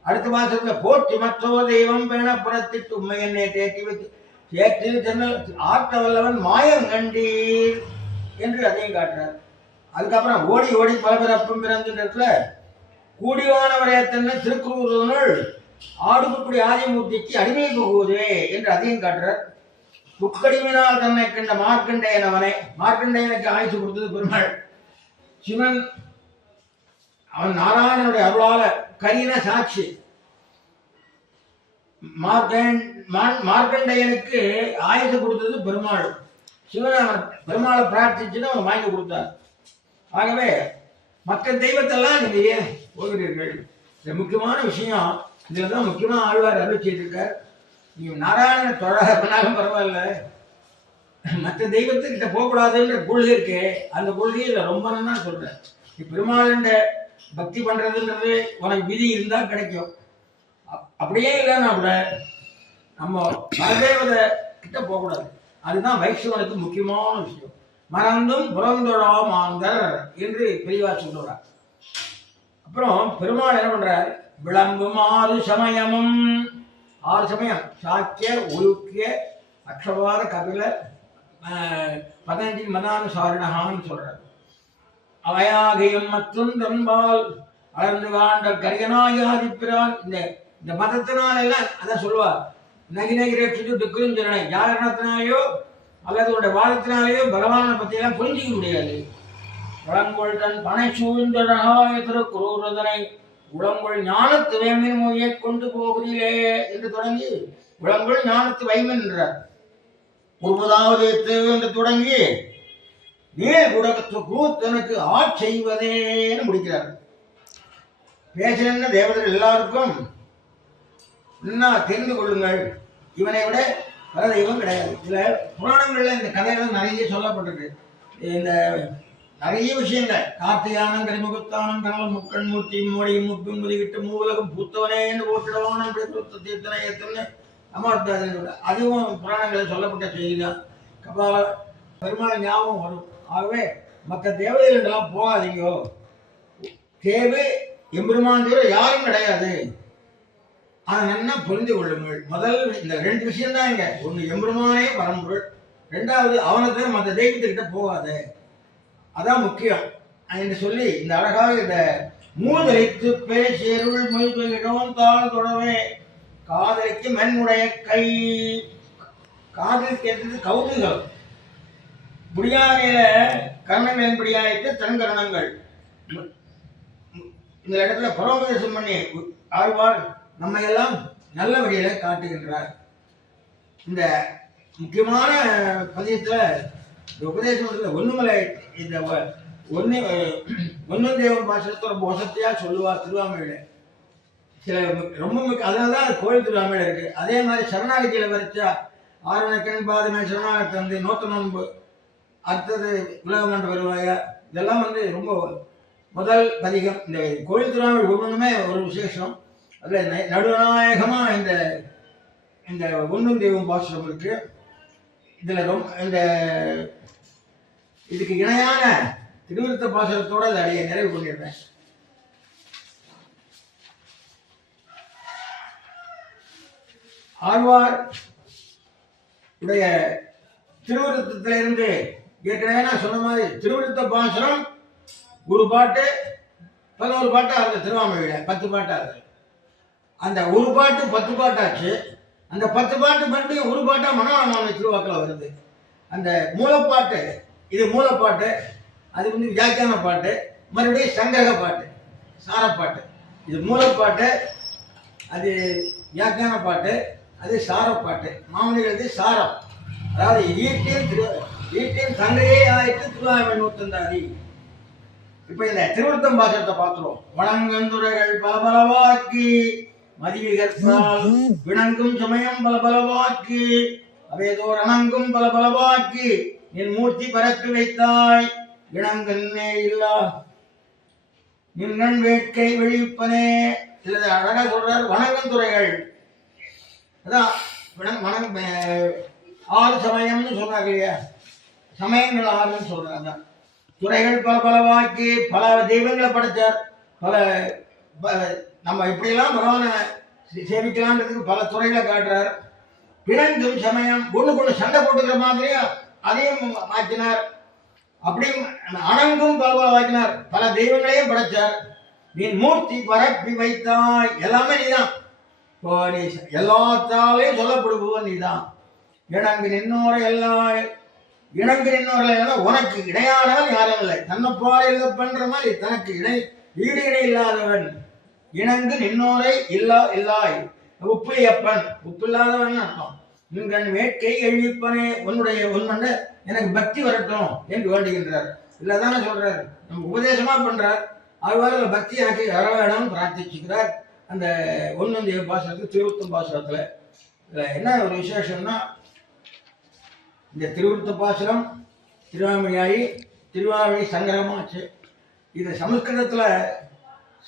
அடுத்த மாசத்துல போற்றி மற்றோ தெய்வம் பேணப்புறத்திட்டு உண்மை என்னை தேற்றி வைத்து சேற்றில் சென்னல் ஆற்ற வல்லவன் மாயம் கண்டீர் என்று அதையும் காட்டுறார். அதுக்கப்புறம் ஓடி ஓடி பல பிறப்பும் பிறந்த கூடிவானவரையத்தன்ன திருக்குறளுள் ஆடுபுக்குடி ஆதிமூர்த்திக்கு அடிமை புகுவதே என்று அதையும் காட்டுறார். புக்கடிமையினால் தன்னை கண்ட மார்க்கண்டேயனவனை மார்க்கண்டேயனுக்கு ஆயுசு கொடுத்தது பெருமாள். சிவன் அவன் நாராயணனுடைய அருளால கரின சாட்சி. மார்க்கண்டேயனுக்கு ஆயுசு கொடுத்தது பெருமாள். சிவன் அவன் பெருமாளை பிரார்த்திச்சுன்னு அவன் வாங்கி கொடுத்தார். ஆகவே மற்ற தெய்வத்தெல்லாம் நீங்க ஏன் போகிறீர்கள்? இந்த முக்கியமான விஷயம் இதுல தான் முக்கியமாக ஆழ்வார் அருள் செய்திருக்கார். நீங்க நாராயண தொழாலும் பரவாயில்ல, மற்ற தெய்வத்துக்கிட்ட போகக்கூடாதுன்ற கொள்கை இருக்கு. அந்த கொள்கையில் ரொம்ப நல்லா சொல்றேன். நீ பெருமாளுண்ட பக்தி பண்றதுன்றது உனக்கு விதி இருந்தா கிடைக்கும். அப்படியே இல்லைன்னா கூட நம்ம மரதேவத கிட்ட போகக்கூடாது. அதுதான் வைஷ்ணவனுக்கு முக்கியமான விஷயம். மறந்தும் புறந்தொழா மாந்தர் என்று பெரியவா சொல்றார். அப்புறம் பெருமாள் என்ன பண்றார்? விளம்பும் 6 சமயமும் 6 சமயம் சாக்கிய உருக்கிய அக்ஷபாத கபில 15 மதானுசாரிணகான்னு சொல்றார். அவையாகியும் மற்றும் தன்பால் வளர்ந்து காண்ட கரியனாயாதிப்பிரான் இந்த மதத்தினால எல்லாம் அதான் சொல்லுவார். நகிநகி ரட்சித்து துக்கும் சொல்லனை ஜாகரணத்தினாலேயோ அல்லது உடைய வாதத்தினாலேயோ பகவானை பற்றியெல்லாம் புரிஞ்சிக்க முடியாது. உளங்கொள் தன் பனை சூழ்ந்தழகாய திருக்குறூரதனை உளங்கொள் ஞானத்து வைமின் மொழியை கொண்டு போகிறீரே என்று தொடங்கி உளங்கொள் ஞானத்து வைமன் என்றார். 9வது என்று தொடங்கி நீர் குடத்து கூத்தனுக்கு செய்வதேன்னு முடிக்கிறார். பேசுகின்ற தேவதர் எல்லாருக்கும் என்ன தெரிந்து கொள்ளுங்கள், இவனை விட பல தெய்வம் கிடையாது. சில புராணங்கள்ல இந்த கதைகள் நிறைய சொல்லப்பட்டிருக்கு. இந்த நிறைய விஷயங்கள் கார்த்தியானம் கரிமுகத்தானம் கனல் முக்கண் மூர்த்தி மோடியும் முப்பும் முதிகிட்டு மூலகம் பூத்தவனே என்று போட்டிடுவான் அப்படி தீர்த்தனை ஏத்தனை அமர்த்தாது. அதுவும் புராணங்களில் சொல்லப்பட்ட செய்திதான். கபால பெருமாள் ஞாபகம் வரும். ஆகவே மற்ற தேவதைகளெல்லாம் போகாதீங்கோ. தேவை எம்பெருமான் தவிர யாரும் கிடையாது. அதை என்ன புரிந்து கொள்ளுங்கள். முதல் இந்த 2 விஷயம் தான் இங்க. ஒன்று எம்பெருமானே பரம்பொருள், 2வது அவனுக்கு மற்ற தெய்வத்துக்கிட்ட போகாது. அதான் முக்கியம் என்று சொல்லி இந்த அழகாக இந்த மூதலித்து பேசியருள் மொழிகளிடம் தாழ் தொடவே காதலிக்கு மென்முடைய கை. காதலிக்கிறது கௌதுகம். புடியானையில கர்ணங்கள் என்படியாயிட்டு தன்கரணங்கள். இந்த இடத்துல பரோபதேசம் பண்ணி ஆழ்வார் நம்ம எல்லாம் நல்ல வழியில காட்டுகின்றார். இந்த முக்கியமான பதியத்துல உபதேசம் ஒண்ணுமலை இந்த ஒன்னு தேவன் பாசத்தை ரொம்ப வசதியா சொல்லுவார் திருவாமையில. சில ரொம்ப அதனால தான் கோயில் திருவாமையில் இருக்குது. அதே மாதிரி சரணாகதியில் வரைச்சா ஆரணக்கண் பாதமே சரணாகத்தை வந்து நோத்த நோன்பு, அடுத்தது உலகமன்ற வருவாயா, இதெல்லாம் வந்து ரொம்ப முதல் பதிகம். இந்த கோயில் திருவாமை ஒவ்வொன்றுமே ஒரு விசேஷம். அதில் நடுநாயகமாக இந்த இந்த ஒன்றும் தெய்வம் பாசுரம் இருக்கு. இதில் ரொம்ப இந்த இதுக்கு இணையான திருவிருத்த பாசுரத்தோடு அதை அடைய நிறைவு பண்ணிடுறேன். ஆழ்வார் உடைய திருவிருத்தத்திலிருந்து ஏற்கனவே நான் சொன்ன மாதிரி திருவிருத்த பாசுரம் ஒரு பாட்டு 11 பாட்டு ஆகுது. திருவாமொழியில 10 பாட்டு ஆகுது. அந்த ஒரு பாட்டு 10 பாட்டாச்சு. அந்த 10 பாட்டு மறுபடியும் ஒரு பாட்டா மனோரமாவணி திருவாக்கில் வருது. அந்த மூலப்பாட்டு, இது மூலப்பாட்டு, அது வந்து வியாக்கியான பாட்டு, மறுபடியும் சங்கரக பாட்டு, சாரப்பாட்டு. இது மூலப்பாட்டு, அது வியாக்கியான பாட்டு, அது சாரப்பாட்டு. மாமனிகளுக்கு சாரம், அதாவது ஈட்டின் சங்கையே ஆயிட்டு திருவாமை நூத்தந்தாதி. இப்ப இந்த திருவிருத்தம் பாசத்தை பார்த்துருவோம். வணங்கந்துரைகள் பலபலவாக்கி மதிவிகற்பால் விளங்கும் சமயம் பலபலவாக்கி அவையதோர் அணங்கும் பலபலவாக்கி என் மூர்த்தி பரப்பி வைத்தாய் இணங்கன்னே இல்லா நின்னன் வேட்கை வெளிப்பனே. சில அழகா சொல்றாரு. வணங்கந்துரைகள் அதான் வணங்க 6 சமயம்னு சொல்றாங்க இல்லையா, சமயங்கள் 6ன்னு சொல்றாங்க. துறைகள் பல பலவாக்கி பல தெய்வங்களை படைச்சார். பல நம்ம இப்படியெல்லாம் பகவானை சேமிக்கலான்றதுக்கு பல துறைகளை காட்டுறார். பிணங்கும் சமயம் ஒன்று சண்டை போட்டுக்கிற மாதிரியும் அதையும் மாற்றினார். அப்படியும் அணங்கும் பல பலவாக்கினார். பல தெய்வங்களையும் படைச்சார். நீ மூர்த்தி பரப்பி வைத்தாய், எல்லாமே நீதான். இப்போ நீ எல்லாத்தாலையும் சொல்லப்படுவோம் நீதான். இணங்கு நின்னோரை எல்லாம் இணங்கு நின்னோரை எல்லாம் உனக்கு இணையானவன் யாரும் இல்லை. தன்னைப்பாடு பண்ற மாதிரி தனக்கு ஈடு இணை இல்லாதவன். இணங்கு நின்னோரை இல்லாய் உப்பிலியப்பன், உப்பில்லாதவன் அர்த்தம். நீங்கள் வேட்கை எழுப்பனே, உன்மண்ட எனக்கு பக்தி வரட்டும் என்று வேண்டுகின்றார். இல்லதானே சொல்றாரு, நம்ம உபதேசமா பண்றார். அவ்வாறு பக்தி எனக்கு வர வேணும்னு பிரார்த்திச்சுக்கிறார். அந்த ஒன்னந்திய பாசனத்துக்கு திருவிருத்தம் பாசுரத்துல என்ன ஒரு விசேஷம்னா, இந்த திருவிருத்த பாசுரம் திருவாமொழியாகி திருவாமொழி சங்கரமாச்சு. இது சமஸ்கிருதத்துல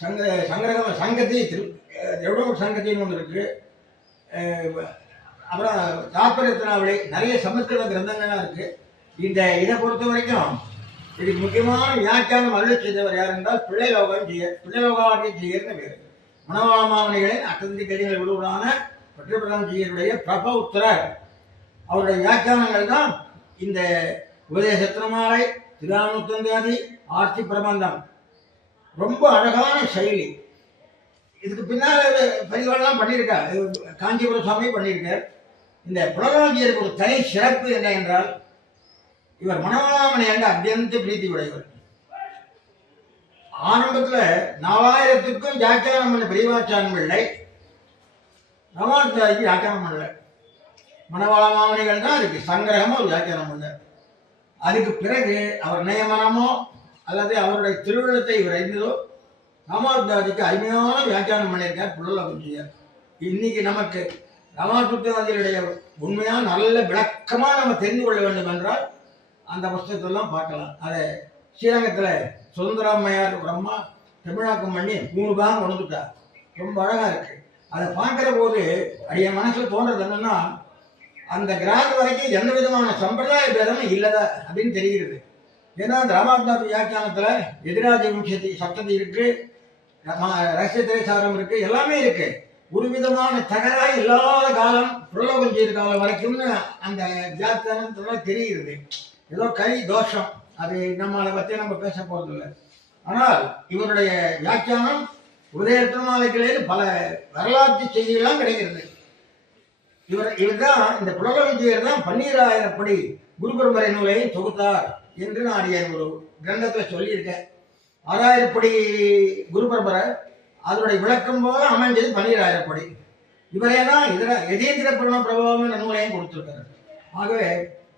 சங்கரகம் சங்கத்தி எவ்வளோ சங்கத்தின்னு ஒன்று இருக்கு. அப்புறம் தாற்பயத்தினாவளி நிறைய சமஸ்கிருத கிரந்தங்கள்லாம் இருக்கு. இதை பொறுத்த வரைக்கும் இதுக்கு முக்கியமான வியாக்கியானம் அருளி செய்தவர் யார் என்றால் பிள்ளைலோகாரிய ஜீயர்னு பேர். மனவாளமாவணிகளின் அட்டந்தி கடிகள் விடுவதான பட்டிரபிரதான ஜீயருடைய பிரப உத்தரர். அவருடைய வியாக்கியானங்கள் தான் இந்த உபதேசத்திரமாலை, திருநானூத்தந்தாதி, ஆர்த்தி பிரபந்தம். ரொம்ப அழகான செயலி. இதுக்கு பின்னால் பதிவாளெல்லாம் பண்ணியிருக்கார். காஞ்சிபுர சுவாமி பண்ணியிருக்கார். இந்த புலகாஞ்சியருக்கு ஒரு தனி சிறப்பு என்ன என்றால், இவர் மனோரமாவணி என்ற அத்தியந்த பிரீத்தி உடையவர். ஆரம்பத்தில் 4000க்கும் வியாக்கியானம் பண்ண பெரியவாச்சான் பிள்ளை ராமானுஜாதிக்கு வியாக்கியானம் பண்ணல. மனோரமாவணிகள் தான் இருக்கு. சங்கிரகமும் ஒரு வியாக்கியானம் பண்ணார். அதுக்கு பிறகு அவர் நியமனமோ அல்லது அவருடைய திருவிழத்தை இவர் அறிந்ததோ ராமானுஜாதிக்கு அருமையான வியாக்கியானம் பண்ணியிருக்கார் புள்ளலகுஞ்சியர். இன்னைக்கு நமக்கு ராமானுஜாதியுடைய உண்மையான நல்ல விளக்கமாக நம்ம தெரிந்து கொள்ள வேண்டும் என்றால் அந்த புஸ்தகத்தெல்லாம் பார்க்கலாம். அதை ஸ்ரீரங்கத்தில் சுதந்திராமையார் ஒரு அம்மா தமிழாக்கம் பண்ணி 3 பாகம் கொண்டுட்டார். ரொம்ப அழகாக இருக்கு. அதை பார்க்குற போது அடைய மனசில் தோன்றது என்னன்னா, அந்த கிராமம் வரைக்கும் எந்த விதமான சம்பிரதாய பேதமும் இல்லதா அப்படின்னு தெரிகிறது. ஏன்னா அந்த ராமானுஜாதி வியாக்கியானத்தில் எதிராஜ வம்சத்தி சப்ததி இருக்கு, ரகசிய திரைசாரம் இருக்கு, எல்லாமே இருக்கு. ஒரு விதமான தகராறு இல்லாத காலம் புலோகஞ்சியர் காலம் வரைக்கும்னு அந்த வியாக்கியானத்துல தெரிகிறது. ஏதோ கை தோஷம், அது நம்ம அதை பற்றி நம்ம பேச போறதில்லை. ஆனால் இவருடைய வியாக்கியானம் உதய திருமாலைகளில் பல வரலாற்று செய்திகள்லாம் கிடைக்கிறது. இவர் தான் இந்த புலோகஞ்சியர் தான் 12,000 படி குரு பரம்பரை நூலை தொகுத்தார் என்று நான் ஒரு கிரந்தத்தில் சொல்லியிருக்கேன். 6000 படி குரு பரம்பரை அதனுடைய விளக்கம் போல அமைஞ்சது 12,000 படி. இவரே தான் எதேந்திர பிரண பிரபாவம் என்ற நூலையும் கொடுத்துருக்காரு. ஆகவே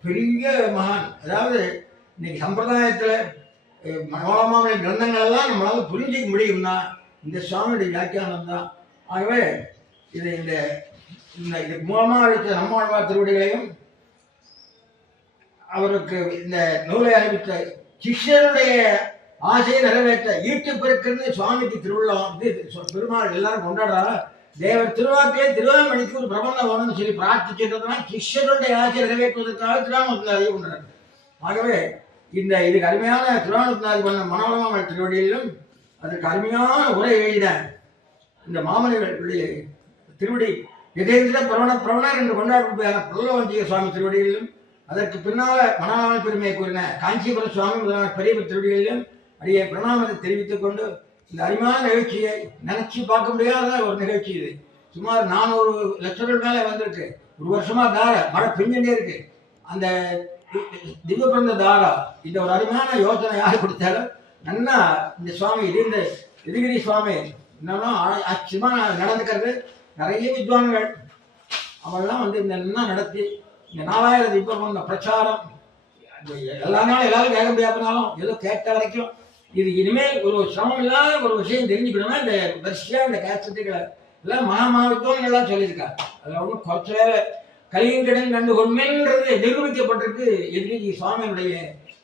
பெரிய மகான். அதாவது இன்னைக்கு சம்பிரதாயத்தில் மனோரமாவணி கிரந்தங்கள் எல்லாம் நம்மளால புரிஞ்சிக்க முடியும்னா இந்த சுவாமியுடைய வியாக்கியானம் தான். ஆகவே இது இந்த இது மூலமாக அளித்த நம்மாழ்வார் திருவடிகளையும் அவருக்கு இந்த நூலை அறிவித்த சிஷ்யருடைய ஆசையை நிறைவேற்ற ஈட்டு பெருக்குன்னு சுவாமிக்கு திருவிழா வந்து பெருமாள் எல்லாரும் கொண்டாடுறாங்க. தேவர் திருவாக்கிலே திருவாமணிக்கு ஒரு பிரபந்தம் வேணும்னு சொல்லி பிரார்த்திச்சதுனா சிஷ்யருடைய ஆசையை நிறைவேற்றுவதற்காக திருவாமூர்த்திநாதியை கொண்டாடுறாங்க. ஆகவே இதுக்கு அருமையான திருவாமூர்த்திநாதி பண்ண மனோரமாமல் திருவடியிலும் அதற்கு அருமையான உரை எழுதின இந்த மாமனிகளுடைய திருவடி யதேந்திர பிரவணர் என்று கொண்டாடப்படுகிற பிரபலவஞ்சிக சுவாமி திருவடிகளிலும் அதற்கு பின்னால மனோரமாமல் பெருமையை கூறின காஞ்சிபுர சுவாமி முதலான பெரிய திருவடிகளிலும் அடியை பிரணாமத்தை தெரிவித்துக் கொண்டு இந்த அருமையான நிகழ்ச்சியை நினைச்சு பார்க்க முடியாத ஒரு நிகழ்ச்சி. இது சுமார் 400 லட்சங்கள் மேலே வந்திருக்கு. ஒரு வருஷமா மழை பெஞ்சுட்டே இருக்கு. அந்த திவ்ய பிறந்த தாரா இந்த ஒரு அருமையான யோசனை யார் கொடுத்தாலும் நன்னா இந்த சுவாமி இந்த எதிகிரி சுவாமி இன்னும் ஆச்சரியமா நடந்துக்கிறது. நிறைய வித்வான்கள் அவெல்லாம் வந்து இந்த நல்லா நடத்தி இந்த 4000 திவ்ய பிறந்த பிரச்சாரம் எல்லா நாளும் எல்லாரும் கேட்க முடியாதுனாலும் ஏதோ கேட்ட வரைக்கும் இது இனிமேல் ஒரு சிரமம் இல்லாத ஒரு விஷயம் தெரிஞ்சுக்கணும்னா இந்த வரிசையாக இந்த கேசட்டுகளை எல்லாம் மகாமாவித்துவம் எல்லாம் சொல்லியிருக்காங்க. அதில் ஒன்றும் குறைச்சல கலியங்கடன் கண்டு கொண்மைன்றது நிரூபிக்கப்பட்டிருக்கு எதிரி சுவாமியினுடைய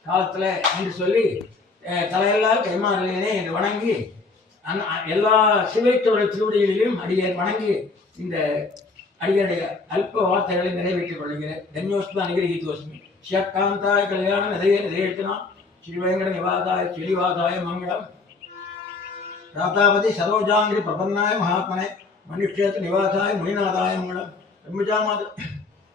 காலத்தில் என்று சொல்லி தலையெல்லாம் கைமாறலேனே என்று வணங்கி எல்லா சிவைத்தோட திருவடிகளிலும் அடியை வணங்கி இந்த அடியடைய அல்ப வார்த்தைகளை நிறைவேற்றிக் கொள்கிறேன். தன்யோஸ்மி அனுகிரகிதோஸ்மி சிவகாந்தாய கல்யாணம் நிறைவேற்றினா ஸ்ரீவேங்கட நிவாதாய ஸ்ரீவாதாய மங்களம் ராதாவதி சரோஜாங்கிரி பிரபன்னாய மகாத்மனே மனுஷேத்து நிவாசாய முனிநாதாய மங்களம் ரம்யஜாமாது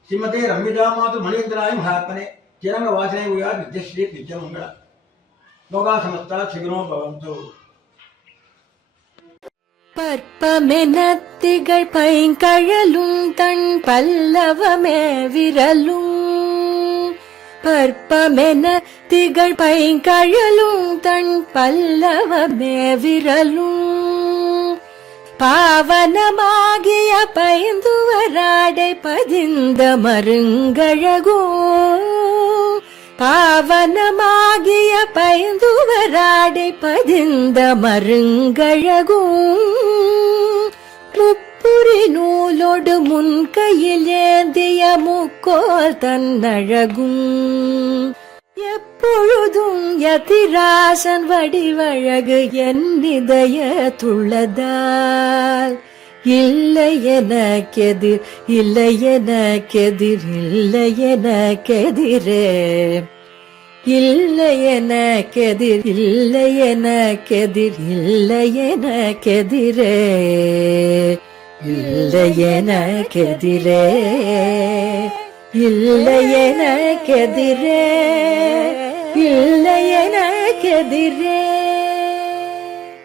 ஸ்ரீமதே ரம்யஜாமாது மணியந்திராய மகாத்மனே சிரங்க வாசனை உயா நித்யஸ்ரீ நித்யமங்களம் லோகா சமஸ்தா சிவனோ பவந்து. பற்பமெனத்திகள் பைங்கழலும் தன் பல்லவமே விரலும் பற்பமென திகழ் பைங்கழலும் தன் பல்லவமே விரலும் பாவனமாகிய பைந்துவராடை பதிந்த மருங்கழகோ பாவனமாகிய பைந்துவராடை பதிந்த மருங்கழகும் முப்புரி நூலோடு முன்கையில் ஏந்திய முக்கோல் தன்னழகும் எப்பொழுதும் யதிராசன் வடிவழகு என் இதயத்துள்ளதால் இல்லை எனக்கெதிர் இல்லை எனக்கெதிர் இல்லை எனக்கெதிரே இல்லை எனக்கெதிர் இல்லை எனக்கெதிர் இல்லை எனக்கெதிரே இல்லை எனக்கெதிரே இல்லை எனக்கெதிரே இல்லை எனக்கெதிரே.